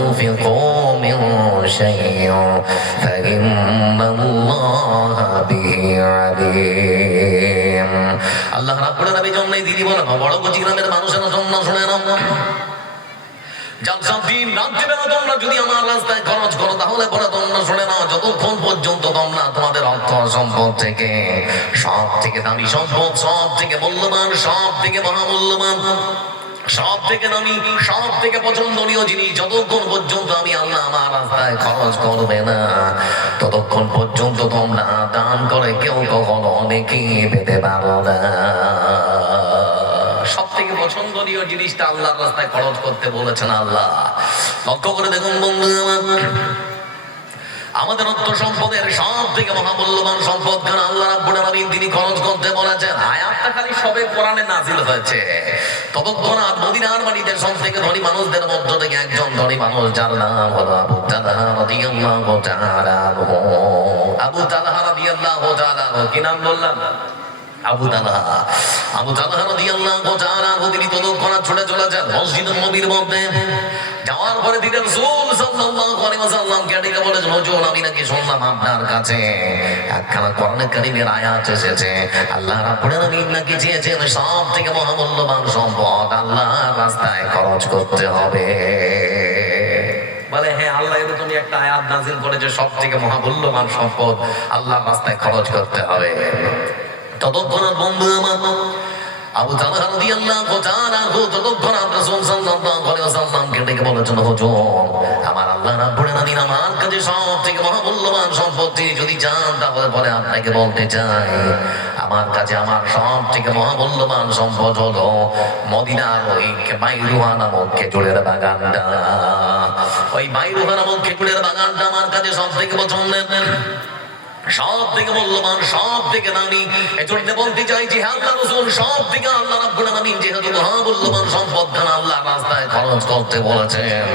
تنفقوا من شيء فإن الله به عليم আল্লাহ রাব্বুল আলামিন জন্যই দিদি বলেন বড় গজি গ্রামের মানুষেরা জন্য শুনে নাও দিন রাত্রিবেলা তোমরা যদি আমার রাস্তায় খরচ করো তাহলে পরে তোমরা শুনে নাও যতক্ষণ পর্যন্ত তোমরা তোমাদের অর্থ সম্পদ থেকে সব থেকে দামি সম্পদ সব থেকে মূল্যবান সব থেকে মহামূল্যবান সব থেকে দামি সব থেকে পছন্দনীয় জিনিস যতক্ষণ পর্যন্ত আমি আল্লাহ আমার রাস্তায় খরচ করবে না ততক্ষণ পর্যন্ত তোমরা দান করে কেউ কখনো অনেকেই পেতে পারো না সব থেকে পছন্দনীয় জিনিসটা আল্লাহর রাস্তায় খরচ করতে বলেছেন আল্লাহ লক্ষ্য করে দেখুন বন্ধু আমাদের অর্থ সম্পদের সব থেকে মহামূল্যবান সম্পদ কারণ আল্লাহ রাব্বুল আলামিন তিনি খরচ করতে বলেছেন আয়াতটা খালি সবে কোরআনে নাযিল হয়েছে ততক্ষণাৎ মদিনার বাড়িতে সব থেকে ধনী মানুষদের মধ্য থেকে একজন ধনী মানুষ যার নাম হলো আবু তালহা রাদিয়াল্লাহু তাআলা আবু তালহা রাদিয়াল্লাহু তাআলা কি নাম বললাম আবু তালহা রাদিয়াল্লাহু তাআলা তিনি ততক্ষণাৎ ছুটে চলে যান মসজিদুন নবীর মধ্যে যাওয়ার পরে তিনি রাসূল সাল্লাল্লাহু আলাইহি ওয়াসাল্লামকে ডেকে বলেছেন হুজুর আমি নাকি শুনলাম আপনার কাছে একখানা কোরআনে কারীমের আয়াত এসেছে আল্লাহ রাব্বুল আলামিন নাকি চেয়েছেন সব থেকে মহামূল্যবান সম্পদ আল্লাহর রাস্তায় খরচ করতে হবে বলে হ্যাঁ আল্লাহ এরকম একটা আয়াত নাযিল করেছে সব থেকে মহামূল্যবান সম্পদ আল্লাহর রাস্তায় খরচ করতে হবে ততক্ষণাৎ বন্ধু আমার আবু তালহা রাদিয়াল্লাহু তাআলা ততক্ষণাৎ রাসূল সাল্লাল্লাহু আলাইহি ওয়াসাল্লামকে ডেকে বলেছেন হুজুর আমার আল্লাহ রাব্বুল আলামিন আমার কাছে সব থেকে মহামূল্যবান সম্পত্তি যদি চান তাহলে বলে আপনাকে বলতে চাই আমার কাছে আমার সব থেকে মহামূল্যবান সম্পদ হলো মদিনার ওই বাইরুহা নামক খেজুরের বাগানটা ওই বাইরুহা নামক খেজুরের বাগানটা আমার কাছে সব থেকে পছন্দের সব থেকে মূল্যবান সব থেকে দামি এজন্য বলতে চাইছি আল্লাহ রাসূল সব থেকে আল্লাহ রাব্বুল আলামিন যেহেতু মহামূল্যবান সম্পদ আল্লাহর রাস্তায় খরচ করতে বলেছেন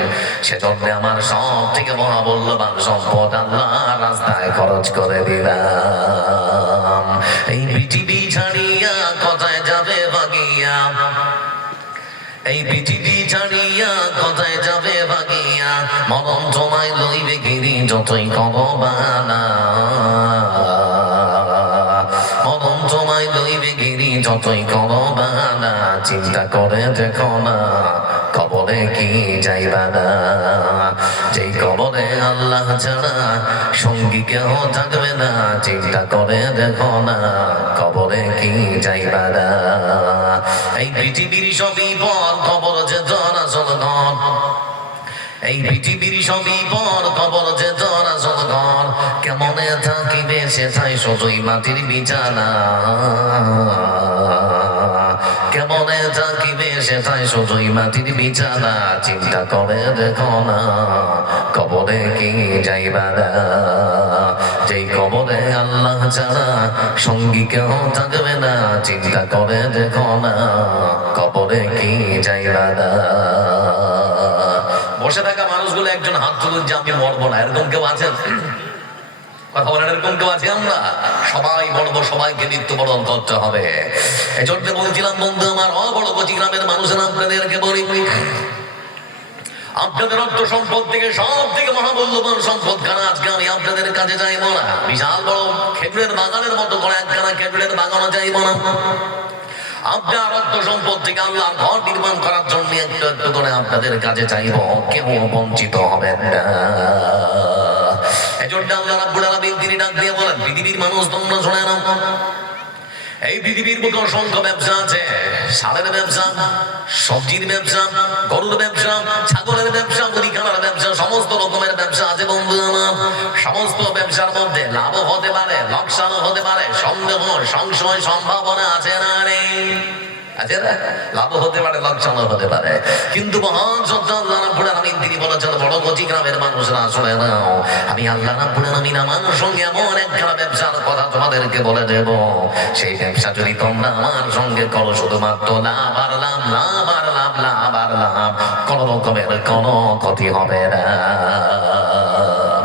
সেজন্য আমার সব থেকে মহামূল্যবান সম্পদ আল্লাহর রাস্তায় খরচ করে দিলাম এই পৃথিবী ছাড়িয়া কোথায় যাবে ভাগিয়া এই পৃথিবী ছাড়িয়া কোথায় যাবে ভাগিয়া মরণ তোমায় লইবে গিরি যতই করো বানা মরণ তোমায় লইবে গিরি যতই করো বানা চিন্তা করে দেখো না কবরে কি যাইবা না যেই কবরে আল্লাহ ছাড়া সঙ্গী কেহ থাকবে না চিন্তা করে দেখো না কবরে কি যাইবা না এই পৃথিবীর সবই পর কবর যে তোর আসল ঘর এই পৃথিবীর সবই পর কবর যে তোর আসল ঘর কেমনে থাকিবে সেটাই শুধুই মাটির বিছানা কেমনে থাকিবে সেটাই শুধুই মাটির বিছানা চিন্তা করে দেখো না কবরে কি যাইবা না যেই কবরে আল্লাহ ছাড়া সঙ্গী কেউ থাকবে না চিন্তা করে দেখো না কবরে কি যাইবা না বসে থাকা মানুষগুলো একজন হাত তুলুন যে আমি মরবো না এরকম কেউ আছেন কথা বলেন এরকম কেউ আছে আমরা সবাই বলবো সবাইকে মৃত্যুবরণ করতে হবে এজন্য বলছিলাম বন্ধু আমার বড় গজি গ্রামের মানুষেরা আপনাদেরকে বলি আপনাদের অর্থ সম্পদ থেকে সব থেকে মহামূল্যবান সম্পদ খানা আজকে আমি আপনাদের কাছে চাইবো না বিশাল বড় খেজুরের বাগানের মতো করে একখানা খেজুরের বাগানও চাইবো না আপনার অর্থ সম্পদ থেকে আল্লাহ ঘর নির্মাণ করার জন্য একটু একটু করে আপনাদের কাছে চাইবো কেউ বঞ্চিত হবেন না এজন্য আল্লাহ রাব্বুল আলামিন তিনি ডাক দিয়ে বলেন পৃথিবীর মানুষ তোমরা শুনে নাও এই পৃথিবীর মতো অসংখ্য ব্যবসা আছে সারের ব্যবসা সবজির ব্যবসা গরুর ব্যবসা ছাগলের ব্যবসা মুদিখানার ব্যবসা সমস্ত রকমের ব্যবসা আছে বন্ধু আমার সমস্ত ব্যবসার মধ্যে লাভ হতে পারে লোকসানও হতে পারে সন্দেহ সংশয় সম্ভাবনা আছে না নেই আছে না লাভ হতে পারে লোকসানও হতে পারে কিন্তু মহান সত্য আল্লাহ রাব্বুল আলামিন তিনি বলেছেন বড় গজি গ্রামের মানুষরা শুনে নাও আমি আল্লাহ রাব্বুল আলামিন আমার সঙ্গে এমন একখানা ব্যবসার কথা তোমাদেরকে বলে দেব সেই ব্যবসা যদি তোমরা আমার সঙ্গে করো শুধুমাত্র লাভ আর লাভ লাভ আর লাভ লাভ আর লাভ কোনো রকমের কোনো ক্ষতি হবে না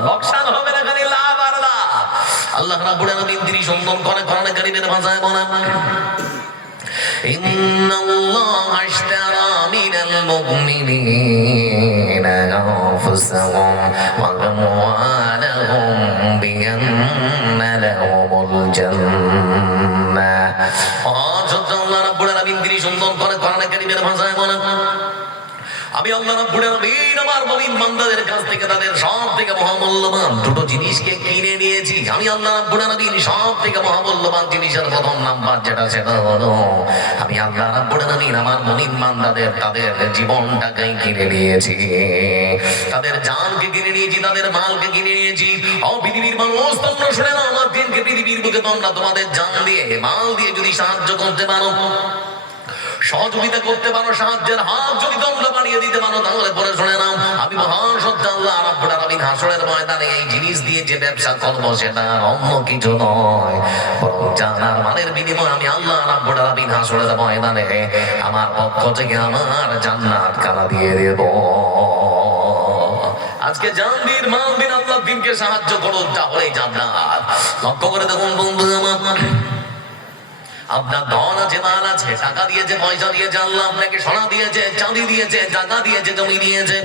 লোকসান হবে না খালি লাভ আর লাভ আল্লাহ রাব্বুল আলামিন তিনি সুন্দর করে কোরআনে কারীমের ভাষায় বলেন إن الله اشترى من المؤمنين أنفسهم وأموالهم بأن لهم الجنة আল্লাহ রাব্বুল আলামিন তিনি সুন্দর করে কোরআনে কারীমের ভাষায় বলেন আমি আল্লাহ রাব্বুল আলামিন আমার মুমিন বান্দাদের কাছ থেকে তাদের সব থেকে মহামূল্যবান দুটো জিনিসকে কিনে নিয়েছি। আমি আল্লাহ রাব্বুল আলামিন সব থেকে মহামূল্যবান জিনিসের প্রথম নাম্বার যেটা সেটা হলো আমি আল্লাহ রাব্বুল আলামিন আমার মুমিন বান্দাদের তাদের জীবনটাকে কিনে নিয়েছি, তাদের জানকে কিনে নিয়েছি, তাদের মালকে কিনে নিয়েছি। ও পৃথিবীর মানুষ তোমরা শুনে নাও, আমার দিনকে পৃথিবীর বুকে তোমরা তোমাদের জান দিয়ে মাল দিয়ে যদি সাহায্য করতে পারো, সহযোগিতা করতে পারো, সাহায্যের হাত যদি তোমরা বাড়িয়ে দিতে পারো, তাহলে পরে শুনে নাও আমি মহান সত্য আল্লাহ রাব্বুল আলামিন হাসরের ময়দানে এই জিনিস দিয়ে যে ব্যবসা করব সেটা অন্য কিছু নয়, বরং জানার মানের বিনিময়ে আমি আল্লাহ রাব্বুল আলামিন হাসরের ময়দানে আমার পক্ষ থেকে আমার জান্নাত কানা দিয়ে দেব। আজকে জানবীর মালবিন আল্লাহ দিনকে সাহায্য করুন, তাহলেই জান্নাত। লক্ষ্য করে দেখুন বন্ধু আমার, আপনার ধন আছে, মাল আছে, টাকা দিয়েছে, পয়সা দিয়েছে, আল্লাহ আপনাকে সোনা দিয়েছে, চাঁদি দিয়েছে, জায়গা দিয়েছে, জমি দিয়েছে,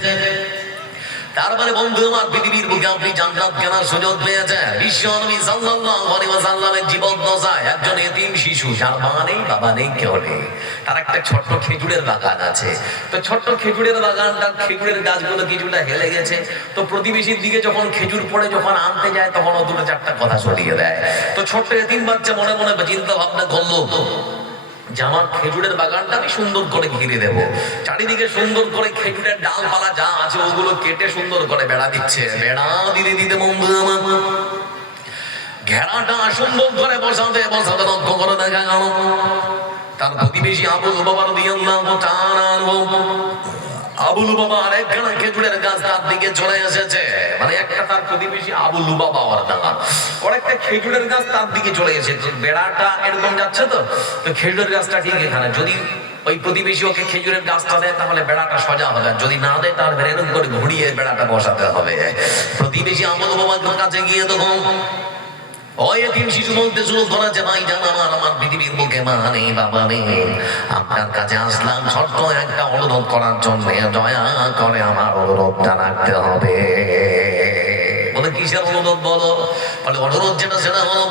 তারপরে বন্ধু আমার পৃথিবীর বুকে আপনি জান্নাত কেনার সুযোগ পেয়েছেন। বিশ্ব নবী সাল্লাল্লাহু আলাইহি ওয়াসাল্লামের জীবন দশায় একজন এতিম শিশু, যার মা নেই, বাবা নেই, কেউ নেই, তার একটা ছোট্ট খেজুরের বাগান আছে। তো ছোট্ট খেজুরের বাগানটা, খেজুরের গাছগুলো কিছুটা হেলে গেছে। তো প্রতিবেশীর দিকে যখন খেজুর পড়ে যখন আনতে যায়, তখন ও দুটো চারটা কথা ছড়িয়ে দেয়। তো ছোট্ট এতিম বাচ্চা মনে মনে চিন্তা ভাবনা করলো যে আমার খেজুরের বাগানটা আমি সুন্দর করে ঘিরে দেবো, চারিদিকে সুন্দর করে খেজুরের ডালপালা যা আছে ওগুলো কেটে সুন্দর করে বেড়া দিচ্ছে। বেড়া দিতে দিতে বন্ধু আমার ঘেরাটা সুন্দর করে বসাতে বসাতে লক্ষ্য করে দেখা গেল তার প্রতিবেশী আবুল বাবা রাদিয়াল্লাহু তাআলা আনহু, আবুল বাবা আর একখানা খেজুরের গাছ তার দিকে চলে এসেছে। মানে একটা তার প্রতিবেশী আবুল বাবা ওর একটা খেজুরের গাছ তার দিকে চলে এসেছে। বেড়াটা এরকম যাচ্ছে, তো খেজুরের গাছটা ঠিক এখানে, যদি ওই প্রতিবেশী ওকে খেজুরের গাছটা দেয় তাহলে বেড়াটা সোজা হবে, যদি না দেয় তার এরকম করে ঘুরিয়ে বেড়াটা বসাতে হবে। প্রতিবেশী আবুল বাবার কাছে গিয়ে তখন ওই এতিম শিশু বলতে শুরু করেছে, ভাই জান আমার পৃথিবীর বুকে মা নেই, বাবা নেই, আপনার কাছে আসলাম ছোট্ট একটা অনুরোধ করার জন্য, দয়া করে আমার অনুরোধটা রাখতে হবে। বলে কিসের অনুরোধ বলো? বলে অনুরোধ যেটা সেটা হলো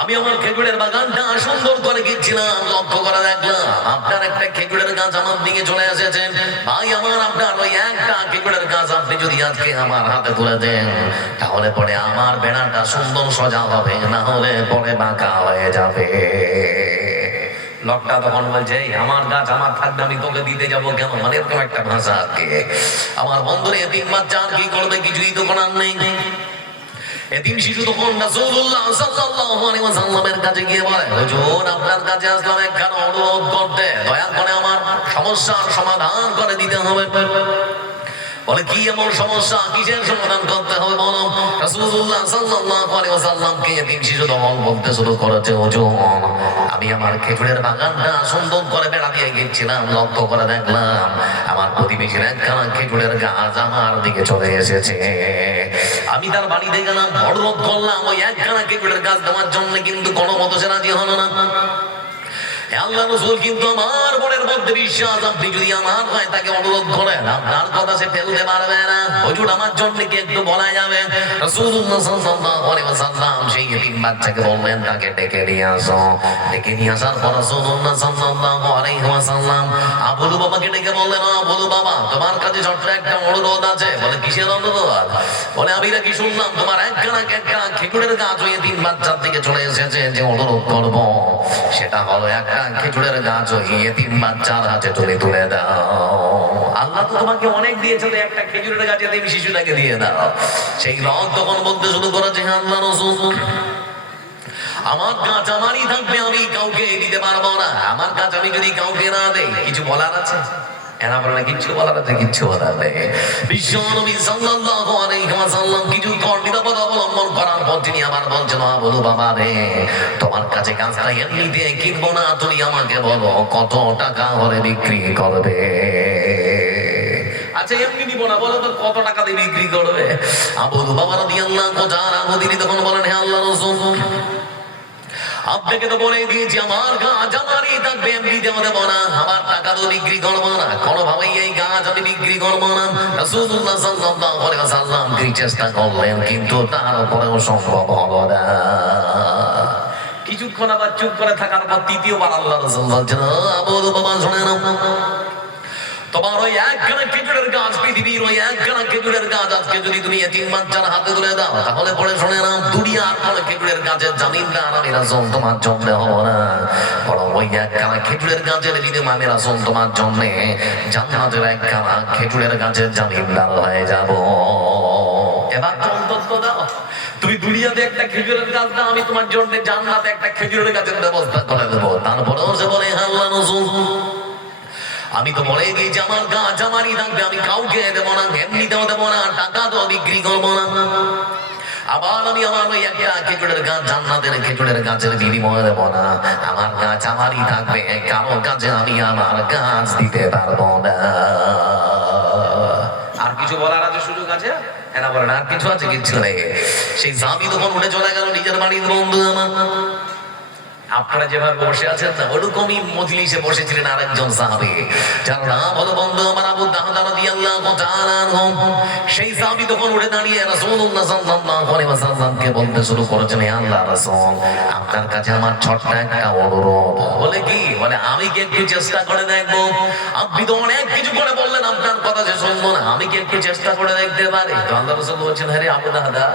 আমি আমার খেজুরের বাগানটা সুন্দর করে গেছিলাম, লক্ষ্য করে দেখলাম আপনার একটা খেজুরের গাছ আমার দিকে চলে এসেছেন। ভাই আমার আপনার ওই একটা খেজুরের গাছ আপনি যদি আজকে আমার হাতে তুলে দেন, তাহলে পরে আমার বেড়াটা সুন্দর সোজা হবে, না হলে পরে বাঁকা হয়ে যাবে। লোকটা তখন বলছে আমার গাছ আমার থাকবে, আমি তোকে দিতে যাবো কেন? মানে এরকম একটা ভাষা আর কি। আমার বন্ধুরে এতিম বাচ্চা আর কি করবে, কিছুই তো করার নেই। এতিম শিশু তখন রাসূলুল্লাহ সাল্লাল্লাহু আলাইহি ওয়াসাল্লামের কাছে গিয়ে বলে, হুজুর আপনার কাছে আসলাম একখানা অনুরোধ করতে, দয়া করে আমার সমস্যার সমাধান করে দিতে হবে। বলে কি এমন সমস্যা, কিসের সমাধান করতে হবে বলো? রাসূলুল্লাহ সাল্লাল্লাহু আলাইহি ওয়াসাল্লামকে এতিম শিশু তখন বলতে শুরু করেছে, হুজুর আমি আমার খেজুরের বাগানটা সুন্দর করে বেড়া দিয়ে গেছিলাম, লক্ষ্য করে দেখলাম আমার প্রতিবেশীর একখানা খেজুরের গাছ আমার দিকে চলে এসেছে। আমি তার বাড়িতে গেলাম, অনুরোধ করলাম ওই একখানা খেজুরের গাছ দেওয়ার জন্য, কিন্তু কোনো মতো সে রাজি হলো না। আল্লাহ রাসূল কিন্তু আমার মনের মধ্যে বিশ্বাস, আপনি যদি আমার হয় তাকে অনুরোধ করেন আপনার কথা সে ফেলতে পারবে না। হুজুর আমার জন্য কি একটু বলা যাবে? রাসূলুল্লাহ সাল্লাল্লাহু আলাইহি ওয়াসাল্লাম সেই এতিম বাচ্চাকে বললেন তাকে ডেকে নিয়ে আসো। ডেকে নিয়ে আসার পর রাসূলুল্লাহ সাল্লাল্লাহু আলাইহি ওয়াসাল্লাম আবুল বাবাকে ডেকে বললেন, আবুল বাবা তোমার কাছে ছোট্ট একটা অনুরোধ আছে। বলে কিসের অনুরোধ? বলে আমি নাকি শুনলাম তোমার একখানা খেজুরের গাছ ওই এতিম বাচ্চার দিকে চলে এসেছে, যে অনুরোধ করব সেটা হলো একটা খেজুরের গাছ ওই এতিম বাচ্চার হাতে তুমি তুলে দাও। আল্লাহ তো তোমাকে অনেক দিয়েছে, তো একটা খেজুরের গাছ এতিম শিশুটাকে দিয়ে দাও। সেই লোক তখন বলতে শুরু করেছে, আল্লাহ রাসূল আমার গাছ আমারই থাকবে, আমি কাউকে দিতে পারবো না। আমার গাছ আমি যদি কাউকে না দেই, কিছু বলার আছে? এরা বলে না কিচ্ছু বলার আছে, কিচ্ছু বলার নেই। বিশ্ব নবী সাল্লাল্লাহু আলাইহি ওয়াসাল্লাম কিছু নিরাপদ অবলম্বন করার পর তিনি আবার বলছেন, বলো বাবা রে তোমার কাছে গাছটা এমনিতে কিনবো না, তুমি আমাকে বলো কত টাকা হলে বিক্রি করবে। আচ্ছা এমনি নিব না, বলো তো কত টাকা দিয়ে বিক্রি করবে? আবুল বাবা রাদিয়াল্লাহু তাআলা তিনি তখন বলেন, হে আল্লাহর রাসূল আপনাকে তো বলে দিয়েছি আমার গাছ আমারই থাকবে, এমনি দেওয়া দেবো না, আমার টাকা তো বিক্রি করবো না, কোনোভাবেই এই গাছ আমি বিক্রি করবো না। রাসূলুল্লাহ সাল্লাল্লাহু আলাইহি ওয়াসাল্লাম কি চেষ্টা করলেন, কিন্তু তার উপরেও সম্ভব হলো না। কিছুক্ষণ আবার চুপ করে থাকার পর তৃতীয়বার আল্লাহ রাসূল বলছেন, আবু বাবা শুনে নাও, তোমার ওই একখানা খেজুরের গাছ, পৃথিবীর ওই একখানা খেজুরের গাছ আজকে যদি তুমি এতিম বাচ্চার হাতে তুলে দাও, তাহলে পরে শুনে নাও দুনিয়ার কোন খেজুরের গাছের জামিনদার আমি রাসূল তোমার জন্য হব না, বরং ওই একখানা খেজুরের গাছের বিনিময়ে আমি রাসূল তোমার জন্য জান্নাতের একখানা খেজুরের গাছের জামিনদার হয়ে যাব। এবার অন্তত দাও, তুমি দুনিয়াতে একটা খেজুরের গাছ দাও, আমি তোমার জন্য জান্নাতে একটা খেজুরের গাছের ব্যবস্থা করে দেবো। তারপরেও সে বলে, আল্লাহ রাসূল আমি তো বলে দিয়েছি আমার গাছ আমারই থাকবে, আমি কাউকে দেবো না, এমনিতেও দেবো না, টাকা তো বিক্রি করবো না। আবার আমি আমার ওই একটা খেজুরের গাছ জান্নাতের খেজুরের গাছের বিনিময়ে দেবো না, আমার গাছ আমারই থাকবে, কারো কাছে আমি আমার গাছ দিতে পারবো না। আর কিছু বলার আছে সুযোগ আছে? এরা বলেন আর কিছু আছে? কিচ্ছু নেই। সেই সাহাবী তখন উঠে চলে গেল নিজের বাড়ির। বন্ধু আমার, আপনারা যেভাবে বসে আছেন না, ওরকমই মজলিসে বসেছিলেন আরেকজন সাহাবী, যার নাম হলো বন্ধু আমার আবু দাহদা রাদিয়াল্লাহু তাআলা আনহু। সেই সাহাবী তখন উঠে দাঁড়িয়ে রাসূলুল্লাহ সাল্লাল্লাহু আলাইহি ওয়াসাল্লামকে বলতে শুরু করেছেন, হে আল্লাহর রাসূল, আপনার কাছে আমার ছোট্ট একটা অনুরোধ। বলে কি? বলে আমি কি একটু চেষ্টা করে দেখবো? আপনি তো অনেক কিছু করে বললেন, আপনার কথা যে শুনবো না, আমি কি একটু চেষ্টা করে দেখতে পারি? তো আল্লাহর রাসূল বলছেন, আরে আবু দাহদা,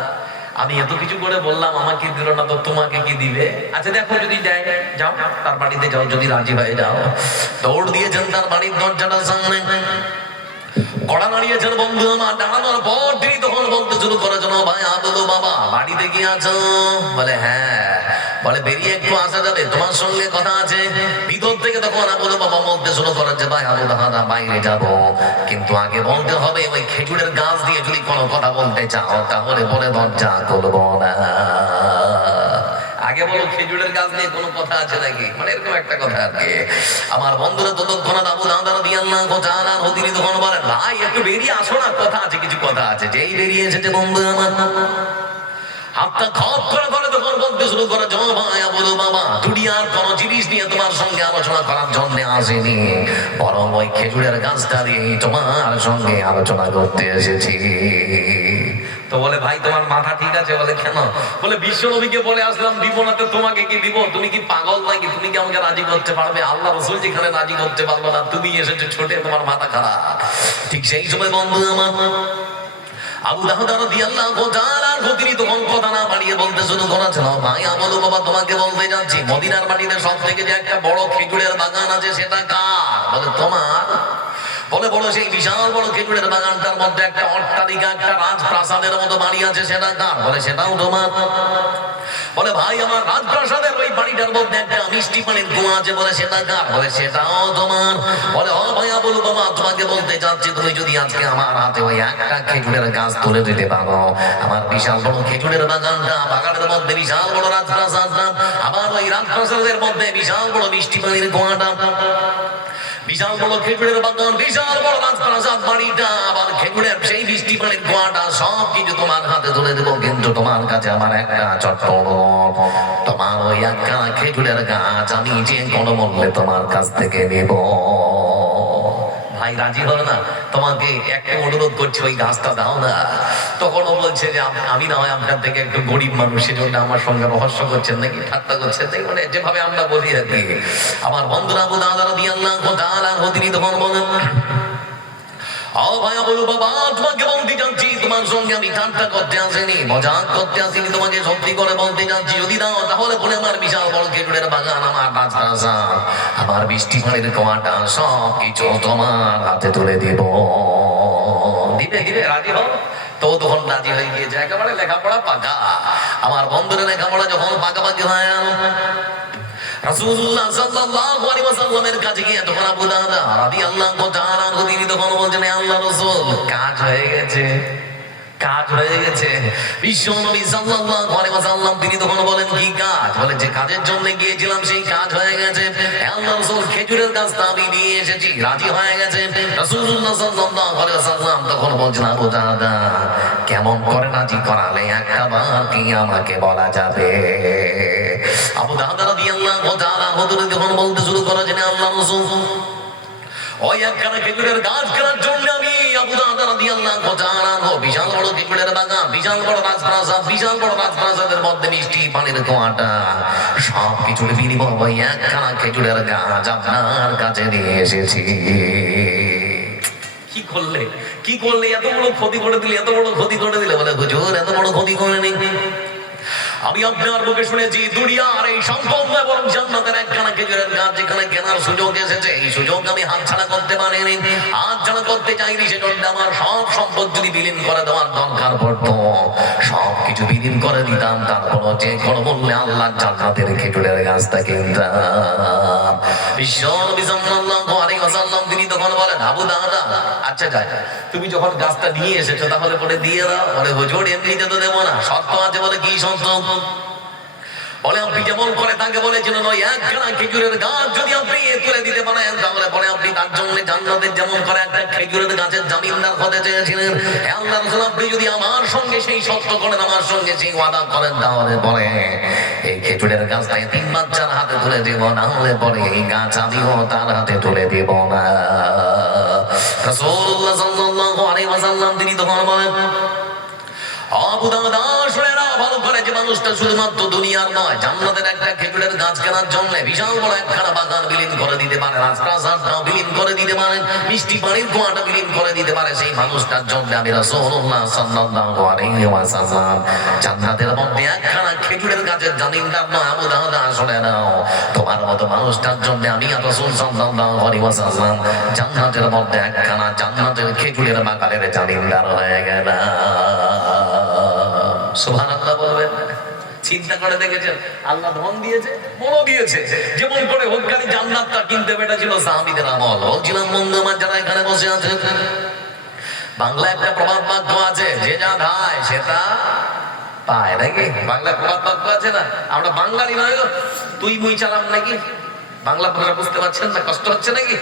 আমি এত কিছু করে বললাম, আমাকে দিল না তো তোমাকে কি দিবে? আচ্ছা দেখো, যদি দেয় যাও, তার বাড়িতে যাও, যদি রাজি হয়ে যাও। দৌড় দিয়েছেন তার বাড়ির দরজাটার সামনে, কড়া নাড়িয়েছেন বন্ধু আমার। দাঁড়ানোর পর তিনি তখন বলতে শুরু করেছেন, ভাই আবুল বাবা বাড়িতে কি আছো? বলে হ্যাঁ। বলে বেরিয়ে একটু আসা যাবে, তোমার সঙ্গে কথা আছে। ভিতর থেকে তখন আবুল বাবা বলতে শুরু করেছে, ভাই আবু দাহদা বাইরে যাব, কিন্তু আগে বলতে হবে ওই খেজুরের গাছ দিয়ে যদি কোনো কথা বলতে চাও তাহলে বলে দরজা খুলবো না। আগে বলো খেজুরের গাছ নিয়ে কোনো কথা আছে নাকি, মানে এরকম একটা কথা আর কি। আমার বন্ধুরা ততক্ষণ আবু দাহদা রাদিয়াল্লাহু তাআলা আনহু তিনি তখন বলেন, ভাই একটু বেরিয়ে আসো না, কথা আছে, কিছু কথা আছে। যেই বেরিয়ে এসেছে বন্ধু আমার, হাতটা খপ করে ধরে তখন বলতে শুরু করে, ভাই আবুল বাবা, দুনিয়ার কোন জিনিস নিয়ে তোমার সঙ্গে আলোচনা করার জন্য আসেনি, বরং ওই খেজুরের গাছটা দিয়ে তোমার সঙ্গে আলোচনা করতে এসেছি। তো বলে, ভাই তোমার মাথা ঠিক আছে? বলে কেন? বলে বিশ্ব নবীকে বলে আসলাম দিব না, তো তোমাকে কি দিব? তুমি কি পাগল নাকি? তুমি কি আমাকে রাজি করতে পারবে? আল্লাহ রাসূল যেখানে রাজি করতে পারবো না, তুমি এসেছো ছোটে, তোমার মাথা খারাপ। ঠিক সেই সময় বন্ধু আমার আবু দাহদা রাদিয়াল্লাহু তাআলা আনহু তিনি তখন কথা না বাড়িয়ে বলতে শুরু করেছেন, ভাই আবুল বাবা তোমাকে বলতে যাচ্ছি, মদিনার মাটিতে সবথেকে যে একটা বড় খেজুরের বাগান আছে সেটা কার? বলে তোমার। বলে বড় সেই বিশাল বড় খেজুরের বাগানটার মধ্যে একটা অট্টালিকা, একটা রাজপ্রাসাদের মতো বাড়ি আছে, সেটা কার? বলে সেটাও তোমার। বলে ভাই আমার রাজপ্রাসাদের ওই বাড়িটার মধ্যে একটা মিষ্টি পানির কুয়া আছে, বলে সেটা কার? বলে সেটাও তোমার। বলে ও ভাই আবুল বাবা তোমাকে বলতে চাচ্ছি, তুমি যদি আজকে আমার হাতে ওই একটা খেজুরের গাছ তুলে দিতে পারো, আমার বিশাল বড় খেজুরের বাগানটা, বাগানের মধ্যে বিশাল বড় রাজপ্রাসাদটা, আবার ওই রাজপ্রাসাদের মধ্যে বিশাল বড় মিষ্টি পানির কুয়াটা, বিশাল বড় খেজুরের বাগান, বিশাল বড় রাজপ্রাসাদ বাড়িটা, আবার খেজুরের সেই মিষ্টি পানির কুয়াটা, সব কিছু তোমার হাতে তুলে দেবো, কিন্তু তোমার কাছে আমার একটা ছোট্ট অনুরোধ, তোমার ওই একটা খেজুরের গাছ আমি যে কোনো মূল্যে তোমার কাছ থেকে নেব। ভাই রাজি হলো না, তোমাকে একটা অনুরোধ করছি, ওই গাছটা দাও না। তখন ও বলছে যে আমি না হয় আপনার থেকে একটু গরিব মানুষ, সেজন্য আমার সঙ্গে রহস্য করছেন নাকি, ঠাট্টা করছেন নাকি, মানে যেভাবে আমরা বলি আর কি। আমার বন্ধুরা আবু দাহদা রাদিয়াল্লাহু তাআলা আনহু তিনি তখন বলেন, ও ভাই আবুল বাবা তোমাকে বলতে যাচ্ছি, তোমার সঙ্গে আমি ঠাট্টা করতে আসিনি, মজাক করতে আসিনি, তোমাকে সত্যি করে বলতে যাচ্ছি, যদি দাও তাহলে বলে আমার বিশাল বড় খেজুরের বাগান, আমার রাজপ্রাসাদ, আমার মিষ্টি পানির কুয়াটা, সব কিছু তোমার হাতে তুলে দিব। দিবে দিবে, রাজি হও? তো তখন রাজি হয়ে গিয়েছে, একেবারে লেখাপড়া পাকা। আমার বন্ধুরা লেখাপড়া যখন পাকাপাকি হয়, রাসূলুল্লাহ সাল্লাল্লাহু আলাইহি ওয়াসাল্লামের কাছে গিয়ে তখন আবু দাহদা রাদিয়াল্লাহু তাআলা আনহু তিনি তখন বলছেন, আল্লাহর রাসূল কাজ হয়ে গেছে। কাজ হয়ে গেছে। বিশ্ব নবী সাল্লাল্লাহু আলাইহি ওয়াসাল্লাম তিনি তখন বলেন কি কাজ? বলে যে কাজের জন্য গিয়েছিলাম সেই কাজ হয়ে গেছে। আল্লাহ রাসূল খেজুরের গাছটা আমি নিয়ে এসেছি, রাজি হয়ে গেছে। রাসূলুল্লাহ সাল্লাল্লাহু আলাইহি ওয়াসাল্লাম তখন বলছেন আবু দাদা কেমন করে রাজি করালে একটা বার কি আমাকে বলা যাবে? আবু দাদা রাদিয়াল্লাহু তাআলা হযরত যখন বলতে শুরু করেছেন আল্লাহ রাসূল ওই একখানা খেজুরের গাছ কেনার জন্য আমি আবু দাদা রাদিয়াল্লাহু তাআলা বিশাল বড় খেজুরের বাগান, বিশাল বড় রাজপ্রাসাদ, বিশাল বড় রাজপ্রাসাদের মধ্যে মিষ্টি পানির কুয়াটা সব কিছুর বিনিময়ে একখানা খেজুরের গাছ আপনার কাছে নিয়ে এসেছি। কি করলে কি করলে? এত বড় ক্ষতি করে দিলে, এত বড় ক্ষতি করে দিলে। বলে হুজুর এত বড় ক্ষতি করে নেই, আমি আপনার মুখে শুনেছি দুনিয়ার এই সম্পদ এবং জান্নাতের একখানা খেজুরের গাছ যেখানে কেনার সুযোগ এসেছে, এই সুযোগ আমি হাতছাড়া করতে পারিনি। হাতছাড়া করতে চাইনি, সেজন্য আমার সব সম্পদ যদি বিলীন করে দেওয়ার দরকার পড়তো সব কিছু বিলীন করে দিতাম, তারপরও যে কোনো মূল্যে আল্লাহর জান্নাতের খেজুরের গাছটা কিনতাম। বিশ্ব নবী সাল্লাল্লাহু আলাইহি ওয়াসাল্লাম তিনি তখন বলেন আবু দাদা আচ্ছা যাই, তুমি যখন গাছটা নিয়ে এসেছো তাহলে পরে দিয়ে দাও। বলে হুজুর এমনিতে তো দেবো না, শর্ত আছে। বলে কি শর্ত? বলে আপনি যেমন করে তাকে বলেছিলেন ওই একখানা খেজুরের গাছ যদি আপনি তুলে দিতে পারেন তাহলে পরে আপনি তার জন্য জান্নাতের যেমন করে একটা খেজুরের গাছের জামিনদার হতে চেয়েছিলেন, আল্লাহ রাসূল আপনি যদি আমার সঙ্গে সেই শর্ত করেন, আমার সঙ্গে সেই ওয়াদা করেন, তাহলে পরে এই খেজুরের গাছটা তিন বাচ্চার হাতে তুলে দেব, না হলে পরে এই গাছ আমিও তার হাতে তুলে দেব না। রাসূলুল্লাহ সাল্লাল্লাহু আলাইহি ওয়াসাল্লাম তিনি তখন বলেন আবু দাদা শুনে নাও ভালো করে, যে মানুষটা শুধুমাত্র দুনিয়ার নয় জান্নাতের একটা খেজুরের গাছ কেনার জন্য বিশাল বড় একখানা বাগান বিলীন করে দিতে পারে, রাজপ্রাসাদটাও বিলীন করে দিতে পারে, মিষ্টি পানির কুয়াটা বিলীন করে দিতে পারে, সেই মানুষটার জন্য আমি রাসূলুল্লাহ সাল্লাল্লাহু আলাইহি ওয়াসাল্লাম জান্নাতের মধ্যে একখানা খেজুরের গাছের জামিনদার নয়। আবু দাদা শুনে নাও তোমার মতো মানুষটার জন্য আমি রাসূল সাল্লাল্লাহু আলাইহি ওয়াসাল্লাম জান্নাতের মধ্যে একখানা জান্নাতের খেজুরের বাগানের জামিনদার হয়ে গেলাম। সুবহানাল্লাহ বলবেন। চিন্তা করে দেখেছেন আল্লাহ ধন দিয়েছে, বড় দিয়েছে, যেমন করে হোকখানি জান্নাতটা কিনতে পেটা ছিল সাহাবীদের আমল। বলছিলাম বন্ধু আমার যারা এখানে বসে আছে, বাংলায় একটা প্রবাদ বাক্য আছে যে যা ধায় সে তা পায়, নাকি? বাংলায় প্রবাদ বাক্য আছে না? আমরা বাঙালি নয় তুই মুই চালাম নাকি? বাংলা ভাষা বুঝতে পারছেন না? কষ্ট হচ্ছে নাকি?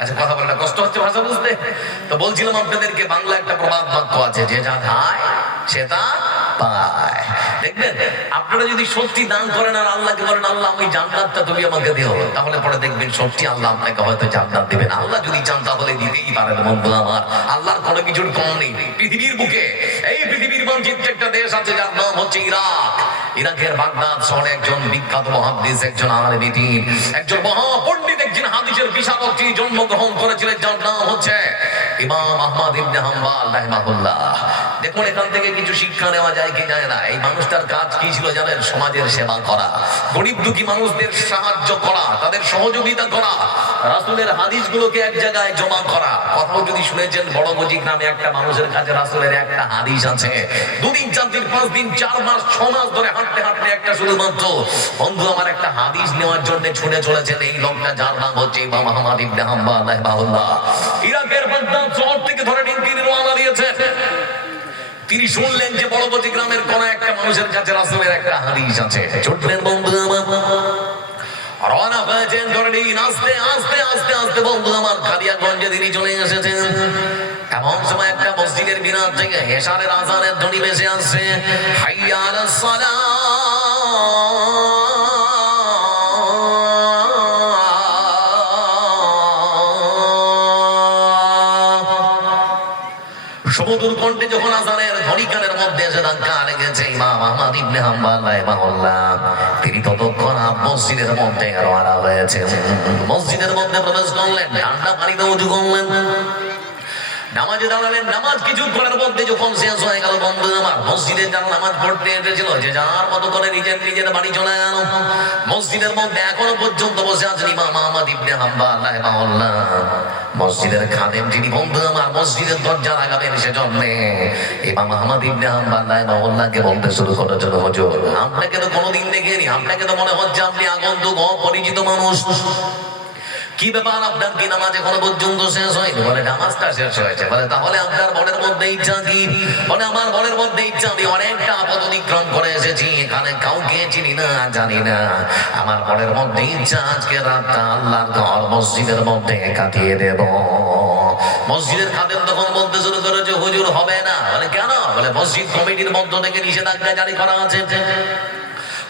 আচ্ছা কথা বলে না, কষ্ট হচ্ছে ভাষা বুঝতে? তো বলছিলাম আপনাদেরকে বাংলা একটা প্রবাদ বাক্য আছে যে যা ধায় সে তা পায়। দেখবেন আপনারা যদি সত্যি দান করেন আর আল্লাহকে বলেন আল্লাহ আমি জান্নাতটা তুমি আমাকে দিও, তাহলে পরে দেখবেন সত্যি আল্লাহ আপনাকে হয়তো জান্নাত দিবেন। আল্লাহ যদি চান তাহলে দিতেই পারেন বন্ধু আমার, আল্লাহর কোনো কিছুর কম নেই। পৃথিবীর বুকে এই পৃথিবীর মানচিত্রে একটা দেশ আছে যার নাম হচ্ছে ইরাক। ইরাকের বাগদাদ শহরে একজন বিখ্যাত মুহাদ্দিস, একজন আলেম দ্বীন, একজন মহাপণ্ডিত, একজন হাদিসের বিশারদ জন্মগ্রহণ করেছিলেন যার নাম হচ্ছে ইমাম আহমদ ইবনে হাম্বল রাহিমাহুল্লাহ। দেখুন এখান থেকে কিছু শিক্ষা নেওয়া যায় কি যায় না। এই মানুষটার কাজ কি ছিল জানেন? সমাজের সেবা করা, গরিব দুঃখী মানুষদের সাহায্য করা, তাদের সহযোগিতা করা, রাসূলের হাদিসগুলোকে এক জায়গায় জমা করা। কথাও যদি শুনেছেন বড় গজিক নামে একটা মানুষের কাছে রাসূলের একটা হাদিস আছে, 2 দিন 4 দিন 5 দিন 4 মাস 6 মাস ধরে হাঁটতে হাঁটতে একটা শুধুমাত্র বন্ধু আমার একটা হাদিস নেওয়ার জন্য ছুটে চলেছেন এই লোকটা, যার নাম হচ্ছে ইমাম আহমদ ইবনে হাম্বল রাহিমাহুল্লাহ। ইরাকের বাগদাদ শহর থেকে ধরে তিনি রওনা দিয়েছে। তিনি শুনলেন যে বড়বতি গ্রামের কোন একটা মানুষের কাছে রাসূলের একটা হাদিস আছে। ছুটলেন বন্ধু আমার, রওনা হয়েছেন ধরেন আস্তে আস্তে আস্তে আস্তে বন্ধু আমার কালিয়াগঞ্জে তিনি চলে এসেছেন। এমন সময় একটা মসজিদের মিনার থেকে এশারের আযানের ধ্বনি ভেসে আসছে, হাইয়া আলাস সালাহ। সমুদ্র কণ্ঠে যখন আযানের ধ্বনি কানের মধ্যে এসে ধাক্কা লেগেছে, ইমাম আহমদ ইবনে হাম্বল রাহিমাহুল্লাহ তিনি ততক্ষণ মসজিদের মধ্যে রওনা হয়েছেন। মসজিদের মধ্যে প্রবেশ করলেন, ঠান্ডা পানিতে ওযু করলেন, নামাজে দাঁড়ালেন। নামাজ কিছুক্ষণের মধ্যে যখন শেষ হয়ে গেল বন্ধু আমার, মসজিদে যারা নামাজ পড়তে এসেছিল যে যার মতো করে নিজের নিজের বাড়ি চলে গেল। মসজিদের মধ্যে এখনো পর্যন্ত বসে আছেন ইমাম আহমদ ইবনে হাম্বল রাহিমাহুল্লাহ। মসজিদের খাদেম যিনি বন্ধু আমার মসজিদের দরজা লাগাবেন সেজন্য ইমাম আহমদ ইবনে হাম্বল রাহিমাহুল্লাহকে বলতে শুরু করেছিল, হুজুর আপনাকে তো কোনোদিন দেখিনি, আপনাকে তো মনে হচ্ছে আপনি আগন্তুক অপরিচিত মানুষ, কি ব্যাপার, আপনার কি নামাজ এখনো পর্যন্ত শেষ হয়নি? বলে নামাজটা শেষ হয়েছে। বলে তাহলে আপনার মনের মধ্যে ইচ্ছা কি? বলে আমার মনের মধ্যে ইচ্ছা, আমি অনেকটা পথ অতিক্রম করে এসেছি, এখানে কাউকে চিনি না, জানি না। আমার মনের মধ্যে ইচ্ছা আজকে রাতটা আল্লাহর ঘর মসজিদের মধ্যে কাটিয়ে দেব। মসজিদের খাদেম তখন বলতে শুরু করেছে, হুজুর হবে না। বলে কেন? বলে মসজিদ কমিটির মধ্য থেকে নিষেধাজ্ঞা জারি করা আছে,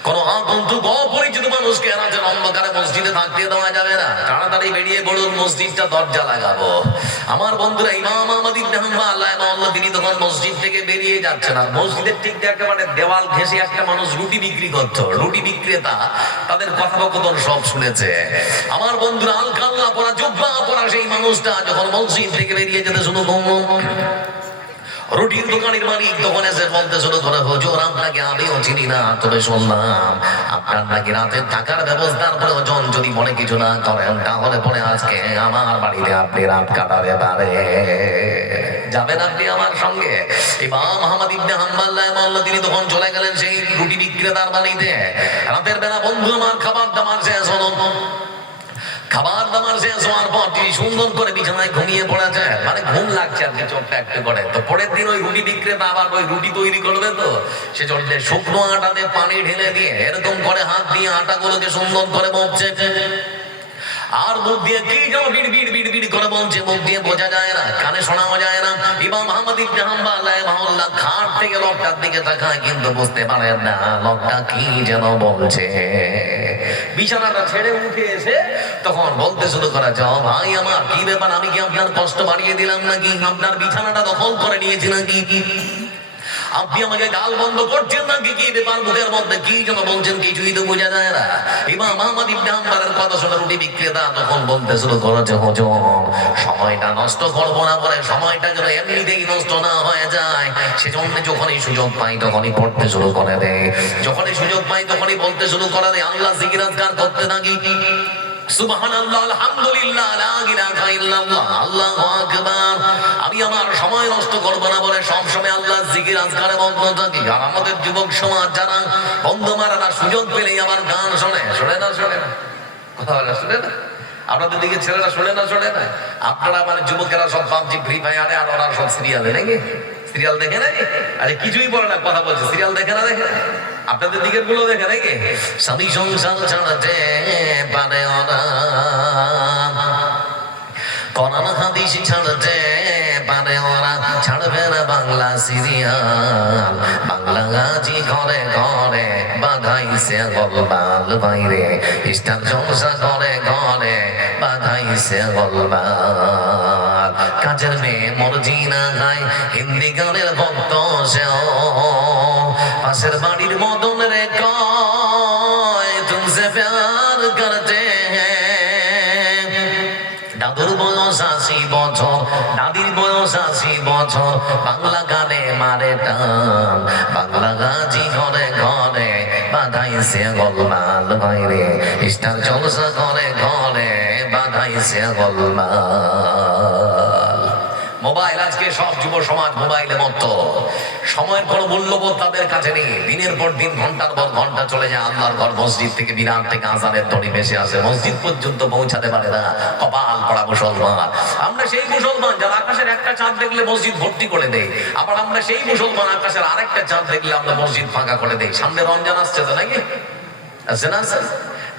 কোন আগন্তুক অপরিচিত মানুষকে রাতের অন্ধকারে মসজিদে থাকতে দেওয়া যাবে না। তাড়াতাড়ি বেরিয়ে বলুন, মসজিদটা দরজা লাগাবো। আমার বন্ধুরা, ইমাম আহমদ ইবনে হাম্বল রাহিমাহুল্লাহ তিনি তখন মসজিদ থেকে বেরিয়ে যাচ্ছেন, আর মসজিদের ঠিক একেবারে দেওয়াল ঘেঁষে একটা মানুষ রুটি বিক্রি করত, রুটি বিক্রেতা, তাদের কথোপকথন সব শুনেছে। আমার বন্ধুরা, আল কাল্লা পরা, জুব্বা পরা সেই মানুষটা যখন মসজিদ থেকে বেরিয়ে যেতে শুরু করলো, রুটির দোকানের মালিক তখন এসে বলতে শুরু করে, হুজুর আপনাকে আমিও চিনি না, তবে শুনলাম আপনার নাকি রাতের থাকার ব্যবস্থার প্রয়োজন, যদি মনে কিছু না করেন তাহলে পরে আজকে আমার বাড়িতে আপনি রাত কাটাতে পারে, যাবেন আপনি আমার সঙ্গে? ইমাম আহমদ ইবনে হাম্বল রাহিমাহুল্লাহ তিনি তখন চলে গেলেন সেই রুটি বিক্রেতার বাড়িতে। রাতের বেলা বন্ধু আমার খাবার দাবার শেষ হলো, খাবার দাবার শেষ হওয়ার পর তিনি সুন্দর করে বিছানায় ঘুমিয়ে পড়েছে, মানে ঘুম লাগছে আর কি চোখটা একটু করে। তো পরের দিন ওই রুটি বিক্রেতা আবার ওই রুটি তৈরি করবে, তো সে চলছে শুকনো আটাতে পানি ঢেলে দিয়ে এরকম করে হাত দিয়ে আটাগুলোকে সুন্দর করে মপছে, আর মুখ দিয়ে কি যেন বিড় বিড় বিড় বিড় করে বলছে, মুখ দিয়ে বোঝা যায় না, কানে শোনাও যায় না। ইমাম আহমদ ইবনে হাম্বল রাহিমাহুল্লাহ খাট থেকে লোকটার দিকে তাকায়, কিন্তু বুঝতে পারেন না লোকটা কি যেন বলছে। বিছানাটা ছেড়ে উঠে এসে তখন বলতে শুরু করা, যাও ভাই আমার, কি ব্যাপার, আমি কি আপনার কষ্ট বাড়িয়ে দিলাম নাকি? আপনার বিছানাটা দখল করে নিয়েছি নাকি? আপনি আমাকে গাল বন্ধ করছেন নাকি? কি ব্যাপার, মুখের মধ্যে কি যেন বলছেন, কিছুই তো বোঝা যায় না। ইমাম আহমদ ইবনে হাম্বলের কথা শুনে রুটি বিক্রেতা তখন বলতে শুরু করেছে, হুজুর সময়টা নষ্ট করবো না, বলে সময়টা যেন এমনিতেই নষ্ট না হয়ে যায়, সেজন্য যখনই সুযোগ পাই তখনই পড়তে শুরু করে দেয়, যখনই সুযোগ পাই তখনই বলতে শুরু করে দেয়, আল্লাহ জিকির আজকার করতে থাকি, সুবহানাল্লাহ, আলহামদুলিল্লাহ, লা ইলাহা ইল্লাল্লাহ, আল্লাহু আকবার। আমি আমার সময় নষ্ট করব না বলে সব সময় আল্লাহ জিকির আজকারে মগ্ন থাকি। আর আমাদের যুবক সমাজ যারা বন্ধু মারানা সুযোগ পেলেই আমার গান শোনে, শোনে না শোনে না, কথা বলে শোনে না? আপনাদের দিকে ছেলেরা শোনে না শোনে না? আপনারা মানে যুবকেরা সব পাবজি ফ্রি ফায়ারে, আর ওরা সব সিরিয়ালে নাকি? সিরিয়াল দেখে নাকি? আরে কিছুই বলে না, কথা বলছে, সিরিয়াল দেখে না? দেখে আপনাদের দিকের গুলো দেখে নাকি? স্বামী সংসার ছাড়াতে পারে ওরা, কোরআন হাদিস ছাড়তে পারে ওরা, ছাড়বে না বাংলা সিরিয়াল, বাংলা গাজি ঘরে ঘরে বাধাইছে গোলমাল, বাইরে স্টার জলসা ঘরে ঘরে বাধাইছে গোলমাল, কাজের মেয়ে মর্জি না গায় হিন্দি গানের ভক্ত সেও, পাশের বাড়ির মদন রে কয় তুমসে প্যার করতে হ্যাঁ, দাদুর বয়স ৮০ বছর, দাদির বয়স ৮০ বছর, বাংলা গানে মারে টান, বাংলা গাজি ঘরে ঘরে বাধাইছে গোলমাল, বাইরে স্টার জলসা ঘরে ঘরে বাধাইছে গোলমাল। মোবাইল, আজকে সব যুব সমাজ মোবাইলে মত্ত, সময়ের কোনো মূল্যবোধ তাদের কাছে নেই। দিনের পর দিন ঘন্টার পর ঘন্টা চলে যায়, আল্লাহর ঘর মসজিদ থেকে বিরাট থেকে আজানের ধ্বনি ভেসে আসে, মসজিদ পর্যন্ত পৌঁছাতে পারে না। কপাল পড়া মুসলমান। আমরা সেই মুসলমান যারা আকাশের একটা চাঁদ দেখলে মসজিদ ভর্তি করে দেয়, আবার আমরা সেই মুসলমান আকাশের আরেকটা চাঁদ দেখলে আমরা মসজিদ ফাঁকা করে দেই। সামনে রমজান আসছে তো নাকি? আসছে না?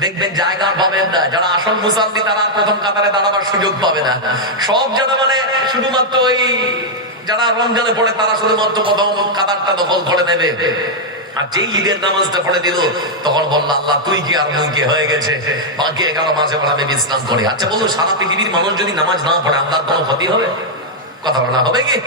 দেখবেন জায়গা পাবেন না, যারা আসল মুসাল্লি তারা প্রথম কাতারে দাঁড়াবার সুযোগ পাবে না। সব যারা মানে শুধুমাত্র ওই যারা রমজানে পড়ে তারা শুধুমাত্র প্রথম কাতারটা দখল করে নেবে। আর যেই ঈদের নামাজটা পড়ে দিল তখন বলল, আল্লাহ তুই কি আর মুই কি হয়ে গেছে, বাকি 11 মাসে পড়ে আমি বিশ্রাম করি। আচ্ছা বলুন, সারা পৃথিবীর মানুষ যদি নামাজ না পড়ে আল্লাহর কোনো ক্ষতি হবে? কথা বলা হবে কি?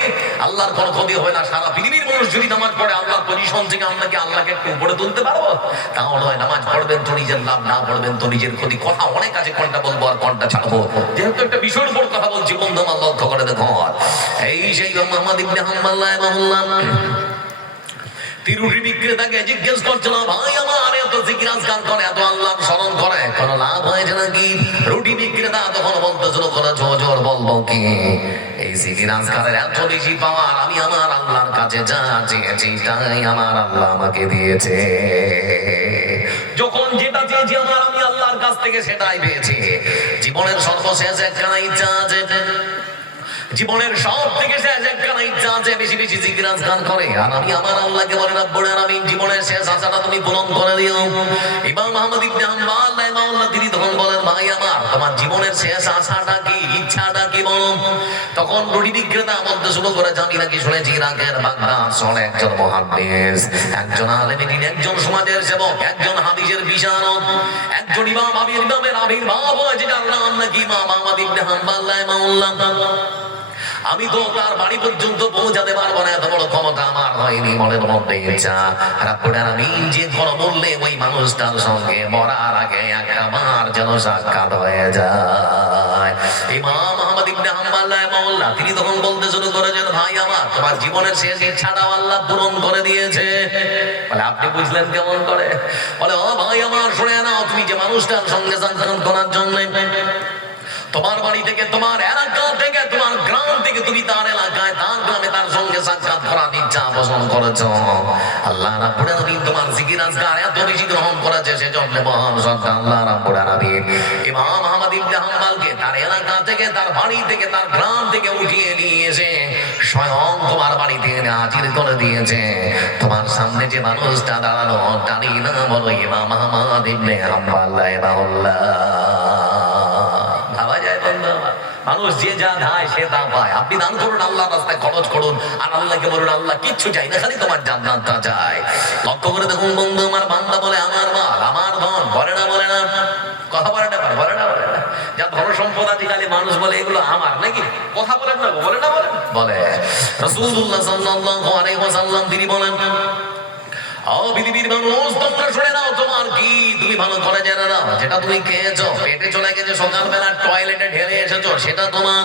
আল্লাহর কোনো ক্ষতি হবে না। সারা পৃথিবীর মানুষ যদি নামাজ পড়ে আল্লাহর পজিশন থেকে আমরা কি আল্লাহকে একটু উপরে তুলতে পারবো? তাও নয়, নামাজ পড়বেন তো নিজের লাভ, না পড়বেন তো নিজের ক্ষতি। কথা অনেক আছে, কোনটা বলবো আর কোনটা ছাড়বো, যেহেতু একটা বিষয়ের উপর কথা বলছি বন্ধু আমার লক্ষ্য করে দেখো। এই সেই আহমদ ইবনে হাম্বল রাহিমাহুল্লাহ রুটি বিক্রেতাকে জিজ্ঞেস করছিল, ভাই আমার এত জিকির আজকার করে, এত আল্লাহর স্মরণ করে, কোনো লাভ হয়েছে নাকি? রুটি বিক্রেতা তখন বলতে শুরু করে, জোর বলবো কি, এই জিকির আজকারের এত বেশি পাওয়ার, আমি আমার আল্লাহর কাছে যা চেয়েছি তাই আমার আল্লাহ আমাকে দিয়েছে। যখন যেটা চেয়েছি আমি আল্লাহর কাছ থেকে সেটাই পেয়েছি। জীবনের সর্বশেষ একখানা ইচ্ছা আছে, জীবনের সব থেকে শেষ একখানা ইচ্ছা আছে, বেশি বেশি জিকির আজকার করে। আর আমি আমার আল্লাহকে বলে রব্বুল আলামিন জীবনের শেষ আশাটা তুমি পূরণ করে দিও। ইমাম আহমদ ইবনে হাম্বল রাহিমাহুল্লাহ তিনি তখন বলেন, ভাই আমার তোমার জীবনের শেষ আশাটা কি, ইচ্ছাটা কি বলো? তখন রুটি বিক্রেতা বলতে শুরু করে, আমি নাকি শুনেছি ইরাকের বাগদাদ শহরে একজন মুহাদ্দিস, একজন আলেম দ্বীন, একজন সমাজের সেবক, একজন হাদিসের বিশারদ, একজন ইমামের আবির্ভাব হয়েছে যার নাম নাকি ইমাম আহমদ ইবনে হাম্বল রাহিমাহুল্লাহ। আমি তো তার বাড়ি পর্যন্ত পৌঁছাতে পারবো না, এত বড় ক্ষমতা আমার হয়নি। মনের মধ্যে ইচ্ছা, রব্বুল আলামিন যে কোনো বললে ওই মানুষটার সঙ্গে মরার আগে একবার যেন সাক্ষাৎ হয়ে যায়। ইমাম আহমদ ইবনে হাম্বল রাহিমাহুল্লাহ তিনি তখন বলতে শুরু করেছেন, ভাই আমার তোমার জীবনের শেষ ইচ্ছাটাও আল্লাহ পূরণ করে দিয়েছে। বলে আপনি বুঝলেন কেমন করে? বলে ও ভাই আমার শুনে নাও, তুমি যে মানুষটার সঙ্গে সাক্ষাৎ করার জন্য তোমার বাড়ি থেকে, তোমার এলাকা থেকে, তোমার গ্রাম থেকে তুমি তার এলাকায়, তার গ্রামে তার সঙ্গে সাক্ষাৎ করার ইচ্ছা পোষণ করেছো, আল্লাহ রাব্বুল আলামিন তোমার জিকির আজকার এত বেশি গ্রহণ করেছে, সেজন্য মহান সত্তা আল্লাহ রাব্বুল আলামিন ইমাম আহমদ ইবনে হাম্বলকে তার এলাকা থেকে, তার বাড়ি থেকে, তার গ্রাম থেকে উঠিয়ে নিয়ে এসে স্বয়ং তোমার বাড়িতে হাজির করে দিয়েছে। তোমার সামনে যে মানুষটা দাঁড়ানো, তারই নাম হলো ইমাম আহমদ ইবনে হাম্বল রাহিমাহুল্লাহ। মানুষ যে যা ধায় সে তা পায়। আপনি দান করুন, আল্লাহর রাস্তায় খরচ করুন, আর আল্লাহকে বলুন আল্লাহ কিচ্ছু চাই না, খালি তোমার জান্নাতটা চাই। লক্ষ্য করে দেখুন বন্ধু, আমার বান্দা বলে আমার মাল, আমার ধন, বলে না বলে না, কথা বলে না বলে না বলে না, যা ধন সম্পদ আছে খালি মানুষ বলে এগুলো আমার, নাকি কথা বলেন না বলে না বলে বলে। রাসূলুল্লাহ সাল্লাল্লাহু আলাইহি ওয়াসাল্লাম তিনি বলেন, পৃথিবীর মানুষ তোমরা শুনে নাও, তোমার কি তুমি ভালো করে জেনে নাও, যেটা তুমি খেয়েছো, পেটে চলে গেছে, সকালবেলা টয়লেটে ঢেলে এসেছো, সেটা তোমার।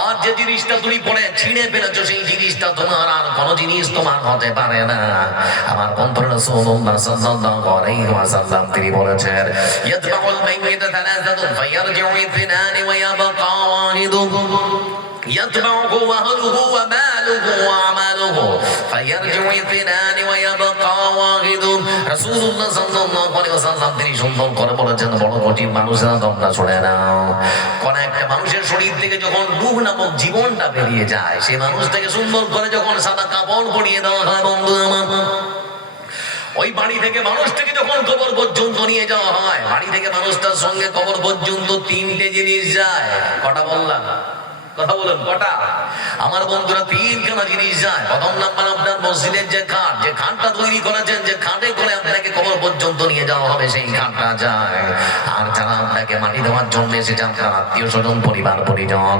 আর যে জিনিসটা তুমি পরে ছিঁড়ে ফেলেছো, সেই জিনিসটা তোমার, আর কোন জিনিস তোমার হতে পারে না। আমার বন্ধু রাসূলুল্লাহ সাল্লাল্লাহু আলাইহি ওয়াসাল্লাম তিনি বলেছেন, ইয়াতবাউল মাইয়িতা থালাসাতুন ফায়ারজিউ ইথনানি ওয়া ইয়াবকা ওয়াহিদুন يتبعه أهله وماله وعمله فيرجع اثنان ويبقى واحد। রাসূলুল্লাহ সাল্লাল্লাহু আলাইহি ওয়াসাল্লাম তিনি সুন্দর করে বলেছেন, বড় কঠিন মানুষেরা তোমরা শুনে নাও, কোন একটা মানুষের শরীর থেকে যখন রূহ নামক জীবনটা বেরিয়ে যায়, সেই মানুষটাকে সুন্দর করে যখন সাদা কাপড় পরিয়ে দেওয়া হয়, বন্ধু আমার, ওই বাড়ি থেকে মানুষটাকে যখন কবর পর্যন্ত নিয়ে যাওয়া হয়, বাড়ি থেকে মানুষটার সঙ্গে কবর পর্যন্ত তিনটে জিনিস যায়। কটা বললাম? কথা বলেন কটা? আমার বন্ধুরা, তিনখানা জিনিস যায়। প্রথম নাম্বার আপনার মসজিদের যে খাট, যে খাটটা তৈরি করেছেন, যে খাটে করে আপনাকে কবর পর্যন্ত নিয়ে যাওয়া হবে, সেই খাটটা যায়। আর যারা আপনাকে মাটি দেওয়ার জন্য এসেছে, আপনার আত্মীয় স্বজন, পরিবার পরিজন,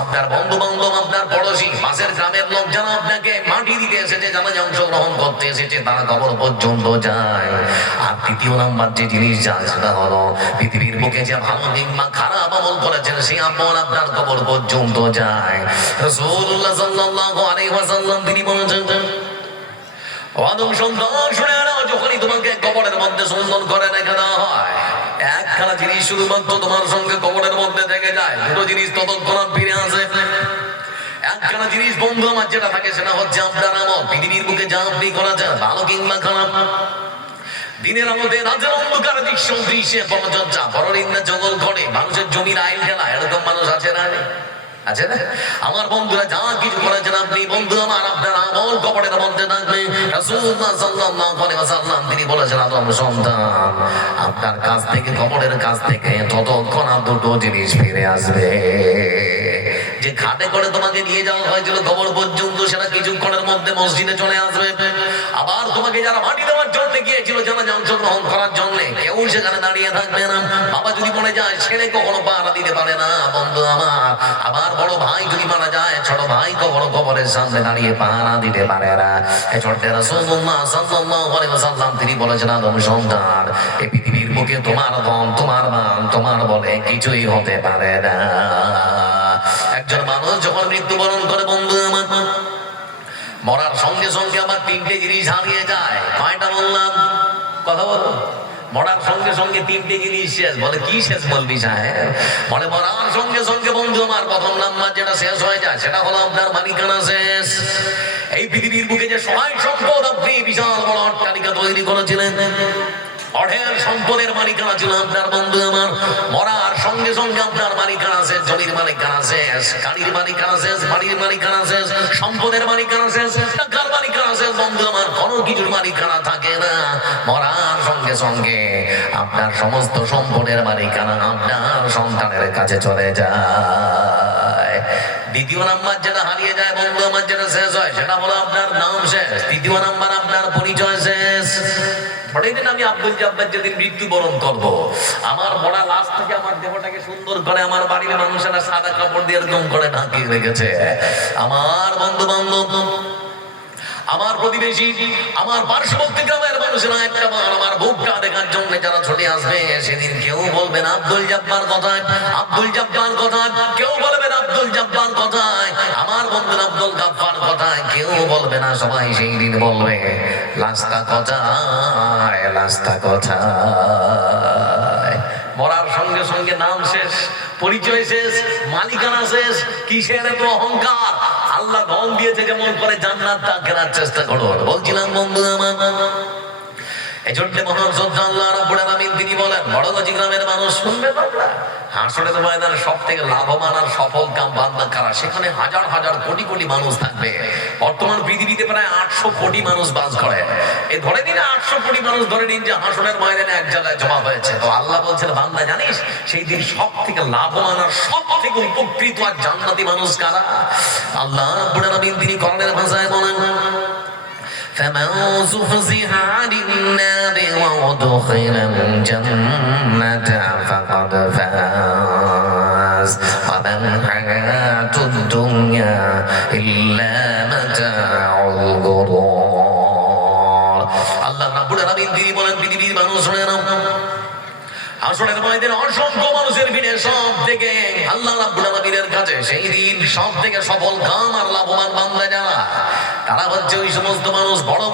আপনার বন্ধু বান্ধব, আপনার পড়োশি, পাশের গ্রামের লোক যারা আপনাকে মাটি দিতে এসেছে, যারা অংশগ্রহণ করতে এসেছে, তারা কবর পর্যন্ত যায়। আর তৃতীয় নাম্বার যে জিনিস যায়, সেটা হলো পৃথিবীর বুকে যে ভালো কিংবা খারাপ আমল করেছেন, সেই আমল আপনার কবর পর্যন্ত যায়। রাসূলুল্লাহ সাল্লাল্লাহু আলাইহি ওয়াসাল্লাম তিনি বলেছেন, আদম সন্তান শুনে নাও, যখনই তোমাকে কবরের মধ্যে সুন্দর করে রেখে দেওয়া হয়, একখানা জিনিস শুধুমাত্র তোমার সঙ্গে কবরের মধ্যে থেকে যায়, দুটো জিনিস ততক্ষণ ফিরে আসে। একখানা জিনিস বন্ধু আমার যেটা থাকে, সেটা হচ্ছে আপনার আমল। পৃথিবীর বুকে যা আপনি করেছেন, ভালো কিংবা খারাপ, দিনের আলোতে রাতের অন্ধকার দৃশ্যে পরচর্চা, পরনিন্দা, জগল ঘটে, মানুষের জমির আইল খেলা, এরকম মানুষ আছে না? আছে না? আমার বন্ধুরা যা কিছু করেছেন আপনি, বন্ধু আমার, আপনার আমল কবরের মধ্যে থাকবে। রাসূলুল্লাহ সাল্লাল্লাহু আলাইহি ওয়াসাল্লাম তিনি বলেছেন, আদম সন্তান, আপনার কাছ থেকে, কবরের কাছ থেকে ততক্ষণ দুটো জিনিস ফিরে আসবে। যে খাটে করে তোমাকে নিয়ে যাওয়া হয়েছিল কবর পর্যন্ত, সেটা কিছুক্ষণের মধ্যে মসজিদে চলে আসবে। আবার তোমাকে যারা মাটি দেওয়ার জন্য গিয়েছিল, জানাজা অংশগ্রহণ করার জন্য, কেউ সেখানে দাঁড়িয়ে থাকবে না। বাবা যদি মরে যায়, ছেলে কখনো পাহারা দিতে পারে না, বন্ধু আমার। আবার বড় ভাই যদি মারা যায়, ছোট ভাই কখনো কবরের সামনে দাঁড়িয়ে পাহারা দিতে পারে না। এই ছোট্ট রাসূলুল্লাহ সাল্লাল্লাহু আলাইহি ওয়াসাল্লাম তিনি বলেছেন, আদম সন্তান, এই পৃথিবীর বুকে তোমার ধন, তোমার মান, তোমার বলে কিছুই হতে পারে না। একজন মানুষ যখন মৃত্যুবরণ করে, বন্ধু আমার, মরার সঙ্গে সঙ্গে আবার তিনটে জিনিস হারিয়ে যায়। কয়টা বললাম? কথা বলো। মরার সঙ্গে সঙ্গে তিনটে জিনিস শেষ। বলে কি শেষ বলবি সাহেব? বলে মরার সঙ্গে সঙ্গে বন্ধু আমার প্রথম নাম্বার যেটা শেষ হয়ে যায়, সেটা হলো আপনার মালিকানা শেষ। এই পৃথিবীর বুকে যে সহায় সম্পদ আপনি বিশাল বড় অট্টালিকা তৈরি করেছিলেন, অঢেল সম্পদের মালিকানা ছিল আপনার বন্ধু আমার। মরার সঙ্গে সঙ্গে আপনার মালিকানা শেষ, জমির মালিকানা শেষ, গাড়ির মালিকানা শেষ, বাড়ির মালিকানা শেষ, সম্পদের মালিকানা শেষ, টাকার মালিকানা শেষ বন্ধু আমার, কোনো কিছুর মালিকানা থাকে না। মরার সঙ্গে সঙ্গে আপনার সমস্ত সম্পদের মালিকানা আপনার সন্তানের কাছে চলে যায়। দ্বিতীয় নাম্বার যেটা হারিয়ে যায় বন্ধু আমার, যেটা শেষ হয়, সেটা হলো আপনার নাম শেষ। তৃতীয় নাম্বার আপনার পরিচয় শেষ। ধরে দিন আমি আব্দুল জব্বার যেদিন মৃত্যুবরণ করব, আমার বড়া লাশ থেকে আমার দেহটাকে সুন্দর করে আমার বাড়ির মানুষেরা সাদা কাপড় দিয়ে এরকম করে ঢাকিয়ে রেখেছে। আমার বন্ধু বান্ধব, আমার প্রতিবেশী, আমার পার্শ্ববর্তী গ্রামের মানুষেরা একটা বার আমার বুকটা দেখার জন্য যারা ছুটে আসবে, সেদিন কেউ বলবেন আব্দুল জব্বার কোথায়, আব্দুল জব্বার কোথায়, কেউ বলবেন আব্দুল জব্বার কোথায়, আমার বন্ধু আব্দুল গাফফার কোথায়, কেউ বলবে না। সবাই সেই দিন বলবে লাশটা কোথায়, লাশটা কোথায়। মরার সঙ্গে সঙ্গে নাম শেষ, পরিচয় শেষ, মালিকানা শেষ। কিসের এত অহংকার? আল্লাহ ধন দিয়েছে যেমন করে জান্নাতটা কেনার চেষ্টা করো। বলছিলাম বন্ধু আমার, এজন্য মহান শ্রদ্ধা আল্লাহ রাব্বুল আলামিন তিনি বলেন, বড়গাছি গ্রামের মানুষ শুনবে তোমরা, হাসরের ময়দানে সবথেকে লাভবান আর সফল কাম বান্দা কারা? সেখানে হাজার হাজার কোটি কোটি মানুষ থাকবে। বর্তমান পৃথিবীতে প্রায় 800 কোটি মানুষ বাস করে। এই ধরে নিন 800 কোটি মানুষ ধরে নিন যে হাসরের ময়দানে এক জায়গায় জমা হয়েছে। তো আল্লাহ বলছেন, বান্দা জানিস সেই দিন সবথেকে লাভবান আর সবথেকে উপকৃত আর জান্নাতি মানুষ কারা? আল্লাহ রাব্বুল আলামিন তিনি কোরআনের ভাষায় বলেন, فمن زحزح عن النار وأدخل الجنة فقد فاز وما الحياة الدنيا إلا متاع الغرور। আল্লাহ রাব্বুল আলামিন তিনি বলেন, পৃথিবীর মানুষ শুনে নাও, হাসরের ময়দানে অসংখ্য মানুষের ভিড়ে সব থেকে আল্লাহ রাব্বুল আলামিনের কাছে সেই দিন সব থেকে সফল কাম আর লাভবান বান্দা যারা, তারা হচ্ছে ওই সমস্ত মানুষ। বড়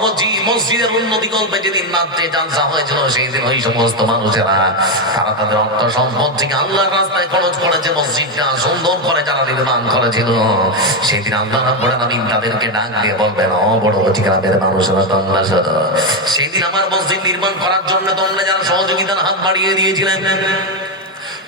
মসজিদের উন্নতি কল্পে যেদিন নাচতে জালসা হয়েছিল, সেই দিন ওই সমস্ত মানুষেরা তারা তাদের অর্থ সম্পদ থেকে আল্লাহর রাস্তায় খরচ করেছে, মসজিদটা সুন্দর করে যারা নির্মাণ করেছিল। সেদিন আল্লাহ রাব্বুল আলামিন তাদেরকে ডাক দিয়ে বলবেন, ও বড়গাছি গ্রামের মানুষেরা তোমরা শোনো, সেই দিন আমার মসজিদ নির্মাণ করার জন্য তোমরা যারা সহযোগিতার হাত বাড়িয়ে দিয়েছিলেন,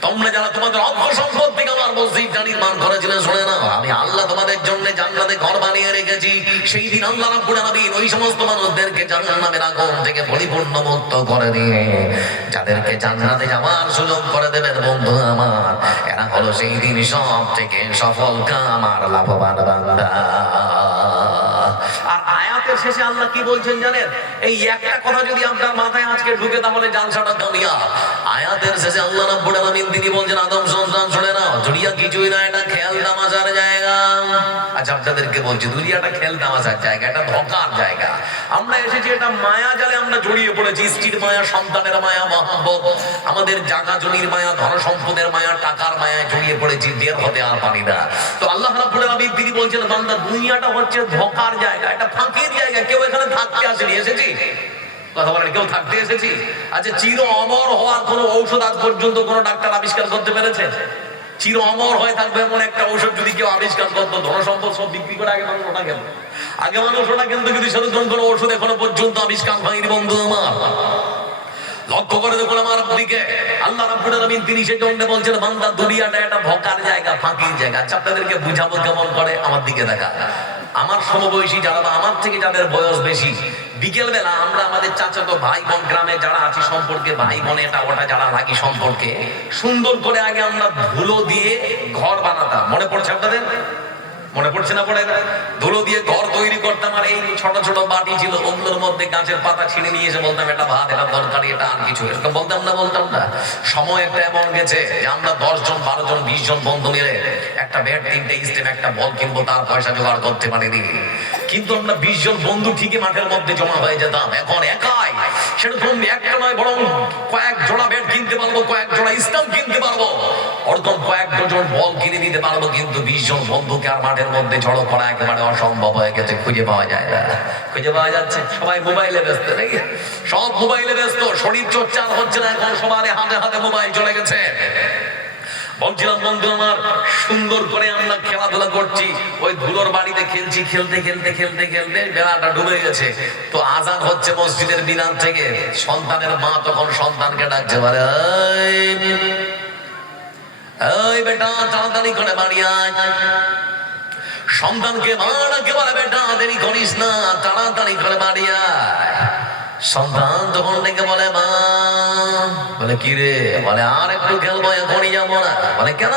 তোমরা যারা তোমাদের অর্থ সম্পদ থেকে আমার মসজিদটা নির্মাণ করেছিলেন, শুনে নাও, আমি আল্লাহ তোমাদের জন্য জান্নাতে ঘর বানিয়ে রেখেছি। সেই দিন আল্লাহ রাব্বুল আলামিন ওই সমস্ত মানুষদেরকে জাহান্নামের আগুন থেকে পরিপূর্ণ মুক্ত করে দিয়ে যাদেরকে জান্নাতে যাওয়ার সুযোগ করে দেবেন বন্ধু আমার। এরা হলো সেই দিন সব থেকে সফল কাম আর লাভবান বান্দা। আর আয়াতের শেষে আল্লাহ কি বলছেন জানেন? এই একটা কথা যদি আপনার মাথায় আজকে ঢুকে তাহলে জালসাটা কামিয়া। আয়াতের শেষে আল্লাহ রাব্বুল আলামিন তিনি বলছেন, আদম সন্তান শুনে নাও, দুনিয়া কিছুই না, এটা খেয়াল তামাশার জায়গা। আচ্ছা আপনাদেরকে বলছি, দুনিয়াটা খেয়াল তামাশার জায়গা, এটা ধোঁকার জায়গা। আমরা এসেছি এটা মায়া জালে আমরা জড়িয়ে পড়েছি। স্ত্রীর মায়া, সন্তানের মায়া, মহব্বত, আমাদের জায়গা জমির মায়া, ধন সম্পদের মায়া, টাকার মায়ায় জড়িয়ে পড়েছি, বের হতে আর পারি না। তো আল্লাহ রাব্বুল আলামিন তিনি বলছেন, বান্দা দুনিয়াটা হচ্ছে ধোঁকার জায়গা, এটা ফাঁকির জায়গা। কেউ এখানে থাকতে আসেনি, এসেছি কথা বলেন, কেউ থাকতে এসেছি? আচ্ছা, চির অমর হওয়ার কোন ঔষধ আজ পর্যন্ত কোন ডাক্তার আবিষ্কার করতে পেরেছে? চির অমর হয়ে থাকবে এমন একটা ঔষধ যদি কেউ আবিষ্কার করতো, ধন সম্পদ সব বিক্রি করে আগে মানুষ ওটা গেল, আগে মানুষ ওটা কিন্তু সেরকম কোন ঔষধ এখনো পর্যন্ত আবিষ্কার হয়নি বন্ধু আমার। লক্ষ্য করে দেখুন আমার দিকে, আল্লাহ রাব্বুল আলামিন তিনি সেজন্য বলছেন, বান্দা দুনিয়াটা একটা ধোঁকার জায়গা, ফাঁকির জায়গা। আচ্ছা আপনাদেরকে বুঝাবো কেমন করে? আমার দিকে দেখা, আমার সমবয়সী যারা বা আমার থেকে যাদের বয়স বেশি, বিকেল বেলা আমরা আমাদের চাচাতো ভাই বোন গ্রামে যারা আছি সম্পর্কে, ভাই বোন এটা ওটা যারা লাগি সম্পর্কে, সুন্দর করে আগে আমরা ধুলো দিয়ে ঘর বানাতাম। মনে পড়ছে আপনাদের? মনে পড়ছে না? পড়ে ধুলো দিয়ে ঘর তৈরি করতাম। আর এই ছোট ছোট বাটি ছিল, ওগুলোর মধ্যে গাছের পাতা ছিঁড়ে নিয়ে এসে বলতাম, এটা ভাত, এটা তরকারি, এটা আর কিছু, এরকম বলতাম না। সময় একটা এমন গেছে যে আমরা 10 জন 12 জন 20 জন বন্ধু মিলে একটা ব্যাট, 3টে স্টেম, একটা বল কিনবো, তার পয়সা জোগাড় করতে পারিনি। কিন্তু আমরা 20 জন বন্ধু ঠিকই মাঠের মধ্যে জমা হয়ে যেতাম। এখন একাই সেরকম একটা নয়, বরং কয়েক জোড়া ব্যাট কিনতে পারবো, কয়েক জোড়া স্টাম্প কিনতে পারবো, ওরকম কয়েক ডজন বল কিনে দিতে পারবো। কিন্তু 20 জন বন্ধুকে আর মাঠের মধ্যে জড়ো করা একেবারে অসম্ভব হয়ে গেছে, খুঁজে পাওয়া যায় না। খুঁজে পাওয়া যাচ্ছে, সবাই মোবাইলে ব্যস্ত, নাকি? সব মোবাইলে ব্যস্ত, শরীর চর্চা হচ্ছে না এখন, সবার হাতে হাতে মোবাইল চলে গেছে। বলছিলাম বন্ধু আমার, সুন্দর করে আমরা খেলাধুলা করছি, ওই ধুলোর বাড়িতে খেলছি, খেলতে খেলতে খেলতে খেলতে বেলাটা ডুবে গেছে। তো আজান হচ্ছে মসজিদের মিনার থেকে, সন্তানের মা তখন সন্তানকে ডাকছে, বলে এই বেটা তাড়াতাড়ি করে বাড়ি আয়। সন্তানকে মা ডাকে, বলে বেটা দেরি করিস না, তাড়াতাড়ি করে বাড়ি আয়। সন্তান তখন ডেকে বলে মা, বলে কি রে? বলে আর একটু খেলবো, এখনই যাবো না। বলে কেন?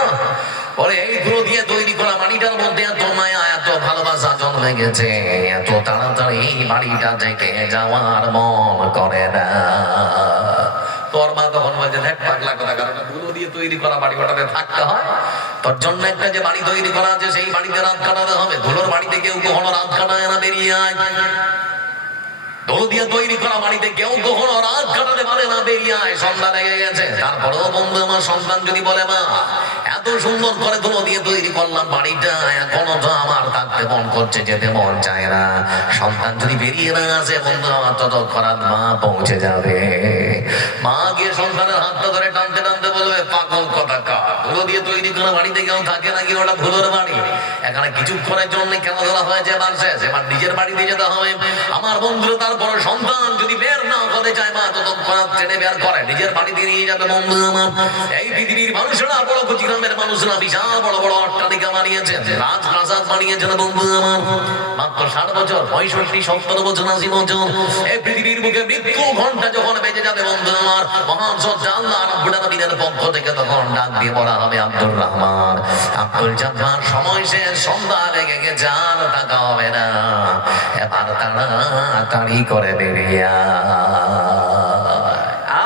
বলে এই ধুলো দিয়ে তৈরি করা বাড়িটার মধ্যে এত মায়া, এত ভালোবাসা জন্মে গেছে, এত তাড়াতাড়ি এই বাড়িটা থেকে যাওয়ার মন করে না। তোর মা তখন বলছে, দেখ পাগলা কথা, কারণ ধুলো দিয়ে তৈরি করা বাড়ি, ওটাতে থাকতে হয়। তোর জন্য একটা যে বাড়ি তৈরি করা আছে, সেই বাড়িতে রাত কাটাতে হবে। ধুলোর বাড়িতে কেউ কখনো রাত কাটায় না, বেরিয়ে আয়। ধুলো দিয়ে তৈরি করা বাড়িতে কেউ কখনো রাত কাটাতে পারে না, বেরিয়ে আয়। সন্ধ্যা লেগে গেছে, তারপরেও বন্ধু আমার সন্তান যদি বলে মা এত সুন্দর করে ধুলো দিয়ে তৈরি করলাম বাড়িটা, এখনো তো আমার থাকতে মন করছে, যেতে মন চায় না। সন্তান যদি বেরিয়ে না আসে বন্ধু আমার, ততক্ষণাৎ মা পৌঁছে যাবে। মা গিয়ে সন্তানের হাতটা ধরে টানতে টানতে বলবে, পাগল কোথাকার, ধুলো দিয়ে তৈরি করা বাড়িতে কেউ থাকে নাকি? ওটা ধুলোর বাড়ি, এখানে কিছুক্ষণের জন্য খেলাধুলা হয়েছে, এবার শেষ, এবার নিজের বাড়িতে যেতে হবে। আমার বন্ধু তারপর সন্তান যদি বের না হতে চায়, মা ততক্ষণাৎ টেনে বের করে নিজের বাড়িতে নিয়ে যাবে। বন্ধু আমার, এই পৃথিবীর মানুষেরা, বড় গ্রামের মানুষরা বিশাল বড় বড় অট্টালিকা বানিয়েছেন, রাজপ্রাসাদ বানিয়েছেন। বন্ধু আমার, মাত্র 60 বছর, 65, 70 বছর, 80 বছর, এই পৃথিবীর বুকে মৃত্যু ঘন্টা যখন বেজে যাবে বন্ধু আমার, মহান সত্তা আল্লাহ রাব্বুল আলামিনের পক্ষ থেকে তখন ডাক দিয়ে বলা হবে, আব্দুর রহমান, আব্দুল জব্বার, সময় শেষ, সন্ধ্যা লেগে গেছে, আর টাকা হবে না, এবার তাড়াতাড়ি করে বেরিয়ে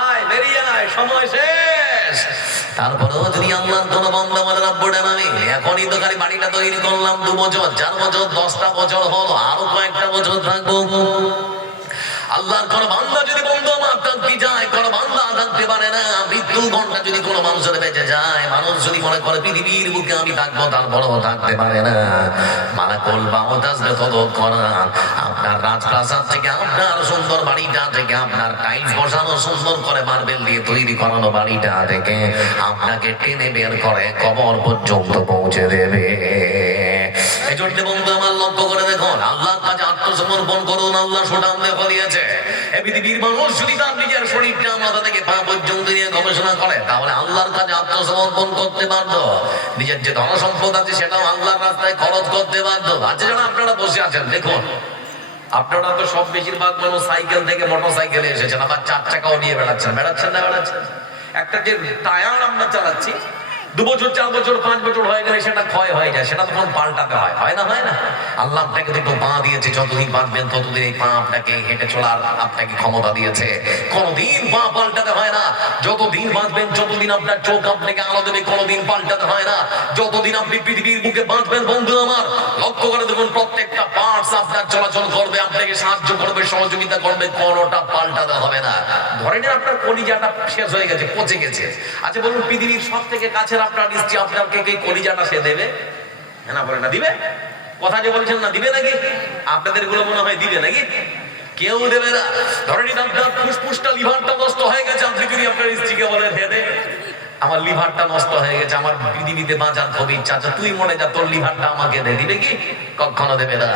আয়, বেরিয়ে আয়, সময় শেষ। তারপরেও যদি আল্লাহর কোন বান্দা বলে, রব্বুল আলামিন এখনই তো খালি বাড়িটা তৈরি করলাম, 2 বছর, 4 বছর, 10টা বছর হলো, আরো কয়েকটা বছর থাকবো। আল্লাহর কোন বান্দা যদি বন্ধু আমার থাকতে যায়, কোন বান্দা থাকতে পারে না। মৃত্যু ঘন্টা যদি কোনো মানুষের বেঁচে যায়, মানুষ যদি মনে করে পৃথিবীর বুকে আমি থাকবো, তারপরেও থাকতে পারে না। মালাকুল মাউত আসবে ততক্ষণ আপনার রাজপ্রাসাদ থেকে, আপনার সুন্দর বাড়িটা থেকে, আপনার টাইলস বসানো সুন্দর করে মার্বেল দিয়ে তৈরি করানো বাড়িটা থেকে আপনাকে টেনে বের করে কবর পর্যন্ত পৌঁছে দেবে। এই জন্য বন্ধু আমার লক্ষ্য করে দেখুন, আল্লাহর কাছে আত্মসমর্পণ করুন, আল্লাহ সুনাম দেখে দিয়েছে। এই পৃথিবীর মানুষ যদি তার নিজের শরীরটা মাথা থেকে পা পর্যন্ত নিয়ে গবেষণা করে, তাহলে আল্লাহর কাছে আত্মসমর্পণ করতে বাধ্য। নিজের যে ধন সম্পদ আছে সেটাও আল্লাহর রাস্তায় খরচ করতে বাধ্য। আচ্ছা, যারা আপনারা বসে আছেন, দেখুন আপনারা তো সব বেশিরভাগ মানুষ সাইকেল থেকে মোটর সাইকেলে এসেছেন, আবার 4 চাকাও নিয়ে বেড়াচ্ছেন না বেড়াচ্ছেন। একটা যে টায়ার আমরা চালাচ্ছি, 2 বছর, 4 বছর, 5 বছর হয়ে গেলে সেটা ক্ষয় হয়ে যায়, সেটা তখন পাল্টাতে হয়, হয় না? আল্লাহ আপনাকে দুটো পা দিয়েছে, যতদিন বাঁচবেন ততদিন এই পা আপনাকে হেঁটে চলার আপনাকে ক্ষমতা দিয়েছে। কোনোদিন পা পাল্টাতে হয় না। যতদিন বাঁচবেন যতদিন আপনার চোখ আপনাকে আলো দেবে, কোনোদিন পাল্টাতে হয় না। যতদিন আপনি পৃথিবীর বুকে বাঁচবেন বন্ধু আমার, লক্ষ্য করে দেখুন, প্রত্যেকটা পার্টস আপনার চলাচল করবে, আপনাকে সাহায্য করবে, সহযোগিতা করবে, কোনোটা পাল্টাতে হবে না। ধরে নিন আপনার কলিজাটা শেষ হয়ে গেছে, পচে গেছে। আচ্ছা বলুন, পৃথিবীর সব থেকে কাছের আপনার নিশ্চয়ই আপনাকে এই কলিজাটা সে দেবে না? বলে না, দিবে? কথা যে বলছেন না, দিবে নাকি? আপনাদের গুলো মনে হয় দিবে নাকি? কেউ দেবে না। ধরে নিন আপনার ফুসফুসটা, লিভারটা নষ্ট হয়ে গেছে, আপনি যদি আপনার স্ত্রীকে বলেন, হে দে, আমার লিভারটা নষ্ট হয়ে গেছে, আমার পৃথিবীতে বাঁচার খুব ইচ্ছা আছে, তুই মনে যা, তোর লিভারটা আমাকে দে, দিবে কি? কখনো দেবে না।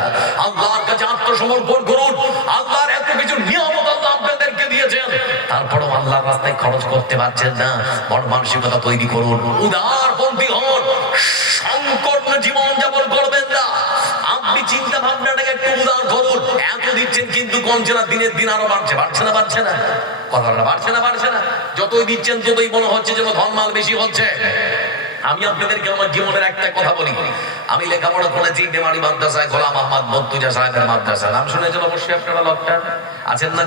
আল্লাহর কাছে আত্মসমর্পণ করুন। আল্লাহর এত কিছু নিয়ামত আল্লাহ আপনাদেরকে দিয়েছেন, তারপরেও আল্লাহর রাস্তায় খরচ করতে পারছেন না। বড় মানসিকতা তৈরি করুন, উদারপন্থী হন, সংকট জীবন যাপন করবেন না। আপনি চিন্তা ভাবনাটাকে একটু উদার করুন। এত দিচ্ছেন কিন্তু কমছে না, দিনের দিন আরো বাড়ছে না? কথাটা বাড়ছে না? যতই দিচ্ছেন ততই মনে হচ্ছে যেন ধনমাল বেশি হচ্ছে। আমি আপনাদেরকে আমার জীবনের একটা কথা বলি। আমি লেখাপড়া করেছি ডেমারি মাদ্রাসায়, গোলাম আহমদ মর্তুজা সাহেবের মাদ্রাসা। নাম শুনেছেন অবশ্যই আপনারা, লোকটা আছেন না?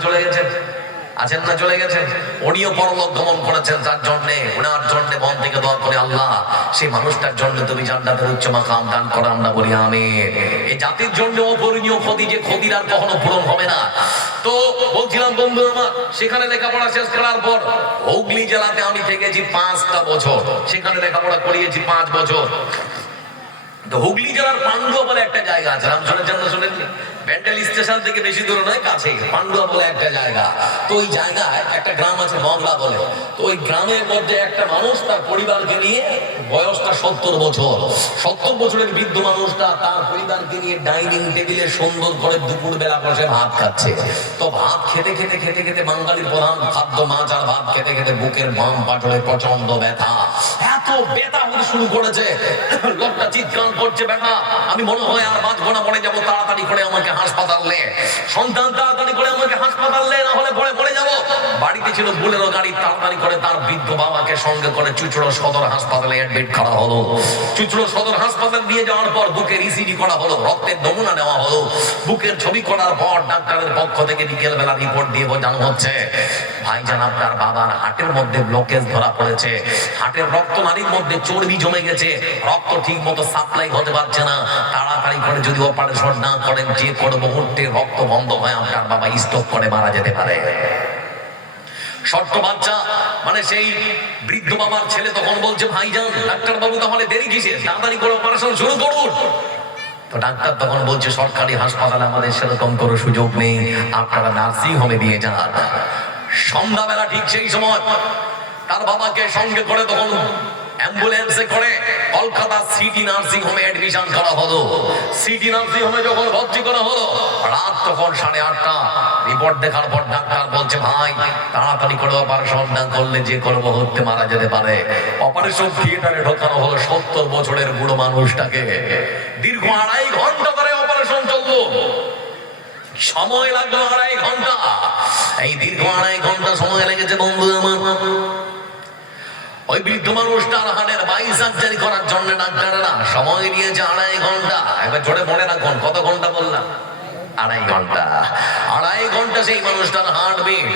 চলে গেছেন। উনিও পরলোক গমন করেছেন, যার জন্যে ওনার জন্যে মন থেকে দোয়া করে, আল্লাহ সেই মানুষটার জন্য তুমি জান্নাতের উচ্চ মাকাম দান করো, আমরা বলি আমিন। এই জাতির জন্য অপূরণীয় ক্ষতি, যে ক্ষতির আর কখনো পূরণ হবে না। তো বলছিলাম বন্ধু আমার, সেখানে লেখাপড়া শেষ করার পর হুগলি জেলাতে আমি থেকেছি 5টা বছর, সেখানে লেখাপড়া করিয়েছি 5 বছর। তো হুগলি জেলার পান্ডুয়া বলে একটা জায়গা আছে, নাম শুনেছেন না? শুনেছি, ব্যান্ডেল স্টেশন থেকে বেশি দূরে নয়, কাছে পান্ডুয়া বলে একটা জায়গা। তো ওই জায়গায় একটা গ্রাম আছে মংলা বলে। তো ওই গ্রামের মধ্যে একটা মানুষ তার পরিবারকে নিয়ে, বয়সটা 70 বছর, 70 বছরের বৃদ্ধ মানুষটা তার পরিবারকে নিয়ে ডাইনিং টেবিলে সুন্দর করে দুপুর বেলা বসে ভাত খাচ্ছে। তো ভাত খেতে খেতে খেতে খেতে বাঙালির প্রধান খাদ্য মাছ আর ভাত খেতে খেতে বুকের বাম পাটরে প্রচন্ড ব্যথা, এত ব্যথা হতে শুরু করেছে। লোকটা চিৎকার করছে, ব্যথা, আমি মনে হয় আর বাঁচবো না, মরে যাবো, তাড়াতাড়ি করে আমাকে হাসপাতাল নে, সন্তান তাড়াতাড়ি করে আমাকে হাসপাতাল নে, না হলে পরে যাবো। বাড়িতে ছিল বুলেরো গাড়ি, তাড়াতাড়ি করে তার বৃদ্ধ বাবাকে সঙ্গে করে চুঁচুড়ো সদর হাসপাতালে অ্যাডমিট করা হলো। চুঁচুড়ো সদর হাসপাতাল নিয়ে যাওয়ার পর বুকের ইসিজি করা হলো, রক্তের নমুনা নেওয়া হলো। বুকের ছবি করার পর ডাক্তারের পক্ষ থেকে বিকেল বেলা রিপোর্ট দিয়ে জানানো হচ্ছে, ভাইজান আপনার বাবার হার্টের মধ্যে ব্লকেজ ধরা পড়েছে, হার্টের রক্ত নালীর মধ্যে চর্বি জমে গেছে, রক্ত ঠিক মতো সাপ্লাই হতে পারছে না, তাড়াতাড়ি করে যদি অপারেশন না করেন যে কোনো মুহূর্তে রক্ত বন্ধ হয় আপনার বাবা স্ট্রোক করে মারা যেতে পারে। ছোট্ট বাচ্চা মানে সেই বৃদ্ধ বাবার ছেলে তখন বলছে, ভাইজান ডাক্তার বাবু তাহলে দেরি কিসে, তাড়াতাড়ি করে অপারেশন শুরু করুন। তো ডাক্তার তখন বলছে, সরকারি হাসপাতালে আমাদের সেরকম কোনো সুযোগ নেই, আপনারা নার্সিং হোমে দিয়ে যান। সন্ধ্যাবেলা ঠিক সেই সময় তার বাবাকে সঙ্গে করে তখন অ্যাম্বুলেন্সে করে কলকাতা সিটি নার্সিং হোমে অ্যাডমিশন করা হলো। সিটি নার্সিং হোমে যখন ভর্তি করা হলো, রাত তখন 8:30। রিপোর্ট দেখার পর ডাক্তার বলছে, ভাই তাড়াতাড়ি করে অপারেশন না করলে যে কোনো মুহূর্তে মারা যেতে পারে। অপারেশন থিয়েটারে ঢোকানো হলো 70 বছরের বুড়ো মানুষটাকে। দীর্ঘ 2.5 ঘন্টা ধরে অপারেশন চললো, সময় লাগলো 2.5 ঘন্টা। এই দীর্ঘ 2.5 ঘন্টা সময় লেগেছে বন্ধু আমার ওই বৃদ্ধ মানুষটার হাড়ের বাইসার্জারি করার জন্য ডাক্তাররা সময় নিয়েছে 2.5 ঘন্টা। এবার জোরে মনে রাখুন, কত ঘন্টা বললাম? 2.5 ঘন্টা। 2.5 ঘন্টা সেই মানুষটার হার্টবিট,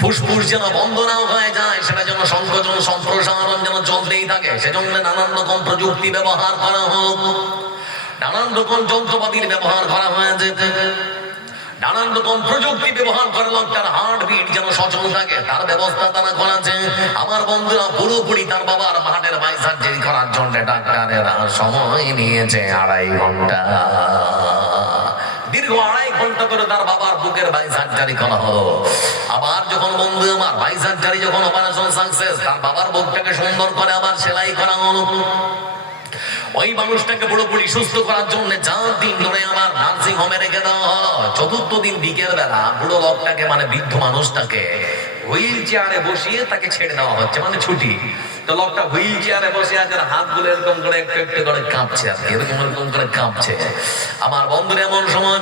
ফুসফুস যেন বন্ধ না হয়ে যায়, সেটা যেন সংকোচন সম্প্রসারণ যেন চলতেই থাকে, সেজন্য নানান রকম প্রযুক্তি ব্যবহার করা হোক, নানান রকম যন্ত্রপাতির ব্যবহার করা হয়েছে, নানান রকম প্রযুক্তি ব্যবহার করে লোকটার হার্টবিট যেন সচল থাকে তার ব্যবস্থা তারা করেছে। আমার বন্ধুরা পুরোপুরি তার বাবার হার্টের বাইসার্জারি করার জন্য ডাক্তারেরা সময় নিয়েছে 2.5 ঘন্টা। দীর্ঘ 2.5 ঘন্টা ধরে তার বাবার বুকের বাইসার্জারি করা হলো। আবার যখন বন্ধু আমার বাইসার্জারি যখন অপারেশন সাকসেস, তার বাবার বুকটাকে সুন্দর করে আবার সেলাই করা হলো। ওই মানুষটাকে পুরোপুরি সুস্থ করার জন্য 4 দিন ধরে আমার নার্সিং হোমে রেখে দেওয়া হলো। 4th দিন বিকেল বেলা বুড়ো লোকটাকে মানে বৃদ্ধ মানুষটাকে হুইল চেয়ারে বসিয়ে তাকে ছেড়ে দেওয়া হচ্ছে, মানে ছুটি। তো লোকটা হুইল চেয়ারে বসে আছে, হাতগুলো এরকম করে একটু একটু করে কাঁপছে, আর এরকম করে কাঁপছে। আমার বন্ধুর এমন সময়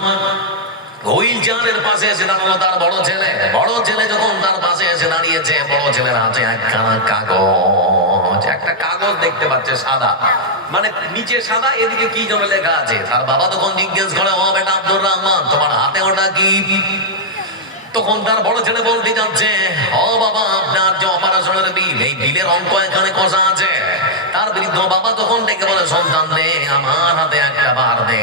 হুইল চেয়ারের পাশে এসে দাঁড়ালো তার বড় ছেলে। বড় ছেলে যখন তার পাশে এসে দাঁড়িয়েছে, বড় ছেলের হাতে একখানা কাগজ, একটা কাগজ দেখতে পাচ্ছে সাদা, মানে নিচে সাদা, এদিকে কি যেন লেখা আছে। তার বাবা তখন জিজ্ঞেস করে, ও বেটা আব্দুর রহমান, তোমার হাতে ওটা কি? তখন তার বড় ছেলে বলতে যাচ্ছে, ও বাবা আপনার যে অপারেশনের বিল, এই বিলের অঙ্ক এখানে কষা আছে। তার বৃদ্ধ বাবা তখন ডেকে বলে, সন্তান দে আমার হাতে একটা বার দে,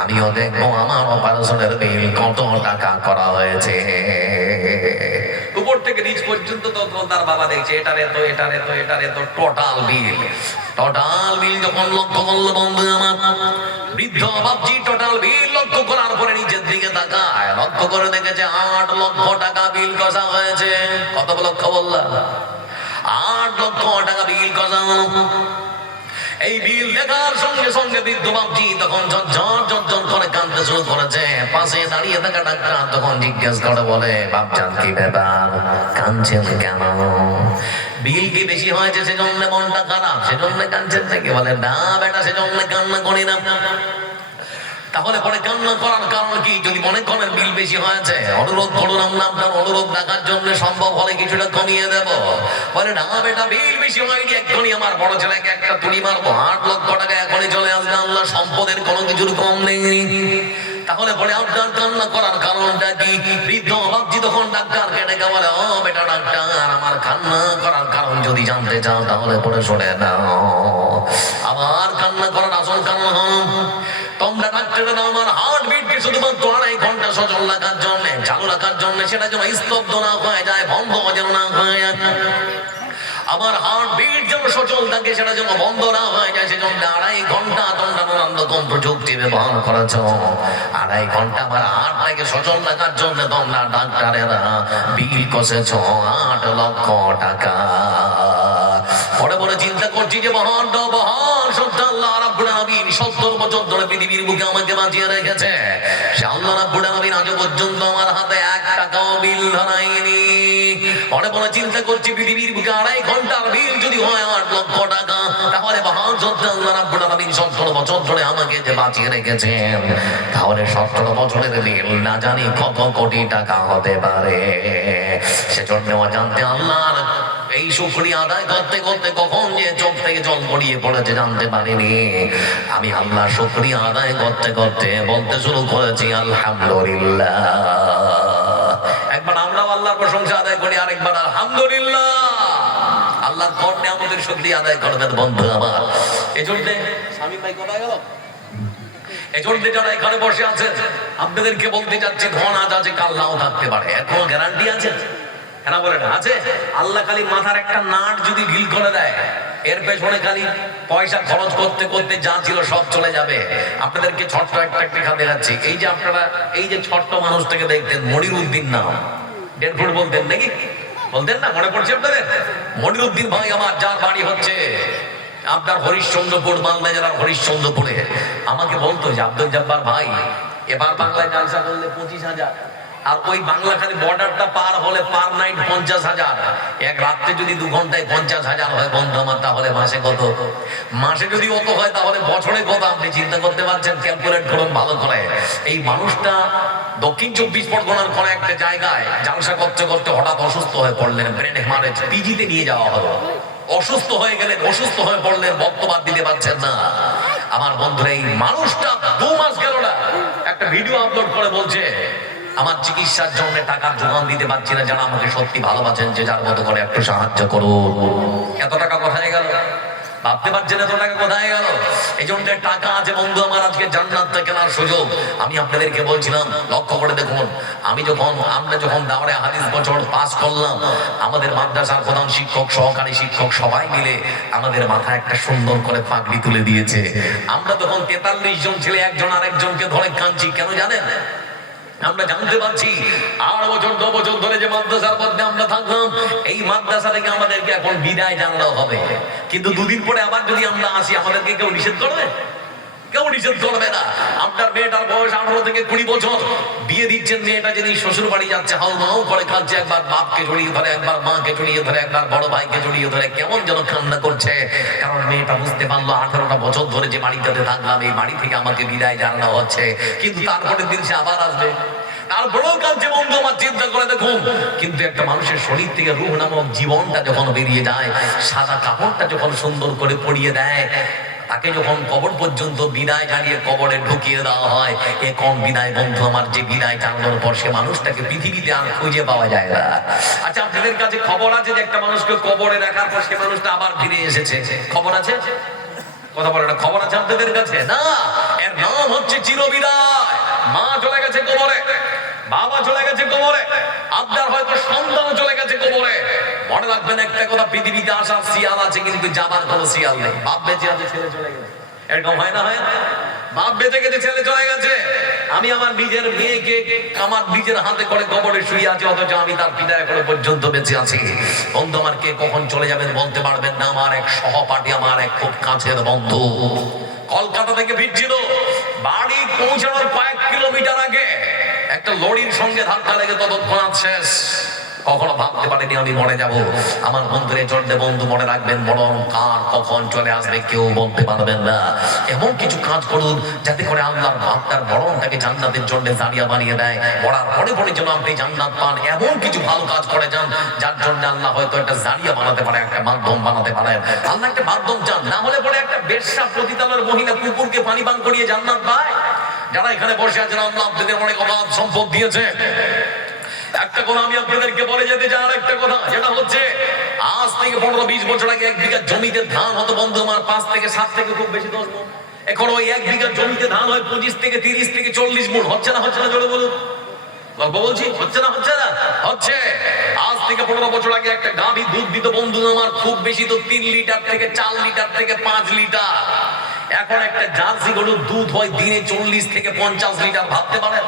আমিও দেখবো আমার অপারেশনের বিল কত টাকা করা হয়েছে। উপর থেকে নিচ পর্যন্ত তখন তার বাবা দেখছে, এটার এত, এটার এত, এটার এত, টোটাল বিল। টোটাল বিল যখন লক্ষ্য করলো বন্ধু আমার, বৃদ্ধ বাবজি টোটাল বিল লক্ষ্য করার পরে নিচের দিকে তাকায়, লক্ষ্য করে দেখেছে 8 লক্ষ টাকা বিল কষা হয়েছে। কত লক্ষ বললাম? 8 লক্ষ টাকা বিল কষা হলো। এই বিল দেখার সঙ্গে সঙ্গে বৃদ্ধ বাবজি তখন ঝরঝর করে কাঁদতে শুরু করেছে। পাশে দাঁড়িয়ে থাকা ডাক্তার তখন জিজ্ঞেস করে, বলে বাপজান কি ব্যাপার, কাঁদছেন কেন? বিল কি বেশি হয়েছে সেজন্য মনটা খারাপ, সেজন্য কাঁদছেন নাকি? বলে না বেটা, সেজন্য কান্না করি না। তাহলে পরে কান্না করার কারণ কি? যদি মনে করেন বিল বেশি হয়েছে, অনুরোধ করুন, আমরা আপনার অনুরোধ রাখার জন্য সম্ভব হলে কিছুটা কমিয়ে দেব। বলে না বেটা, বিল বেশি হয়নি, এক্ষুনি আমার বড় ছেলেকে একটা তুড়ি মারবো, 8 লক্ষ টাকা এখনই চলে আসবে, আল্লাহ সম্পদের কোনো কিছুর কম নেই। তাহলে পরে আপনার কান্না করার কারণটা কি? বৃদ্ধ বাবজি তখন ডাক্তারকে ডেকে বলে, ও বেটা ডাক্তার, আমার কান্না করার কারণ যদি জানতে চাও তাহলে পরে শুনে নাও। আমার কান্না করার আসল কারণ হল, তোমরা ডাক্তাররা আমার হার্টবিটকে শুধুমাত্র 2.5 ঘন্টা সচল রাখার জন্য, চালু রাখার জন্য, সেটা যেন স্তব্ধ না হয়ে যায়, বন্ধ যেন না হয়ে যায়। আমার হার্ট বিট যেন সচল থাকে, সেটা যেন বন্ধ না হয়ে যায়। সেজন্য 2.5 ঘন্টা তোমরা নানান রকম প্রযুক্তি ব্যবহার করেছ। 2.5 ঘন্টা আমার হার্টটাকে সচল রাখার জন্য তোমরা ডাক্তারেরা বিল কষেছ 8 লক্ষ টাকা। পরে পরে চিন্তা করছি যে মহান সত্য আল্লাহ রাব্বুল আলামিন 70 বছর ধরে পৃথিবীর বুকে আমাকে বাঁচিয়ে রেখেছে। সে আল্লাহ রাব্বুল আলামিন আজ পর্যন্ত আমার হাতে 1 টাকাও বিল ধরায়নি। পরে পরে চিন্তা করছি পৃথিবীর বুকে 2.5 ঘন্টার বিল যদি হয় 8 লক্ষ টাকা, তাহলে মহান সত্য আল্লাহ রাব্বুল আলামিন 70 বছর ধরে আমাকে যে বাঁচিয়ে রেখেছেন, তাহলে 70 বছরের বিল না জানি কত কোটি টাকা হতে পারে। সেজন্য অজান্তে আল্লাহর এই শুকরিয়া আদায় করতে করতে কখন যে চোখ থেকে জল গড়িয়ে পড়েছে জানতে পারিনি। আমি আল্লাহ শুকরিয়া আদায় করতে করতে বলতে শুরু করেছি আলহামদুলিল্লাহ। একবার আমরাও আল্লাহর প্রশংসা আদায় করি, আরেকবার আলহামদুলিল্লাহ। আল্লাহর কর্ণে আমাদের শুকরিয়া আদায় করবেন বন্ধু আমার। এজন্য স্বামী ভাই কোথায় গেল? এজন্য যারা এখানে বসে আছেন আপনাদেরকে বলতে যাচ্ছি, ধন আজ আছে কাল নাও থাকতে পারে, এর কোনো গ্যারান্টি আছে? কেনা বলে না আছে? আল্লাহ খালি মাথার একটা নাট যদি ঢিল করে দেয়, এর পেছনে খালি পয়সা খরচ করতে করতে যা ছিল সব চলে যাবে। আপনাদেরকে ছোট্ট একটা দেখা দেখাচ্ছি। এই যে আপনারা এই যে ছোট্ট মানুষটাকে দেখতেন, মনির উদ্দিন নাম, 1.5 ফুট বলতেন নাকি? বলতেন না? মনে পড়ছে আপনাদের? মনির উদ্দিন ভাই আমার, যার বাড়ি হচ্ছে আপনার হরিশ্চন্দ্রপুর, মালদা জেলার হরিশ্চন্দ্রপুরে, আমাকে বলতো যে আব্দুল জব্বার ভাই এবার বাংলায় জালসা করলে 25,000, আর ওই বাংলা খালি বর্ডারটা পার হলে পার নাইট 50,000। এক রাত্রে যদি 2 ঘন্টায় 50,000 হয় বন্ধু আমার, তাহলে মাসে কত? মাসে যদি অত হয় তাহলে বছরে কত? আপনি চিন্তা করতে পারছেন? ক্যালকুলেট করুন ভালো করে। এই মানুষটা দক্ষিণ 24 পরগনার কোন একটা জায়গায় জালসা করতে করতে হঠাৎ অসুস্থ হয়ে পড়লেন, ব্রেন হ্যামারেজ, পিজিতে নিয়ে যাওয়া হলো। অসুস্থ হয়ে গেলেন, অসুস্থ হয়ে পড়লেন, বক্তব্য দিতে পারছেন না। আমার বন্ধুরা, এই মানুষটা 2 মাস গেল না, একটা ভিডিও আপলোড করে বলছে আমার চিকিৎসার জন্য টাকার যোগান দিতে পারছি না, যারা আমাকে সত্যি ভালোবাসেন যে যার মতো করে একটু সাহায্য করুন। এত টাকা কোথায় গেল? ভাবতে পারছেন এত টাকা কোথায় গেল? এই জন্য টাকা আছে বন্ধু আমার, আজকে জান্নাতটা কেনার সুযোগ। আমি আপনাদেরকে বলছিলাম, লক্ষ্য করে দেখুন, আমরা যখন দাওরে হাদিস বছর পাস করলাম, আমাদের মাদ্রাসার প্রধান শিক্ষক, সহকারী শিক্ষক সবাই মিলে আমাদের মাথায় একটা সুন্দর করে পাগড়ি তুলে দিয়েছে। আমরা তখন 43 জন ছেলে একজন আরেকজনকে ধরে কাঁদছি। কেন জানেন? আমরা জানতে পারছি 8 বছর 9 বছর ধরে যে মাদ্রাসার মধ্যে আমরা থাকলাম, এই মাদ্রাসা থেকে আমাদেরকে এখন বিদায় জানানো হবে। কিন্তু 2 দিন পরে আবার যদি আমরা আসি, আমাদেরকে কেউ নিষেধ করবে? কেউ নিষেধ করবে না। আপনার মেয়েটার বয়স 18 থেকে 20 বছর, বিয়ে দিচ্ছেন, মেয়েটা যদি শ্বশুর বাড়ি যাচ্ছে হাউ মাউ করে কাঁদছে, একবার বাপকে জড়িয়ে ধরে, একবার মাকে জড়িয়ে ধরে, একবার বড় ভাইকে জড়িয়ে ধরে, কেমন যেন কান্না করছে। কারণ মেয়েটা বুঝতে পারলো 18টা বছর ধরে যে বাড়িটাতে থাকলাম, এই বাড়ি থেকে আমাকে বিদায় জানানো হচ্ছে। কিন্তু তারপরের দিন সে আবার আসবে, তারপরেও কাঁদছে বন্ধু আমার। চিন্তা করে দেখুন, কিন্তু একটা মানুষের শরীর থেকে রূহ নামক জীবনটা যখন বেরিয়ে যায়, সাদা কাপড়টা যখন সুন্দর করে পরিয়ে দেয়, তাকে যখন কবর পর্যন্ত বিদায় জানিয়ে কবরে ঢুকিয়ে দেওয়া হয়, এ কোন বিদায় বন্ধু আমার, যে বিদায় জানানোর পর সে মানুষটাকে পৃথিবীতে আর খুঁজে পাওয়া যায় না। আচ্ছা, আপনাদের কাছে খবর আছে যে একটা মানুষকে কবরে রাখার পর সে মানুষটা আবার ফিরে এসেছে? খবর আছে? কথা বলে না, খবর আছে আপনাদের কাছে? না, এর নাম হচ্ছে চিরবিদায়। মা চলে গেছে কবরে, বাবা চলে গেছে কবরে, আপনার হয়তো সন্তান চলে গেছে কবরে। মনে রাখবেন একটা কথা, পৃথিবীতে আসার শিয়াল আছে কিন্তু যাবার কোনো শিয়াল নেই। বাপ বেঁচে আছে, ছেলে চলে গেছে, এরকম হয় না? হয়? বাপ বেঁচে গেছে, ছেলে চলে গেছে। আমি আমার নিজের মেয়েকে আমার নিজের হাতে করে কবরে শুয়ে আছি, অথচ আমি তার বিদায় করে পর্যন্ত বেঁচে আছি। বন্ধু আমার, কে কখন চলে যাবেন বলতে পারবেন না। আমার এক সহপাঠী, আমার এক খুব কাছের বন্ধু, কলকাতা থেকে ফিরছিল, বাড়ি পৌঁছানোর কয়েক কিলোমিটার আগে একটা লরির সঙ্গে ধাক্কা লেগে তৎক্ষণাৎ শেষ। কখনো ভাবতে পারিনি আমি মরে যাব। আমার বন্ধুরে চলতে বন্ধু, মনে রাখবেন, মরণ কার কখন চলে আসবে কেউ বলতে পারবেন না। এমন কিছু কাজ করুন যাতে করে আল্লাহর আপনার মরণটাকে জান্নাতের জন্য জারিয়া বানিয়ে দেয়। মরার পরে পরে যেন আপনি জান্নাত পান, এমন কিছু ভালো কাজ করে যান যার জন্য আল্লাহ হয়তো একটা জারিয়া বানাতে পারে, একটা মাধ্যম বানাতে পারেন। আল্লাহ একটা মাধ্যম চান, না হলে পরে একটা বেশ্যা পতিতালয়ের মহিলা কুকুরকে পানি পান করিয়ে জান্নাত পায়। যারা এখানে বসে আছেন, আল্লাহ আপনাদের অনেক অভাব সম্পদ দিয়েছে। একটা কথা আমি আপনাদেরকে বলে যেতে চাই, আর একটা কথা, যেটা হচ্ছে আজ থেকে 15-20 বছর আগে 1 বিঘা জমিতে ধান হতো বন্ধু আমার 5 থেকে 7 থেকে খুব বেশি 10 মণ। এখন ওই 1 বিঘা জমিতে ধান হয় 25 থেকে 30 থেকে 40 মণ। হচ্ছে না? হচ্ছে না? জোরে বলুন। গল্প বলছি, হচ্ছে না? হচ্ছে না? হচ্ছে। আজ থেকে 15 বছর আগে একটা গাভী দুধ দিত বন্ধু আমার, খুব বেশি তো 3 লিটার থেকে 4 লিটার থেকে 5 লিটার। এখন একটা জার্সি গরুর দুধ হয় দিনে 40 থেকে 50 লিটার। ভাবতে পারেন?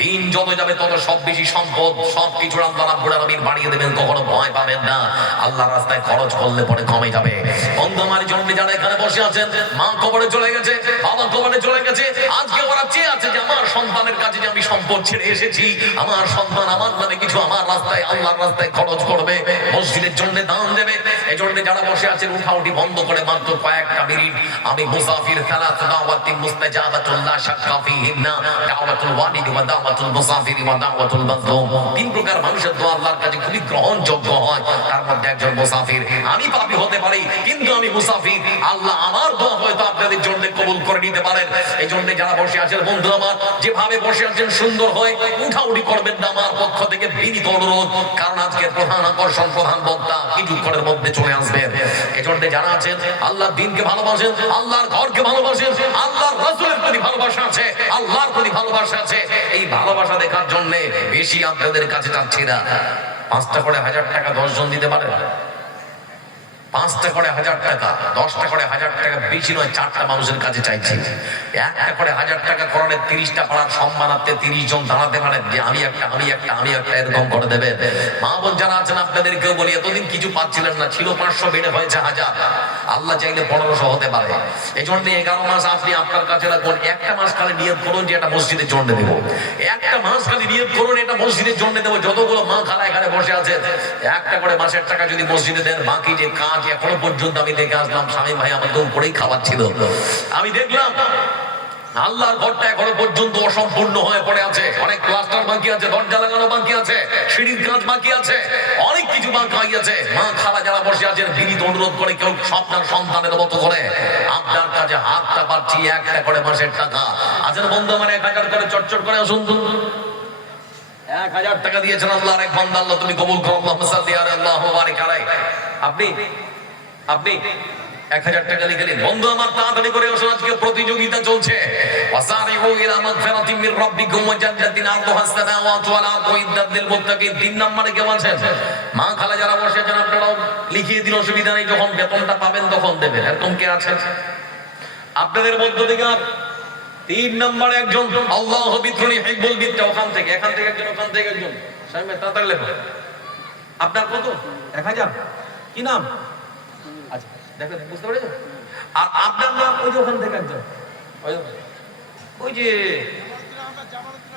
দিন যত যাবে তত সব বেশি সম্পদ, সবকিছু আল্লাহ রাব্বুল আলামিন বাড়িয়ে দেবেন, কখনো ভয় পাবেন না। আল্লাহর রাস্তায় খরচ করলে পরে কমে যাবে। বন্ধু আমার জন্য যারা এখানে বসে আছেন, মা কবরে চলে গেছে, বাবা কবরে চলে গেছে, আজকে ওরা চেয়ে আছে যে আমার সন্তানের কাছে যে আমি সম্পদ ছেড়ে এসেছি, আমার সন্তান আমার মানে কিছু আমার রাস্তায় আল্লাহর রাস্তায় খরচ করবে, মসজিদের জন্য দান দেবে। এই জন্য যারা বসে আছেন উঠাউঠি বন্ধ করে মাত্র কয়েকটা মিনিট আমি মুসাফির সালাত দাওয়াতিন মুস্তাজাবাতুল লা শাক্কা ফিহিন্না দাওয়াতুল ওয়ালিদ ওয়া দাওয়াতুল মুসাফির ওয়া দাওয়াতুল মাজলুম। তিন প্রকার মানুষের দোয়া আল্লাহর কাছে খুবই গ্রহণযোগ্য হয়, তার মধ্যে একজন মুসাফির। আমি পাপী হতে পারি কিন্তু আমি মুসাফির, আল্লাহ আমার দোয়া হয়তো আপনাদের জন্য কবুল করে নিতে পারেন। এই জন্য যারা বসে আছেন বন্ধু আমার, যেভাবে বসে আছেন সুন্দর হয় উঠাউঠি করবেন না, আমার পক্ষ থেকে বিনীত অনুরোধ। কারণ আজকের প্রধান আকর্ষণ, প্রধান বক্তা কিছুক্ষণের মধ্যে চলে আসবেন। এই জন্য যারা আছেন আল্লাহর দ্বীনকে ভালোবাসেন, আল্লাহর ঘরকে ভালোবাসেন, আল্লাহর রাসূলের প্রতি ভালোবাসা আছে, আল্লাহর প্রতি ভালোবাসা আছে, এই ভালোবাসা দেখার জন্য বেশি আপনাদের কাছে চাচ্ছি না। 5টা করে 1000 টাকা 10 জন দিতে পারেন? 5টা করে 1000 টাকা, 10টা করে 1000 টাকা বেশি নয়, 4টা মানুষের কাছে চাইছি। 1টা করে 1000 টাকা করালে 30টা পাড়ার সম্মানার্থে 30 জন দাঁড়াতে পারেন যে আমি একটা এরকম করে দেবে। মা বোন যারা আছেন আপনাদেরকেও বলি, এতদিন কিছু পাচ্ছিলেন না, ছিল 500 বেড়ে হয়েছে 1000, আল্লাহ চাইলে 1500 হতে পারে। এই জন্য 11 মাস আপনি আপনার কাছে রাখুন। একটা মাস খালি নিয়ত করুন যে এটা মসজিদের জন্য দেবো, একটা মাস খালি নিয়ত করুন এটা মসজিদের জন্য দেবো। যতগুলো মা খালা এখানে বসে আছে, 1টা করে মাসের টাকা যদি মসজিদে দেন, বাকি যে কাজ এখনো পর্যন্ত আমি দেখে আসলাম, স্বামী ভাই আমাকে উপরেই খাওয়াচ্ছিল, আমি দেখলাম আল্লাহর ঘরটা এখনো পর্যন্ত অসম্পূর্ণ হয়ে পড়ে আছে। অনেক প্লাস্টার বাকি আছে, দরজা লাগানো বাকি আছে, সিঁড়ির কাজ বাকি আছে, অনেক কিছু বাকি আছে। মা খালা যারা বসে আছেন বিনীত অনুরোধ করে কেউ আপনার সন্তানের মতো করে আপনার কাছে হাতটা পাচ্ছি 1টা করে মাসের টাকা আছেন বন্ধু আমার, 1000 করে চটচট করে আসুন। 1000 টাকা দিয়েছেন আল্লাহর এক বান্দা, আল্লাহ তুমি কবুল করো, আল্লাহুম্মা সাল্লি আলাইহি ওয়া বারিক আলাইহি। আপনি 1000 টাকা লিখে দিন বন্ধু আমার, তাড়াতাড়ি করে আসুন, আজকে প্রতিযোগিতা চলছে। ওয়াসারিউ ইলা মাগফিরাতিম মির রাব্বিকুম ওয়া জান্নাতিন আরদুহা আস-সামাওয়াতু ওয়াল আরদু ইদ্দাত লিল মুত্তাকিন। 3 নম্বরে কেমন আছেন মা খালা যারা বসে আছেন, আপনারাও লিখিয়ে দিন, অসুবিধা নেই, যখন বেতনটা পাবেন তখন দেবেন। এরকম কে আছেন আপনাদের মধ্য থেকে? 3 নম্বরে একজন আল্লাহু বিত্রুনি হিব্বুল বিত্তা, ওখান থেকে একজন, ওখান থেকে একজন। সামনে তাড়াতাড়ি লেখো। আপনার কত? 1000। কি নাম? আচ্ছা দেখেন, বুঝতে পেরেছেন? আর আপনার নাম? ওই যে ওখান থেকে একজন, ওই যে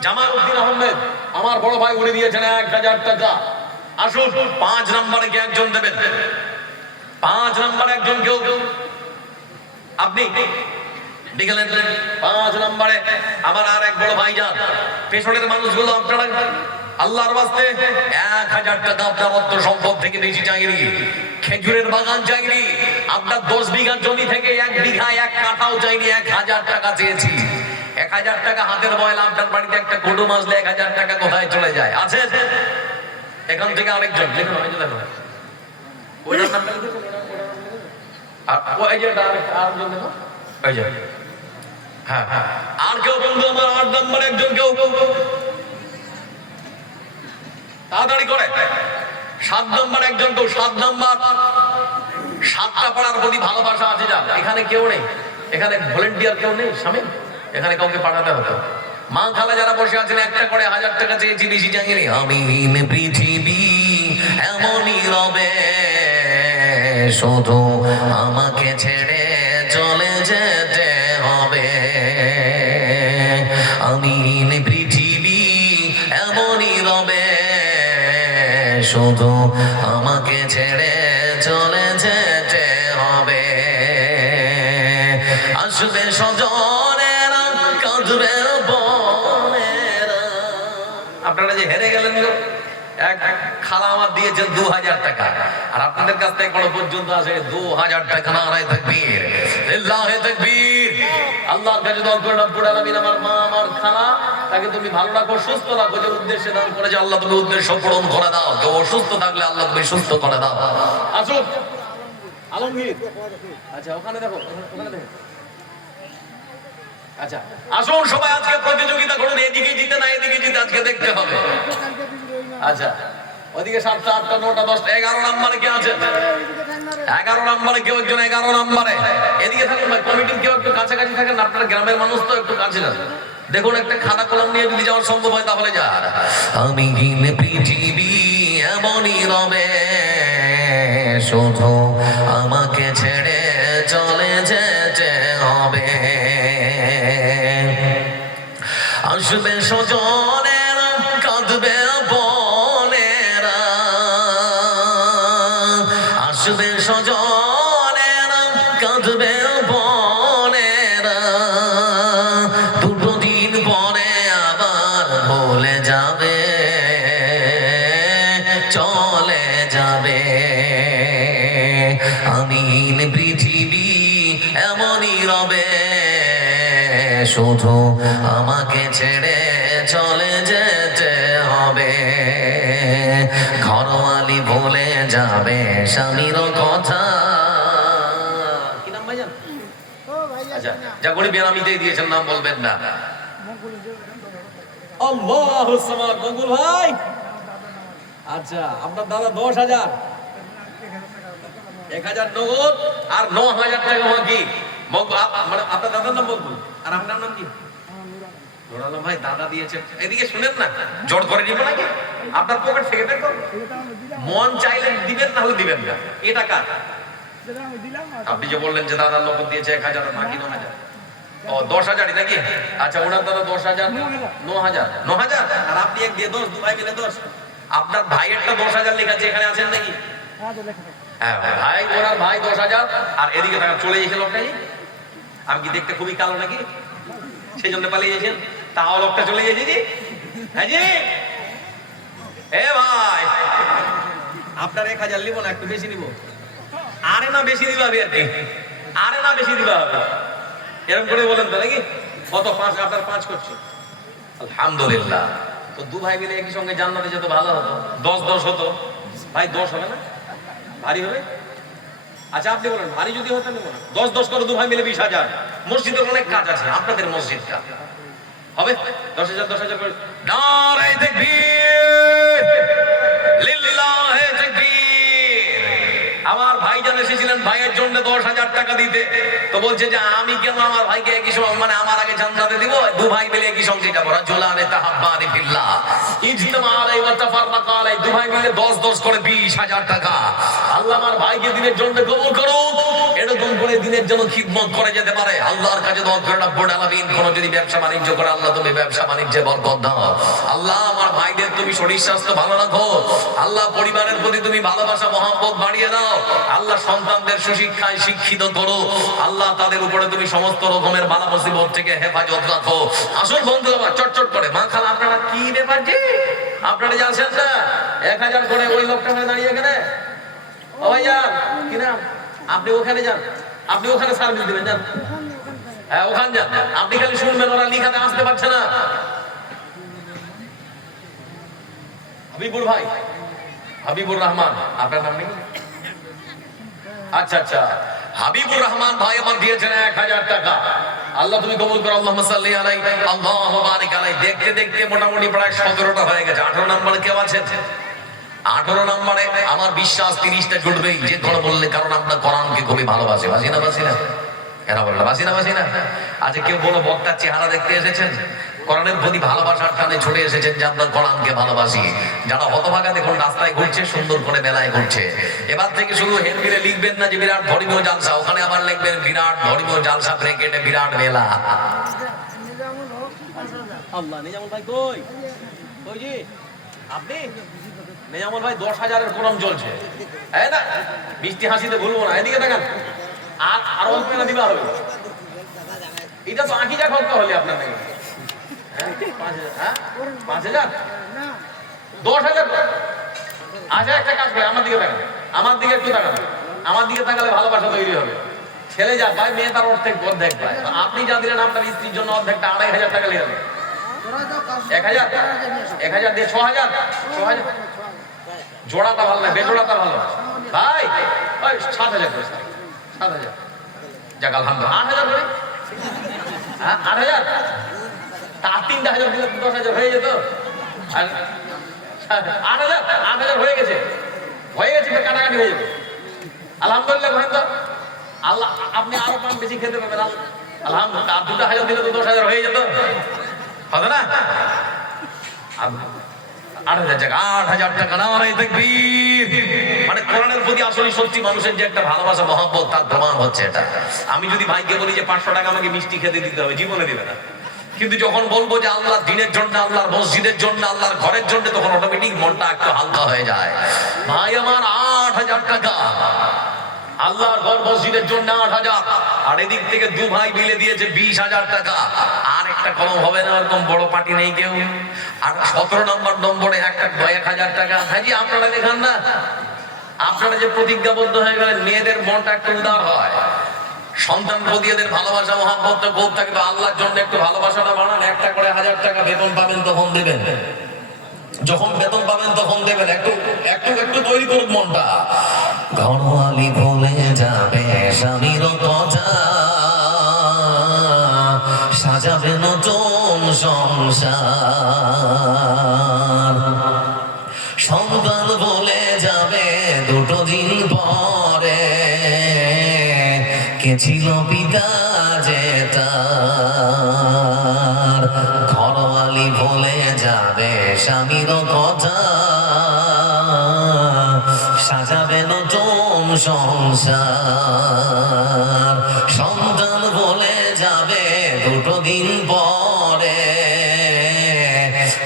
জামালউদ্দিন আহমেদ, আমার বড় ভাই, উনি দিয়েছেন 1000 টাকা। আসুন 5 নম্বরে কে একজন দেবেন? 5 নম্বরে একজন কেউ আপনি দেখলেন? 5 নম্বরে আমার আর এক বড় ভাই যান। পেছনের মানুষগুলো আপনারা আল্লাহর ওয়াস্তে 1000 টাকা আপনার অর্থ সম্পদ থেকে বেশি চাইনি, খেজুরের বাগান চাইনি, আপনার 10 বিঘা জমি থেকে 1 বিঘা 1 কাঠাও চাইনি, 1000 টাকা চেয়েছি। 1000 টাকা হাতের ময়লা, আপনার বাড়িতে একটা গরু মাছলে 1000 টাকা কোথায় চলে যায়? আছে এখান থেকে আরেকজন লিখুন, ওই যে দেখো ওই নামটা লিখুন, আর ওই যে আরেকজন দেখো, ওই যে হ্যাঁ। আর কেউ বন্ধু আমার 8 নম্বরে একজন কেউ তাড়াতাড়ি করে। 7 নম্বর একজন কেউ, 7 নম্বর। 7টা পাড়ার প্রতি ভালোবাসা আছে যার, এখানে কেউ নেই, এখানে ভলেন্টিয়ার কেউ নেই শামিল, এখানে কাউকে পাঠাতে হতো। মা খালা যারা বসে আছেন 1টা করে 1000 টাকা চেয়েছি, বেশি চাইনি। আমি পৃথিবী এমনই রবে, শুধু আমাকে ছেড়ে চলে যেতে হবে। আমি পৃথিবী এমনই রবে, শুধু আমাকে ছেড়ে চলে যেতে হবে। আসবে স্বজনেরা, কাঁদবে বোনেরা। আপনারা যে হেরে গেলেন, এক খালা আমার দিয়েছেন 2000 টাকা, আর আপনাদের কাছ থেকে কোনো পর্যন্ত আছে 2000 টাকা। নারায়ে তাকবীর, লিল্লাহি তাকবীর। আল্লাহর কাছে দোয়া করে রব্বুল আলামিন আমার মা আমার খালা তাকে তুমি ভালো রাখো, সুস্থ রাখো, যে উদ্দেশ্যে দান করে যে আল্লাহ তুমি উদ্দেশ্য পূরণ করে দাও। কেউ অসুস্থ থাকলে আল্লাহ তুমি সুস্থ করে দাও। আসুন আলমগীর, আচ্ছা ওখানে দেখো, ওখানে দেখো। আচ্ছা আসুন সবাই আজকে প্রতিযোগিতা করুন, এদিকে জিতে না এদিকে জিতে। আজকে দেখতে হবে। আচ্ছা, ওদিকে 7টা 8টা 9টা 10টা 11 নম্বরে কে আছে? 11 নম্বরে কেউ একজন 11 নম্বরে এদিকে থাকুন ভাই, কমিটির কেউ একটু কাছাকাছি থাকেন, আপনার গ্রামের মানুষ তো একটু কাছে যান। দেখুন একটা খাতা কলম নিয়ে যদি যাওয়া সম্ভব হয় তাহলে যান। আমি হীন পৃথিবী এমনই রবে, শুধু আমাকে ছেড়ে চলে যেতে হবে। আসবে স্বজনেরা, কাঁদবে বোনেরা, আসবে স্বজনেরা, কাঁদবে বোনেরা, দুটো দিন পরে আবার ভুলে যাবে, চলে যাবে। আমিন পৃথিবী এমনই রবে, শুধু আমাকে ছেড়ে চলে যেতে হবে। ঘরওয়ালি ভুলে যাবে স্বামীর কথা। কি নাম ভাইজান? আচ্ছা, যা করে বেনামিতেই দিয়েছেন, নাম বলবেন না। আল্লাহু সামাদ। মঙ্গল ভাই, আচ্ছা আপনার দাদা 10,000, 1,000 নগদ আর 9,000 টাকা বাকি। মানে আপনার দাদার নাম মঙ্গল, আর আপনার নাম কি? নুরালম ভাই, দাদা দিয়েছেন। এদিকে শুনেন না, জোর করে নিব নাকি? আপনার পকেট থেকে বের করুন, মন চাইলে দিবেন, না হলে দিবেন না। এটা কার? আপনি যে বললেন যে দাদার নগদ দিয়েছে 1,000 বাকি 9,000। ও 10,000 নাকি? আচ্ছা, ওনার দাদা 10,000, 9,000 আর আপনি এক দিয়ে 10, দু ভাই মিলে 10। আপনার ভাইয়েরটা 10,000 লেখা আছে, এখানে আছেন নাকি? হ্যাঁ ভাই, ওনার ভাই 10,000। আর এদিকে টাকা চলে গেছে লোকটাই। আমি কি দেখতে খুবই কালো নাকি? সেই জন্য পালিয়ে গেছেন। তাও লোকটা চলে গেছে জি। হ্যাঁ জি, এ ভাই আপনার 1,000 নিব না, একটু বেশি নিব। আরে না বেশি দিবা হবে আর কি, আরে না বেশি দিবা হবে, এরকম করে বলেন তো নাকি? কত? 5? আপনার 5 করছে। আলহামদুলিল্লাহ। তো দু ভাই মিলে একই সঙ্গে জান্নাতে যেত, ভালো হতো। 10-10 হতো ভাই, 10 হবে না? ভারী হবে? আচ্ছা আপনি বলেন, ভারী যদি হতো নেব না। 10-10 করে দু ভাই মিলে 20,000। মসজিদের অনেক কাজ আছে, আপনাদের মসজিদটা হবে 10,000 10,000 করে। নারে তাকবীর, লিল্লাহে তাকবীর। আমার ভাইজান এসেছিলেন ভাইয়ের জন্য 10,000 টাকা দিতে। তো বলছে যে আমি কেন আমার ভাইকে একই সময়, মানে আমার আগে জান্নাতে দিব? দু ভাই মিলে একই সঙ্গে যাব। রাজুলানে তাহাব্বানি ফিল্লাহ ইজতামা আলাই ওয়া তাফাররাকা আলাই। দু ভাই মিলে 10-10 করে 20,000 টাকা। আল্লাহ আমার ভাইকে দিনের জন্য কবুল করুক। এরকম করে দিনের জন্য খিদমত করে যেতে পারে। আল্লাহর কাছে দোয়া করে রব্বুল আলামিন, কোন যদি ব্যবসা বাণিজ্য করে, আল্লাহ তুমি ব্যবসা বাণিজ্যে বরকত দাও। আল্লাহ আমার ভাইদের তুমি শরীর স্বাস্থ্য ভালো রাখো। আল্লাহ পরিবারের প্রতি তুমি ভালোবাসা মহব্বত বাড়িয়ে দাও। আল্লাহ সন্তানদের সুশিক্ষায় শিক্ষিত করো। আল্লাহ তাদের উপরে তুমি সমস্ত রকমের বালা মুসিবত থেকে হেফাজত রাখো। আসল বন্ধু আমার চটচট করে মা খালা, আপনারা কি ব্যাপার জি? আপনারা জানছেন না 1,000 করে ওই লোকটা দাঁড়িয়ে এখানে? ও ভাইয়া কি নাম? আপনি ওখানে যান, আপনি ওখানে সার্ভিস দিবেন, যান। হ্যাঁ ওখানে যান, আপনি খালি শুনবেন, ওরা লিখাতে আসতে পারছে না। হাবিবুর ভাই, হাবিবুর রহমান আপনার নাম নেই? আচ্ছা আচ্ছা, হাবিবুর রহমান ভাই আমার দিয়েছেন 1,000 টাকা। আল্লাহ তুমি কবুল করো। আল্লাহুম্মা সাল্লি আলাইহি আল্লাহু বারিক আলাইহি। দেখতে দেখতে মোটামুটি প্রায় 17টা হয়ে গেছে। 18 নম্বরে কেউ আছে? 18 নম্বরে আমার বিশ্বাস 30টা জুটবেই, যে কোনো বললে, কারণ আমরা কোরআনকে খুবই ভালোবাসি। বাসি না বাসি না? এরা বললো বাসি না বাসি না? আচ্ছা কেউ বলো বক্তার চেহারা দেখতে এসেছেন, কোরআনের প্রতি ভালোবাসার টানে ছুটে এসেছেন যে আমরা কোরআনকে ভালোবাসি। যারা হতভাগা দেখুন রাস্তায় ঘুরছে, সুন্দর করে মেলায় ঘুরছে। এবার থেকে শুধু হেলমেটে লিখবেন না যে বিরাট ধর্মীয় জালসা, ওখানে আবার লিখবেন বিরাট ধর্মীয় জালসা ব্রেকেটে বিরাট মেলা। আল্লাহ নিজামুল ভাই কই? কই জি? আপনি? নিজামুল ভাই 10,000-এর কোরআন চলছে। এই না মিষ্টি হাসিতে ভুলবো না, এদিকে তাকান। আর অল্প না দিবা হবে। এটা তো আঁকি যা খরচা হলে আপনার নাকি 5,000 10,000। আচ্ছা একটা কাজ করে আমার দিকে তাকান, আমার দিকে একটু তাকান। আমার দিকে তাকালে ভালোবাসা তৈরি হবে। ছেলে যা পায় মেয়ে তার অর্ধেক পায়। আপনি যা দিলেন আপনার স্ত্রীর জন্য অর্ধেকটা 2,500 টাকা লেগে যাবে। 1,000 দিয়ে 6,000 জোড়াটা ভালো না, বেজোড়াটা ভালো ভাই। 7,000 করে, 7,000 যাক আলহামদুলিল্লাহ। 8,000 করে, 8,000 তার 3,000 দিলে 10,000 হয়ে যেত। আর 8,000 হয়ে গেছে কাটাকাটি হয়ে যাবে। আলহামদুলিল্লাহ কহেন তো আল্লাহ, আপনি আরো পান বেশি খেতে পাবেন আলহামদুলিল্লাহ। আর 2,000 দিলে তো 10,000 হয়ে যেত, হবে না? 8,000 টাকা, 8,000 টাকা নারে তাকবীর। মানে কোরআনের প্রতি আসলে সত্যি মানুষের যে একটা ভালোবাসা মহব্বত, তার প্রমাণ হচ্ছে এটা। আমি যদি ভাইকে বলি যে 500 টাকা আমাকে মিষ্টি খেতে দিতে হবে, জীবনে দিবে না। কিন্তু যখন বলবো যে আল্লাহর দ্বীনের জন্য, আল্লাহর মসজিদের জন্য, আল্লাহর ঘরের জন্য, তখন অটোমেটিক মনটা একটু হালকা হয়ে যায়। ভাই আমার 8,000 টাকা আল্লাহর ঘর মসজিদের জন্য 8,000, আর এদিক থেকে 2 ভাই মিলে দিয়েছে 20,000 টাকা। আর একটা কলম হবে না, এরকম বড় পার্টি নেই কেউ। আর 17 নম্বরে একটা 1,000 টাকা। হ্যাঁ জি, আপনারা দেখান না, আপনারা যে প্রতিজ্ঞাবদ্ধ হয়ে গেলেন, মেয়েদের মনটা একটু উদার হয়, সন্তান প্রতি এদের ভালোবাসা মহব্বতটা খুব থাকে, তো আল্লাহর জন্য একটু ভালোবাসাটা বাড়ান। একটা করে 1,000 টাকা বেতন পাবেন তখন দেবেন, যখন বেতন পাবেন তখন দেবেন। একটু একটু একটু তৈরি করুন মনটা। ঘরওয়ালি ভুলে যাবে স্বামীর কথা, সাজাবে নতুন সংসার। সন্তান বলে যাবে 2 দিন পরে, কে ছিল পিতা যেটা। ঘরওয়ালি ভুলে যাবে স্বামীর কথা, সাজাবে নতুন সংসার। সন্তান বলে যাবে 2 দিন পরে,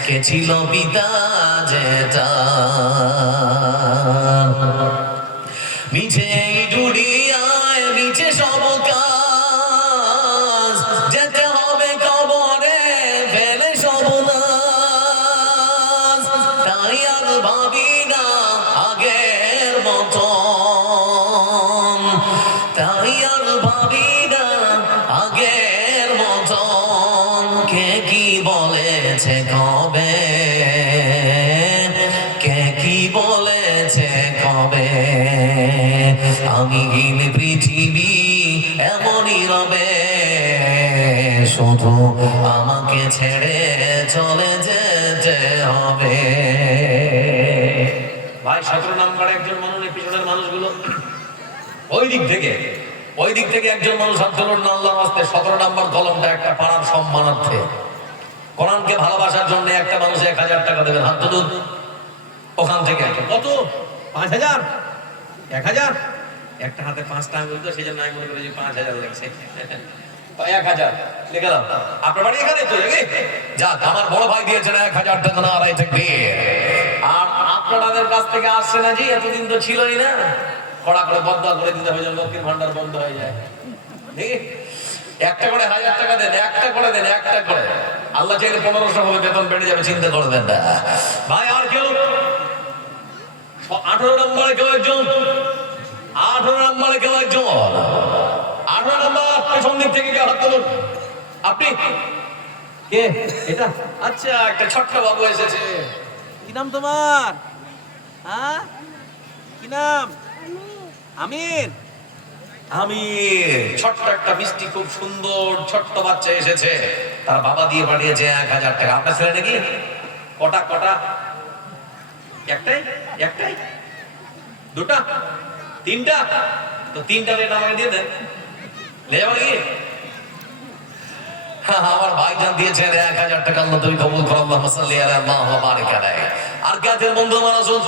কে ছিল পিতা যেটা। মিছে জুড়িয়ায় মিছে সব কাজ, যেতে হবে কবরে ফেলে সব নাজ। তাই আর ভাবি না আগের মতন, তাই আর ভাবি না আগের মতন। কে কি বলেছে কবে, কে কি বলেছে কবে, আমি গিল পৃথিবী এমনই রবে, শুধু আমাকে ছেড়ে চলে যেতে হবে। ভাই 17 নম্বরে একজন মানুষ, পিছনের মানুষগুলো ওই দিক থেকে একজন মানুষ হাত তুলুন না আল্লাহর রাস্তায়। 17 নম্বর কলমটা একটা পাড়ার সম্মানার্থে, কোরআনকে ভালোবাসার জন্য একটা মানুষ 1,000 টাকা দেবেন, হাত তুলুন। ওখান থেকে কত? 5,000, 1,000, একটা হাতে 5টা আঙুল, তো সেই জন্য আমি মনে করি যে 5,000 লাগছে। 1,000 লিখে দাও। আপনার বাড়ি এখানে তো নাকি? যাক, আমার বড় ভাই দিয়েছেন 1,000 টাকা, না আড়াই থেকে। আর আপনাদের কাছ থেকে আসছে না জি, এতদিন তো ছিলই না, কড়া করে বদয়া করে দিতে হবে যেন লক্ষ্মীর ভান্ডার বন্ধ হয়ে যায়। দেখি একটা করে 1,000 টাকা দেন, একটা করে দেন, একটা করে। আল্লাহ চাইলে 1500 হবে, বেতন বেড়ে যাবে, চিন্তা করবেন না ভাই। আর কেউ 18 নম্বরে কেউ একজন, 18 নম্বরে কেউ একজন, 18 নম্বর পেছন দিক থেকে কেউ হাত তুলুন। আপনি কে? এটা আচ্ছা, একটা ছোট্ট বাবু এসেছে। কি নাম তোমার? হ্যাঁ, কি নাম? আমির। আমির, ছোট্ট একটা মিষ্টি খুব সুন্দর ছোট্ট বাচ্চা এসেছে, তার বাবা দিয়ে পাঠিয়েছে 1,000 টাকা। আপনার ছেলে নাকি? কটা কটা? একটাই? একটাই? 2টা? 3টা? তো 3টা রেট আমাকে দিয়ে দেন, লে যাবো নাকি? আমার ভাইজান দিয়েছেন 1,000 টাকা, আল্লাহ তুমি কবুল করো, আল্লাহুম্মা সাল্লি আলা আল্লাহুম্মা বারিক আলাইহি। আর কে আছেন বন্ধু আমার? আসুন।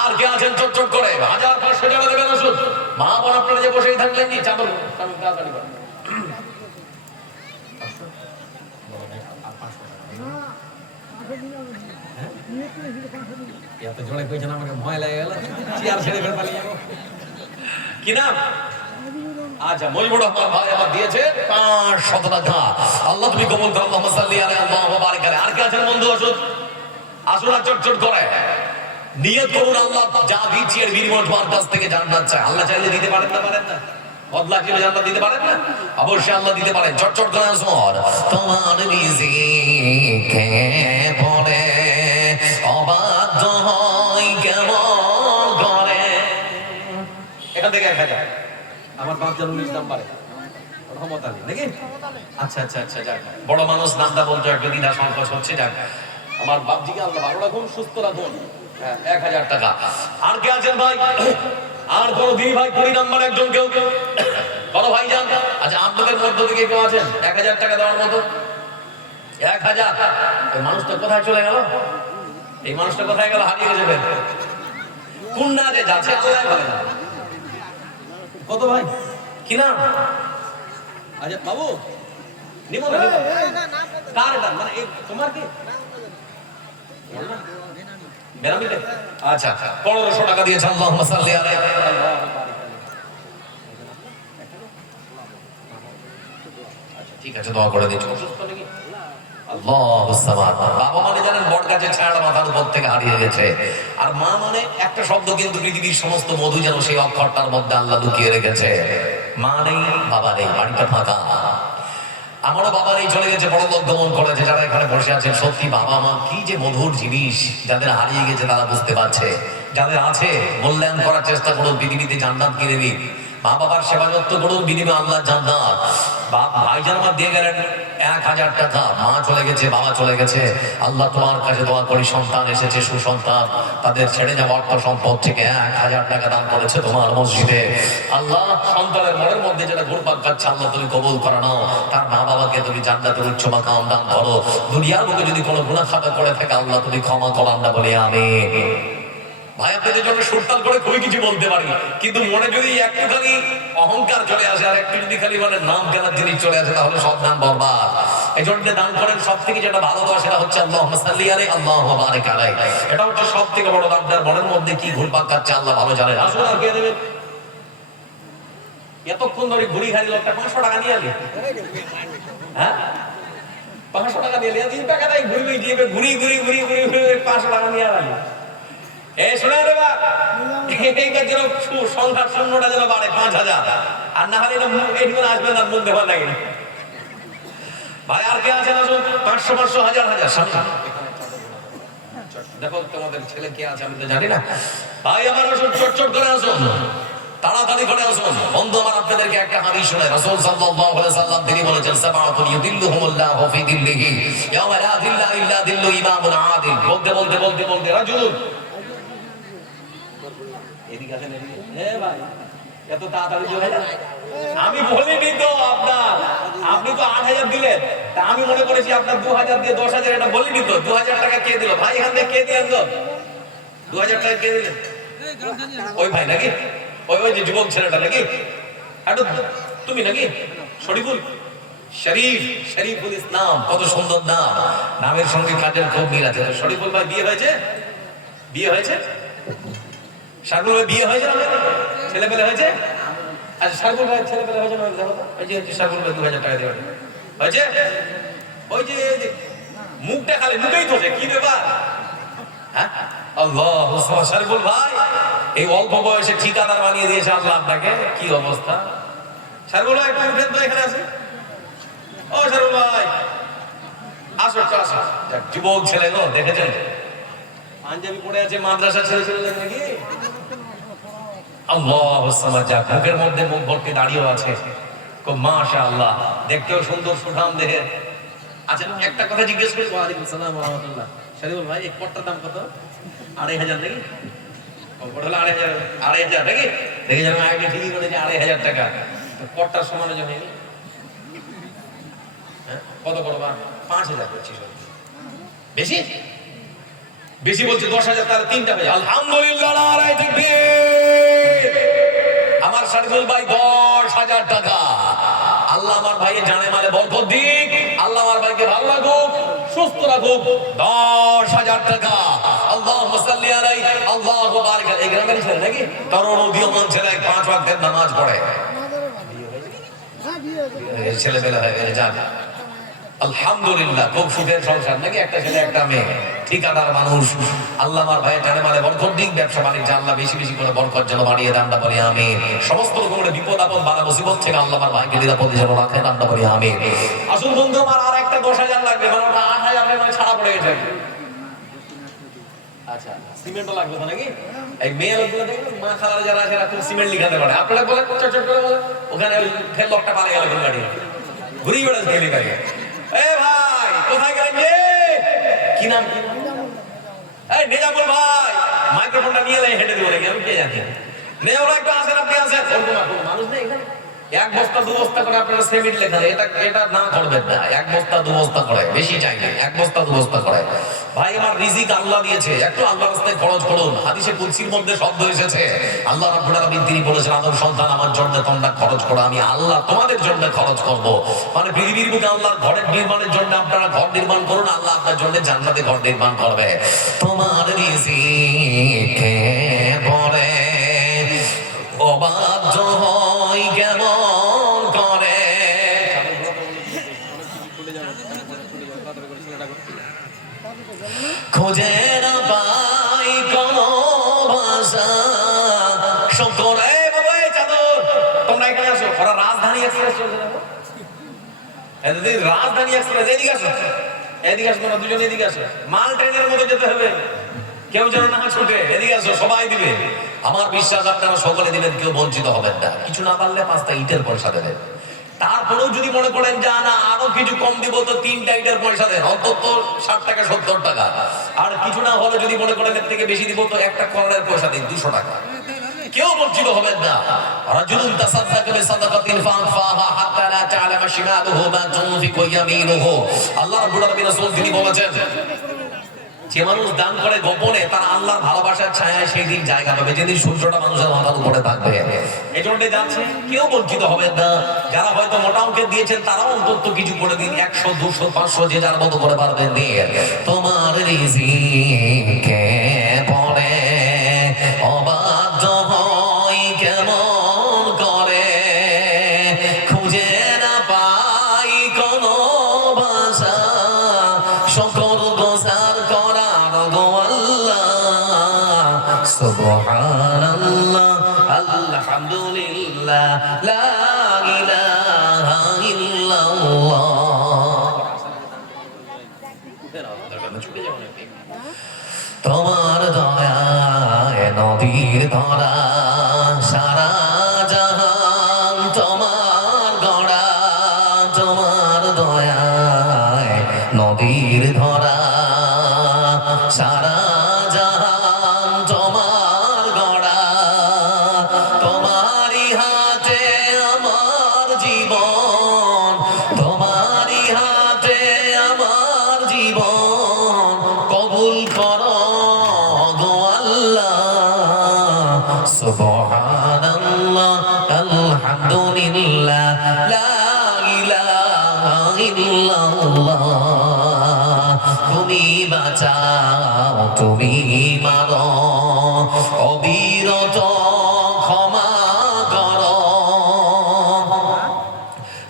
আর কে আছেন চট চট করে 1,500 টাকা দেবেন, আসুন। মা বোন আপনারা যে বসেই থাকলেন নি, চাদর তাড়াতাড়ি করেন। এত জোরে কইছেন, আমাকে ভয় লাগে গেল, চেয়ার ছেড়ে ফের পালিয়ে যাবো। কি নাম? আচ্ছা, মজিবুর রহমান ভাই আমার দিয়েছে 500 টাকা, আল্লাহ তুমি কবুল করো, আল্লাহুম্মা সাল্লি আলা আল্লাহুম্মা বারিক আলাইহি। আর কে আছেন বন্ধু? আসুন, আসুন, আর চট চট করে নিয়ত করুন, আল্লাহ যা দিচ্ছি এর বিনিময় তোমার কাছ থেকে জান্নাত চাই। আল্লাহ চাইলে দিতে পারেন না? পারেন না? বদলা কি জান্নাত দিতে পারেন না? অবশ্যই আল্লাহ দিতে পারেন। চট চট করে আসুন। তোমার রিজিকে পড়ে অবাধ্য হয় কেমন করে। এখান থেকে 1,000। আমার বাপ জন 19 নাম্বারে রহমত আলী নাকি? আচ্ছা আচ্ছা আচ্ছা, যাক, বড় মানুষ নামটা বলতে একটু দ্বিধা সংকোচ হচ্ছে। যাক, আমার বাপজিকে আল্লাহ ভালো রাখুন, সুস্থ রাখুন। 1000 টাকা। আর কে আছেন ভাই? আর কোনো দিই ভাই 20 নাম্বার একজন কেউ বড় ভাই যান। আচ্ছা আপনাদের মধ্য থেকে কেউ আছেন 1000 টাকা দেওয়ার মতো? 1000। এই মানুষটা কোথায় চলে গেল? এই মানুষটা কোথায় গেল? হারিয়ে যাবে। কোন না যে যাচ্ছে আল্লাহ ভালো জানে। কত ভাই কি নাম? আচ্ছা বাবু নিব না কার এটা মানে তোমার কি বেরামিতে? আচ্ছা 1500 টাকা দিয়েছে। আল্লাহুম্মা সাল্লি আলাইহি। আচ্ছা ঠিক আছে দোয়া করে দিচ্ছি। অসুস্থ নাকি? আল্লাহুস সামাদ। বাবা মানে জানেন বট গাছের ছায়াটা মাথার উপর থেকে হারিয়ে গেছে। আর মা মানে একটা শব্দ কিন্তু পৃথিবীর সমস্ত মধু যেন সেই অক্ষরটার মধ্যে আল্লাহ লুকিয়ে রেখেছে। মা নেই, বাবা নেই, বাড়িটা ফাঁকা। আমারও বাবা নেই, চলে গেছে, পরলোক গমন করেছে। যারা এখানে বসে আছেন সত্যি বাবা মা কি যে মধুর জিনিস, যাদের হারিয়ে গেছে তারা বুঝতে পারছে। যাদের আছে মূল্যায়ন করার চেষ্টা করুন, পৃথিবীতে জান্নাত কিনে নিন। মা বাবার সেবা যত্ন করুন, বিনিময়ে আল্লাহ জান্নাত। ভাইজান আমার দিয়ে গেলেন 1000 টাকা। মা চলে গেছে, বাবা চলে গেছে। আল্লাহ তোমার কাছে দোয়া করি, সন্তান এসেছে সুসন্তান, তাদের ছেড়ে যাওয়া অর্থ সম্পদ থেকে 1000 টাকা দান করেছে তোমার মসজিদে। আল্লাহ সন্তানের মনের মধ্যে যেটা ঘুরপাক খাচ্ছে আল্লাহ তুমি কবুল করে নাও। তার মা বাবাকে তুমি জান্নাতের উচ্চ মাকাম দান করো। দুনিয়ার বুকে যদি কোনো গুনাহ খাতা করে থাকে আল্লাহ তুমি ক্ষমা করো, আমরা বলি আমিন। ভাই আপনাদের জন্য সুরতাল করে খুবই কিছু বলতে পারি, কিন্তু মনে যদি একটুখানি অহংকার চলে আসে আর একটু যদি খালি মানে নাম কেনার জিনিস চলে আসে তাহলে সব দান বরবাদ। এই জন্য দান করেন। সব থেকে যেটা ভালো দেওয়া সেটা হচ্ছে আল্লাহুম্মা সাল্লি আলাইহি আল্লাহুম্মা বারিক আলাইহি। এটা হচ্ছে সব থেকে বড় দান। আপনার মনের মধ্যে কি ঘুরপাক খাচ্ছে আল্লাহ ভালো জানেন। আসলে আর কে দেবেন? এতক্ষণ ধরে ঘুরি খালি লোকটা 500 টাকা নিয়ে আলি। হ্যাঁ 500 টাকা নিয়ে আলি, 3 টাকা তাই ঘুরি দিয়ে ঘুরি ঘুরি ঘুরি ঘুরি ঘুরি 500 টাকা নিয়ে আলি। এই শুনে দেবা এইটা যেন সংখ্যা শূন্যটা যেন বাড়ে 5000, আর না হলে এইটুকু আসবে না মন দেওয়া লাগে। ভাই আর কে আছেন? আসুন 500 500 1000 1000 সামনে দেখো তোমাদের ছেলে কে আছে আমি তো জানি না। ভাই আমার আসুন, চট চট করে আসুন, তাড়াতাড়ি করে আসুন। বন্ধু আমার আপনাদেরকে একটা হাদিস শোনাই। রাসূল সাল্লাল্লাহু আলাইহি সাল্লাম তিনি বলেছেন সাবাতুন ইউদিল্লুহুমুল্লাহু ফি দিল্লিহি ইয়াওমা লা দিল্লা ইল্লা দিল্লু ইমামুন আদিল। বলতে বলতে বলতে বলতে রাজুলুন এদিকে আসেন এদিকে। ভাই এত তাড়াতাড়ি চলে যায়? আমি বলিনি তো আপনার, আপনি তো 8000 দিলেন, তা আমি মনে করেছি আপনার 2000 দিয়ে 10000। এটা বলিনি তো। 2000 টাকা কে দিল ভাই? এখান থেকে কে দিলেন তো? 2000 টাকা কে দিলেন? ওই ভাই নাকি? ওই ওই যে যুবক ছেলেটা নাকি? একটু তুমি নাকি? শরীফুল শরীফ, শরীফুল ইসলাম, কত সুন্দর নাম। নামের সঙ্গে কাজের খুব মিল আছে। শরীফুল ভাই বিয়ে হয়েছে? বিয়ে হয়েছে? শারকুল ভাই বিয়ে হয়েছে? ছেলে পেলে হয়েছে? আচ্ছা শারকুল ভাই ছেলে পেলে হয়েছে? ওই যে শারকুল ভাই 2000 টাকা দিয়ে হয়েছে। ওই যে মুখটা খালি মুখেই তো কি ব্যাপার? হ্যাঁ আল্লাহু আকবার। শারকুল ভাই এই অল্প বয়সে ঠিকাদার বানিয়ে দিয়েছে আল্লাহ আপনাকে। কি অবস্থা? শারকুল ভাই একটু উঠেন তো, এখানে আছে। ও শারকুল ভাই আসো তো আসো। যুবক ছেলে গো, দেখেছেন পাঞ্জাবি পড়ে আছে, মাদ্রাসা ছেলে ছেলে নাকি? আল্লাহুস সামাদ। যাক মুখের মধ্যে মুখ ভর্তি দাঁড়িয়েও আছে, খুব মাশাআল্লাহ, দেখতেও সুন্দর সুঠাম দেহে। আচ্ছা একটা কথা জিজ্ঞেস করি। ওয়ালাইকুম আসসালাম ওয়া রাহমাতুল্লাহ। শরীফুল ভাই এক পট্টার দাম কত? 2500 নাকি? কত হলো? 2500 নাকি? দেখে যাবেন আইডি ঠিকই বলেছে 2500 টাকা। তো পট্টার সমানে জমে নি। হ্যাঁ কত করবা? 5000 করছি। বেশি বেশি বলছে 10000, তাহলে 3টা হয়ে যায়। আলহামদুলিল্লাহ, নারায়ে তাকবীর। আমার শরীফুল ভাই 10000 টাকা। আল্লাহ আমার ভাইয়ের জানে মালে বরকত দিক, আল্লাহ আমার ভাইকে ভালো রাখুক, সুস্থ রাখুক। 10000 টাকা। আল্লাহুম্মা সাল্লি আলাইহি আল্লাহু বারিক। এই গ্রামের ছেলে নাকি? তরুণ উদীয়মান ছেলে, 5 ওয়াক্তের নামাজ পড়ে। ছেলে পেলে হয়ে গেছে, যান আলহামদুলিল্লাহ। খুব সুখের সংসার নাকি? একটা ছেলে একটা মেয়ে, ঠিকাদার মানুষ। আল্লাহ আমার ভাইয়ের জানে মালে বরকত দিক, ব্যবসা বাণিজ্য আল্লাহ বেশি বেশি করে বরকত যেন বাড়িয়ে দেন, আমরা বলি আমিন। সমস্ত রকমের বিপদ আপদ বালা মুসিবত থেকে আল্লাহ আমার ভাইকে নিরাপদে যেন রাখেন, আমরা বলি আমিন। আসুন বন্ধু আমার আর একটা 10000 লাগবে, মানে 8000 মানে ছাড়া পড়ে গেছে। আচ্ছা সিমেন্টও লাগবে তো নাকি? এই মেয়ে লোকগুলো দেখবেন মা খালারা যারা আছে এরা সিমেন্ট লিখাতে পারে। আপনারা বলেন চট চট করে বলেন, ওখানে ওই ফের লোকটা পালিয়ে গেল কোন গাড়ি ঘুরিয়ে বেড়াচ্ছে গেলি গাড়ি। এ ভাই কোথায় গেলেন যে? কি নাম? এই নেজামুল ভাই, মাইক্রোফোনটা নিয়ে এলে হেঁটে দিব নাকি? আমি কে জানি। নেজামুল একটু আসেন, আপনি আসেন। মানুষ নেই এখানে? এক বস্তা দু বস্তা করে আপনারা সিমেন্ট লেখেন, এটা না করবেন না। এক বস্তা দু বস্তা করে, বেশি চাইলে এক বস্তা দু বস্তা করে। ভাই আমার রিজিক আল্লাহ দিয়েছে, একটু আল্লাহ রাস্তায় খরচ করুন। হাদিসে কুদসির মধ্যে শব্দ এসেছে, আল্লাহ রাব্বুল আলামিন তিনি বলেছেন, আদম সন্তান আমার জন্য তোমরা খরচ করো, আমি আল্লাহ তোমাদের জন্য খরচ করব। মানে পৃথিবীর বুকে আল্লাহর ঘরের নির্মাণের জন্য আপনারা ঘর নির্মাণ করুন, আল্লাহ আপনার জন্য জান্নাতে ঘর নির্মাণ করবে। তোমার রিজিকে পড়ে অবাধ্য হয় কেমন করে। খুঁজে না পাই কোন ভাষা শঙ্কর। এই বাবা, এই চাদর তোমরা এখানে আসো। ওরা রাজধানী এক্সপ্রেস চলছে না? এতদিন রাজধানী এক্সপ্রেস, এদিকে আসো, এদিকে আসো, তোমরা দুজন এদিকে আসো। মাল ট্রেনের মতো যেতে হবে, কেউ যেন না ছুটে। এদিকে আসো, সবাই দিবে। আমার বিশ্বাস আপনারা সকলে দিবেন, কেউ বঞ্চিত হবেন না। কিছু না পারলে 5টা ইটের পয়সা দেবেন। তারপরেও যদি মনে করেন যা না আরো কিছু কম দিব, তো 3টা ইটের পয়সা দেন, অন্তত 60 টাকা 70 টাকা। আর কিছু না হলে যদি মনে করেন এর থেকে বেশি দিব, তো একটা করণের পয়সা দিন 200 টাকা। কেউ বঞ্চিত হবেন না। রাজুলুন তাসাদদাকা বিসাদাকাতিন ফাআফাহা হাত্তা লা তা'লামা শিমালুহু মা তুনফিকু ইয়ামিনুহু। আল্লাহ রাব্বুল আলামিন রাসূল তিনি বলেছেন, যে মানুষ দান করে গোপনে, তার আল্লাহর ভালোবাসার ছায়ায় সেই দিন জায়গা পাবে, যেদিন সূর্যটা মানুষের মাথার উপরে থাকবে। এই জন্য যাচ্ছে, কেউ বঞ্চিত হবেন না। যারা হয়তো মোটা অঙ্কের দিয়েছেন, তারাও অন্তত কিছু করে দিন, 100 200 500 যে যার মতো করে পারবেন দিয়ে। তোমার রিজিকে পড়ে অবাধ্য হয় কেমন করে, খুঁজে না পাই কোন ভাষা সকল গোসার করার গো আল্লাহ। সুবহানাল্লাহ আলহামদুলিল্লাহ লা ইলাহা ইল্লাল্লাহ। তোমার দয়ায় নদীর ধরা, সারা জাহান তোমার গড়া। তোমার দয়ায় নদীর ধরা, সারা জাহান তোমার গড়া। তোমারই হাতে আমার জীবন, তোমারই হাতে আমার জীবন, কবুল করো গো আল্লাহ। সুবহানাল্লাহ আলহামদুলিল্লাহ লা ইলাহা ইল্লাল্লাহ। তুমি বাঁচাও, তুমি মারো, অবিরত ক্ষমা করো।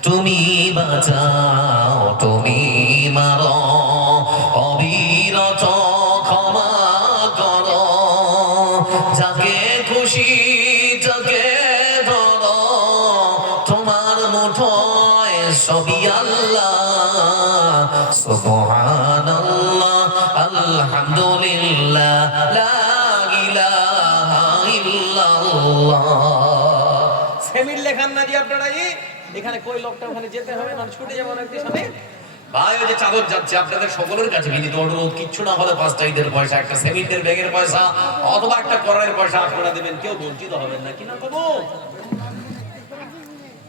তুমি বাঁচাও, তুমি মারো, অবিরত ক্ষমা করো। যাকে খুশি যাকে ধরো, তোমার মুঠোয় সবই আল্লাহ। সুবহানাল্লাহ আলহামদুলিল্লাহ লা ইলাহা ইল্লাল্লাহ। সেমির লেখান না জি আপনারা, এখানে কই লোকটা ওখানে যেতে হবে না, ছুটে যাবো না সামনে। ভাই ওই যে চাদর যাচ্ছে, আপনাদের সকলের কাছে বিনীত অনুরোধ, কিচ্ছু না হলে 5টা ঈদের পয়সা, একটা সেমিন্টের ব্যাগের পয়সা, অথবা একটা করার পয়সা আপনারা দেবেন, কেউ বঞ্চিত হবেন না। কি না কবু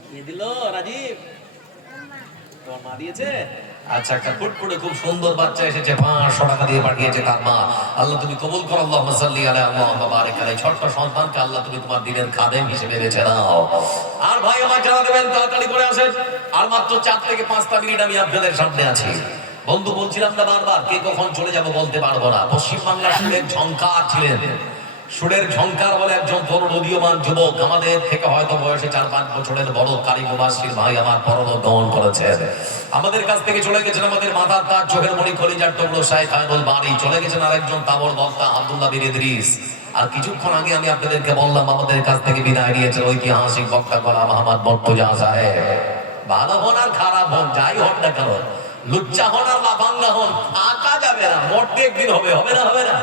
কে দিল? রাজীব তোমার মা দিয়েছে? আচ্ছা, একটা ফুটফুটে খুব সুন্দর বাচ্চা এসেছে, 500 টাকা দিয়ে পাঠিয়েছে কার মা। আল্লাহ তুমি কবুল করো, আল্লাহুম্মা সাল্লি আলা আল্লাহুম্মা বারিক আলাইহি। ছোট্ট সন্তানকে আল্লাহ তুমি তোমার দিনের খাদেম হিসেবে বেছে নাও। আর ভাই আমার জানা দেবেন, তাড়াতাড়ি করে আসেন। আর মাত্র 4 থেকে 5টা মিনিট আমি আপনাদের সামনে আছি। বন্ধু বলছিলাম না বারবার, কে কখন চলে যাব বলতে পারবো না। পশ্চিমবাংলার সুরের ঝংকার ছিলেন, সুরের ঝংকার বলে একজন তরুণ উদীয়মান যুবক, আমাদের থেকে হয়তো বয়সে 4-5 বছরের বড় কারি মুবাশশির ভাই আমার পরলোক গমন করেছেন। আমাদের কাছ থেকে চলে গেছেন আমাদের মাথার তাজ, চোখের মণি, কলিজার টুকরো শাইখ আয়নুল বারী। চলে গেছেন আরেকজন তাবর বক্তা আব্দুল্লাহ বিন ইদ্রিস। আর কিছুক্ষণ আগে আমি আপনাদেরকে বললাম, আমাদের কাছ থেকে বিদায় নিয়েছেন ঐতিহাসিক বক্তা গোলাম আহমদ মর্তুজা সাহেব। ভালো হন আর খারাপ হন, যাই হন না কেন, লুচ্চা হন আর লাফাঙ্গা হন, আঁকা যাবে না, মরতে একদিন হবে, হবে না? হবে না?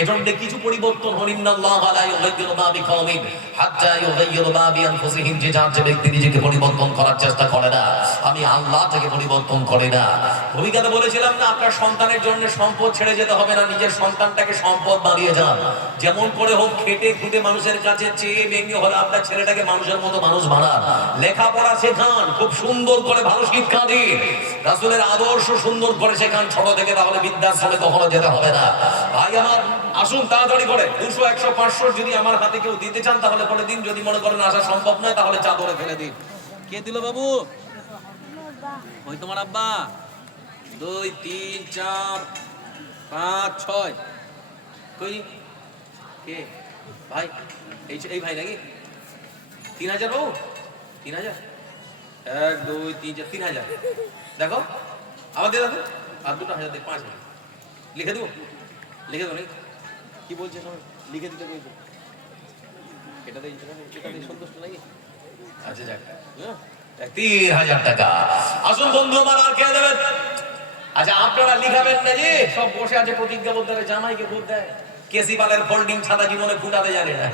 এজন্য কিছু পরিবর্তন হল, ইন্নাল্লাহা লা ইউগাইয়িরু মা বিকাওমিন হাত্তা ইউগাইয়িরু মা বিআনফুসিহিম। যে ব্যক্তি নিজেকে পরিবর্তন করার চেষ্টা করে না, আমি আল্লাহ থেকে পরিবর্তন করে না। ভূমিকাতে বলেছিলাম না, আপনার সন্তানের জন্য সম্পদ ছেড়ে যেতে হবে না, নিজের সন্তানটাকে সম্পদ বানিয়ে যান। যেমন করে হোক খেটে খুঁটে মানুষের কাছে চেয়ে ভেঙে হলে আপনার ছেলেটাকে মানুষের মতো মানুষ বানান, লেখাপড়া শেখান, খুব সুন্দর করে ভালো শিক্ষা দিন, রাসূলের আদর্শ সুন্দর করে শেখান ছোট থেকে, তাহলে বৃদ্ধাশ্রমে কখনো যেতে হবে না। ভাই আমার আসুন তাড়াতাড়ি করে 200, 100, 500 যদি আমার হাতে কেউ দিতে চান তাহলে করে দিন, যদি মনে করেন আসা সম্ভব নয় তাহলে চাদরে ফেলে দিন। কে দিল বাবু? ওই তোমার আব্বা। 2, 3, 4, 5, 6 কই কে ভাই? এই ভাই নাকি? 3000 বাবু, 3000, 1, 2, 3, 4, 3000 দেখো, আবার দিয়ে দেখো, আর 2,000 দেখ, 5,000 লিখে দেবো, লিখে দেবো নাকি? কি বলছে সবাই? লিখে দিতে বলছে, এটা দিয়ে সন্তুষ্ট নাকি? আচ্ছা যাক, 3000 টাকা। আসুন বন্ধু আমার, আর কে দেবেন? আচ্ছা আপনারা লিখাবেন না যে সব বসে আছে প্রতিজ্ঞাবদ্ধ হয়ে, জামাইকে ভোট দেয়, কেসিপালের ফোল্ডিং ছাতা জীবনে ফুটাতে জানে না,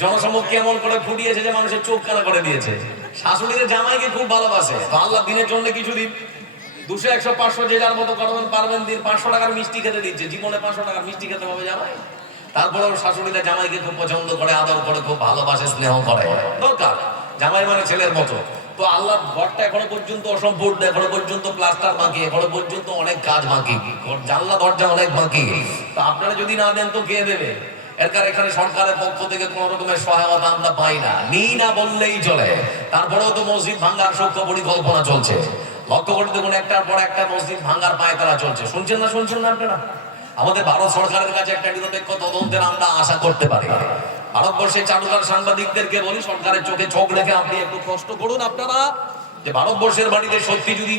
জনসম্মুখ কেমন করে ফুটিয়েছে যে মানুষের চোখ কানা করে দিয়েছে। শাশুড়িদের জামাইকে খুব ভালোবাসে, তো আল্লাহ দিনের জন্য কিছু দিন, 200, 100, 500 যে যার মতো করবেন পারবেন দিন। 500 টাকার মিষ্টি খেতে দিচ্ছে, জীবনে 500 টাকার মিষ্টি খেতে হবে জামাই? তারপরেও শাশুড়িরা জামাইকে খুব পছন্দ করে, আদর করে, খুব ভালোবাসে, স্নেহ করে, দরকার। জামাই মানে ছেলের মতো। তো আল্লাহ ঘরটা এখনো পর্যন্ত অসম্পূর্ণ, এখনো পর্যন্ত প্লাস্টার বাকি, এখনো পর্যন্ত অনেক কাজ বাকি, জানলা দরজা অনেক বাকি। তো আপনারা যদি না দেন তো কে দেবে? এখানে সরকারের পক্ষ থেকে কোন রকমের সহায়তা আমরা পাই না, নিই না বললেই চলে। তারপরেও তো মসজিদ ভাঙ্গার সূক্ষ্ম পরিকল্পনা চলছে, লক্ষ্য করে দেখুন একটার পর একটা মসজিদ ভাঙ্গার পায়তারা চলছে। শুনছেন না আপনারা? আমাদের ভারত সরকারের কাছে একটা নিরপেক্ষ তদন্তের আমরা আশা করতে পারি। ভারতবর্ষের চাটুকার সাংবাদিকদেরকে বলি, সরকারের চোখে চোখ রেখে আপনি একটু প্রশ্ন করুন আপনারা, যে ভারতবর্ষের বাড়িতে সত্যি যদি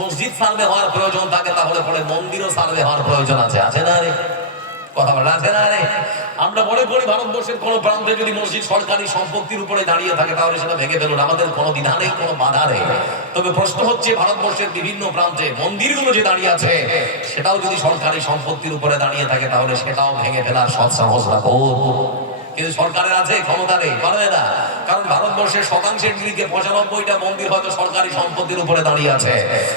মসজিদ সার্ভে হওয়ার প্রয়োজন থাকে তাহলে পরে মন্দিরও সার্ভে হওয়ার প্রয়োজন আছে না রে? কথা বলা আছে না রে? আমরা মনে করি ভারতবর্ষের কোনো প্রান্তে যদি মসজিদ সরকারি সম্পত্তির উপরে দাঁড়িয়ে থাকে তাহলে সেটা ভেঙে ফেলুন, আমাদের কোনো দ্বিধা নেই, কোনো বাধা নেই। তবে প্রশ্ন হচ্ছে ভারতবর্ষের বিভিন্ন প্রান্তে মন্দিরগুলো যে দাঁড়িয়ে আছে সেটাও যদি সরকারি সম্পত্তির উপরে দাঁড়িয়ে থাকে তাহলে সেটাও ভেঙে ফেলার সৎ সাহস রাখো। কিন্তু সরকারের আছে, ক্ষমতা নেই, পারবে না। কারণ ভারতবর্ষের শতাংশের দিকে 95টা মন্দির হয়তো সরকারি সম্পত্তির উপরে দাঁড়িয়ে আছে।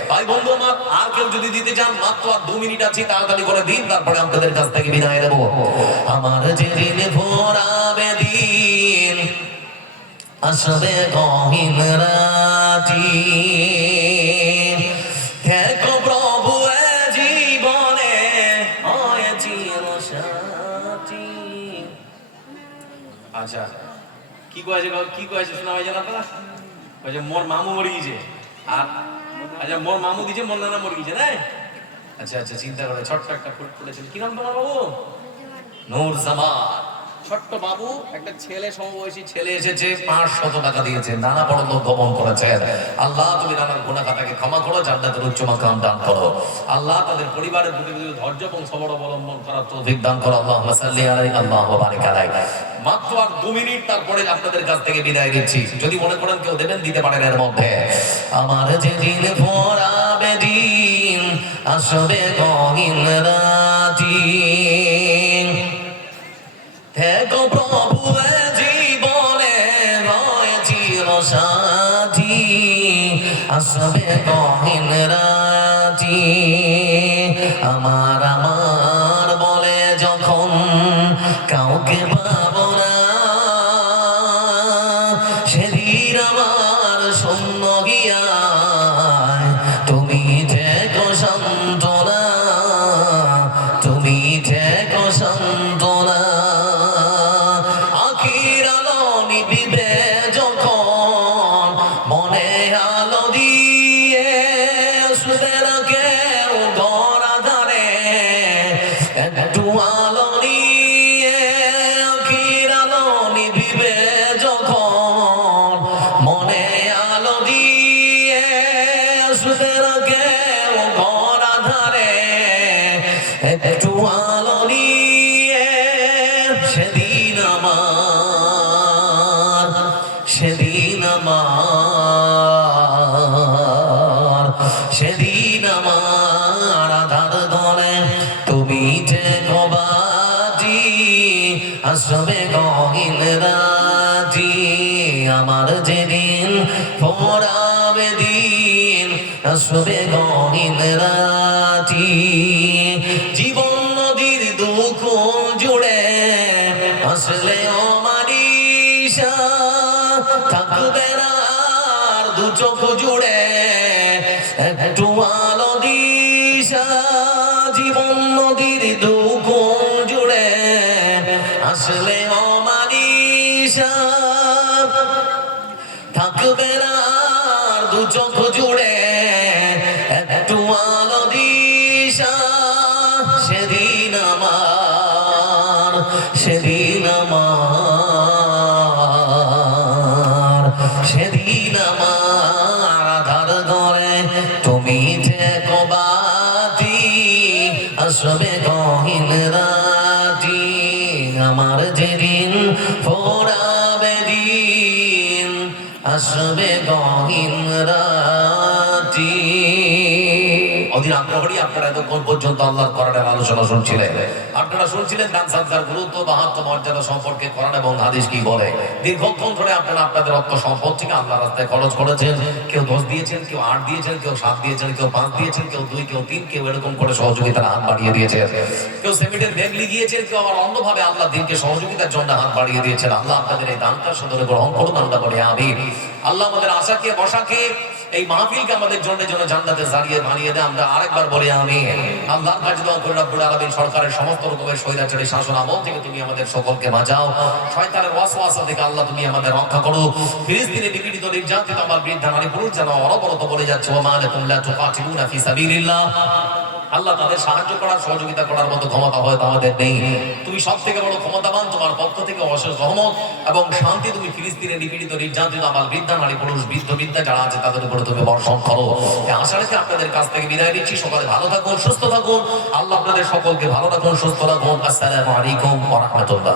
ভাই বন্ধু আমার, আর কেউ যদি দিতে চান মাত্র আর 2 মিনিট আছে, তাড়াতাড়ি করে দিন, তারপরে আপনাদের কাছ থেকে বিদায় নেব। আমার যেদিন ভোরাবে দিন আসবে গহীন রাতি, দেখো প্রভু এ জীবনে হয় চিরসাথী। আচ্ছা কি কয়েছে শোনা হয় জানা আপনারা? কয়েছে মোর মামু মরে গিয়েছে, আর আচ্ছা মোর মামু দিছে, মোর নানা মরে গিয়েছে না? আচ্ছা চিন্তা করে ছোট্ট একটা ফুট ফুটেছিল, কি নাম তোমার বাবু? নূর জামান। ছোট্ট বাবু, একটা ছেলে, সমবয়সী ছেলে এসেছে, 500 টাকা দিয়েছে, নানা বড় লোক গমন করেছে। আল্লাহ তুমি নানার গুনাহ খাতাকে ক্ষমা করো, জান্নাতের উচ্চ মাকাম দান করো। আল্লাহ তাদের পরিবারের প্রতি ধৈর্য এবং সবর অবলম্বন করার তৌফিক দান করো। আল্লাহুম্মা সাল্লি আলাইহি আল্লাহু বারিক আলাইহি। মাত্র আর 2 মিনিট, তারপরে আপনাদের কাছ থেকে বিদায় নিচ্ছি। যদি মনে করেন কেউ দেবেন দিতে পারেন এর মধ্যে। আমার যেদিন ভোরাবে দিন আসবে গহীন রাতি, দেখো প্রভু এ জীবনে হয় চিরসাথী, আসবে গহীন রাতি। আমার বলে যখন কাউকে পাবো না, সেদিন আমার শূন্য গিয়ায় তুমি থেকো সান্ত্বনা, তুমি থেকো সান্ত্বনা। আখির আলো নিবিবে যখন মনে আলো দিয়ে, আসবে না কেউ ঘর আঁধারে একটু আলো নিয়ে। আখির আলো নিবিবে যখন মনে আলো দিয়ে, আসবে না কেউ ঘর আঁধারে একটু আলো নিয়ে। সেদিন আমার আধার ঘরে তুমি থেকো। আসবে গহীন রাতি আমার যেদিন পড়াবে দিন আসবে গহীন রাতি জীবন নদীর দুঃখ জুড়ে আসলে অমারিসা থাকবে না আর দু চোখ জুড়ে একটু আলো দিশা জীবন নদীর দুঃখ জুড়ে আসলে অমানিসা থাকবে না আর দু চোখ জুড়ে একটু আলো দিশা সেদিন আমার সেদিন আমার সেদিন আমার আধার ঘরে তুমি থেকো বাতি আসবে গহীন রাতি আমার যেদিন পড়াবে দিন আসবে গহীন রাতি। অধীর আগ্রহী আপনারা এতক্ষণ পর্যন্ত আল্লাহর কোরআনের আলোচনা শুনছিলেন। আপনারা শুনছিলেন দান সাদকার গুরুত্ব, মাহাত্ম্য, মর্যাদা সম্পর্কে কোরআন এবং হাদিস কি বলে। দীর্ঘক্ষণ ধরে আপনারা আপনাদের অর্থ সম্পদ থেকে আল্লাহর রাস্তায় খরচ করেছেন। কেউ 10 দিয়েছেন, কেউ 8 দিয়েছেন, কেউ 7 দিয়েছেন, কেউ 5 দিয়েছেন, কেউ 2, কেউ 3, কেউ এরকম করে সহযোগিতার হাত বাড়িয়ে দিয়েছেন। কেউ সিমেন্টের ব্যাগ লিগিয়েছেন, কেউ আবার অন্যভাবে আল্লাহ দিনকে সহযোগিতার জন্য হাত বাড়িয়ে দিয়েছেন। আল্লাহ আপনাদের এই দানটা সদরে গ্রহণ করুন, আমরা বলি আমিন। আল্লাহ আমাদের আশাকে বসাকে এই মাহফিলকে আমাদের জন্য জান্নাতে জারিয়ে বানিয়ে দেয়, আমরা আরেকবার বলি আমিন। আল্লাহর কাছে দোয়া করি রব্বুল আলামিন সরকারের সমস্ত রকমের স্বৈরাচারী শাসন আমল থেকে তুমি আমাদের সকলকে বাঁচাও, শয়তানের ওয়াসওয়াসা থেকে আল্লাহ তুমি আমাদের রক্ষা করো। ফিলিস্তিনে নিপীড়িত নির্যাতিত আমার বৃদ্ধা নারী পুরুষ যেন অনবরত বলে যাচ্ছে ওয়া মা লাকুম লা তুকাতিলুনা ফি সাবিলিল্লাহ। আল্লাহ তাদের সাহায্য করার সহযোগিতা করার মতো ক্ষমতা হয়তো আমাদের নেই, তুমি সব থেকে বড় ক্ষমতাবান, তোমার পক্ষ থেকে অশেষ রহমত এবং শান্তি তুমি ফিলিস্তিনে নিপীড়িত নির্যাতিত আমার বৃদ্ধা নারী পুরুষ বৃদ্ধ বৃদ্ধা যারা আছে তাদের উপরে তুমি বর্ষণ করো। এই আশা রেখে আপনাদের কাছ থেকে বিদায় নিচ্ছি। সকালে ভালো থাকুন, সুস্থ থাকুন। আল্লাহ আপনাদের সকলকে ভালো রাখুন, সুস্থ রাখুন। আসসালামু আলাইকুম ওয়া রাহমাতুল্লাহ।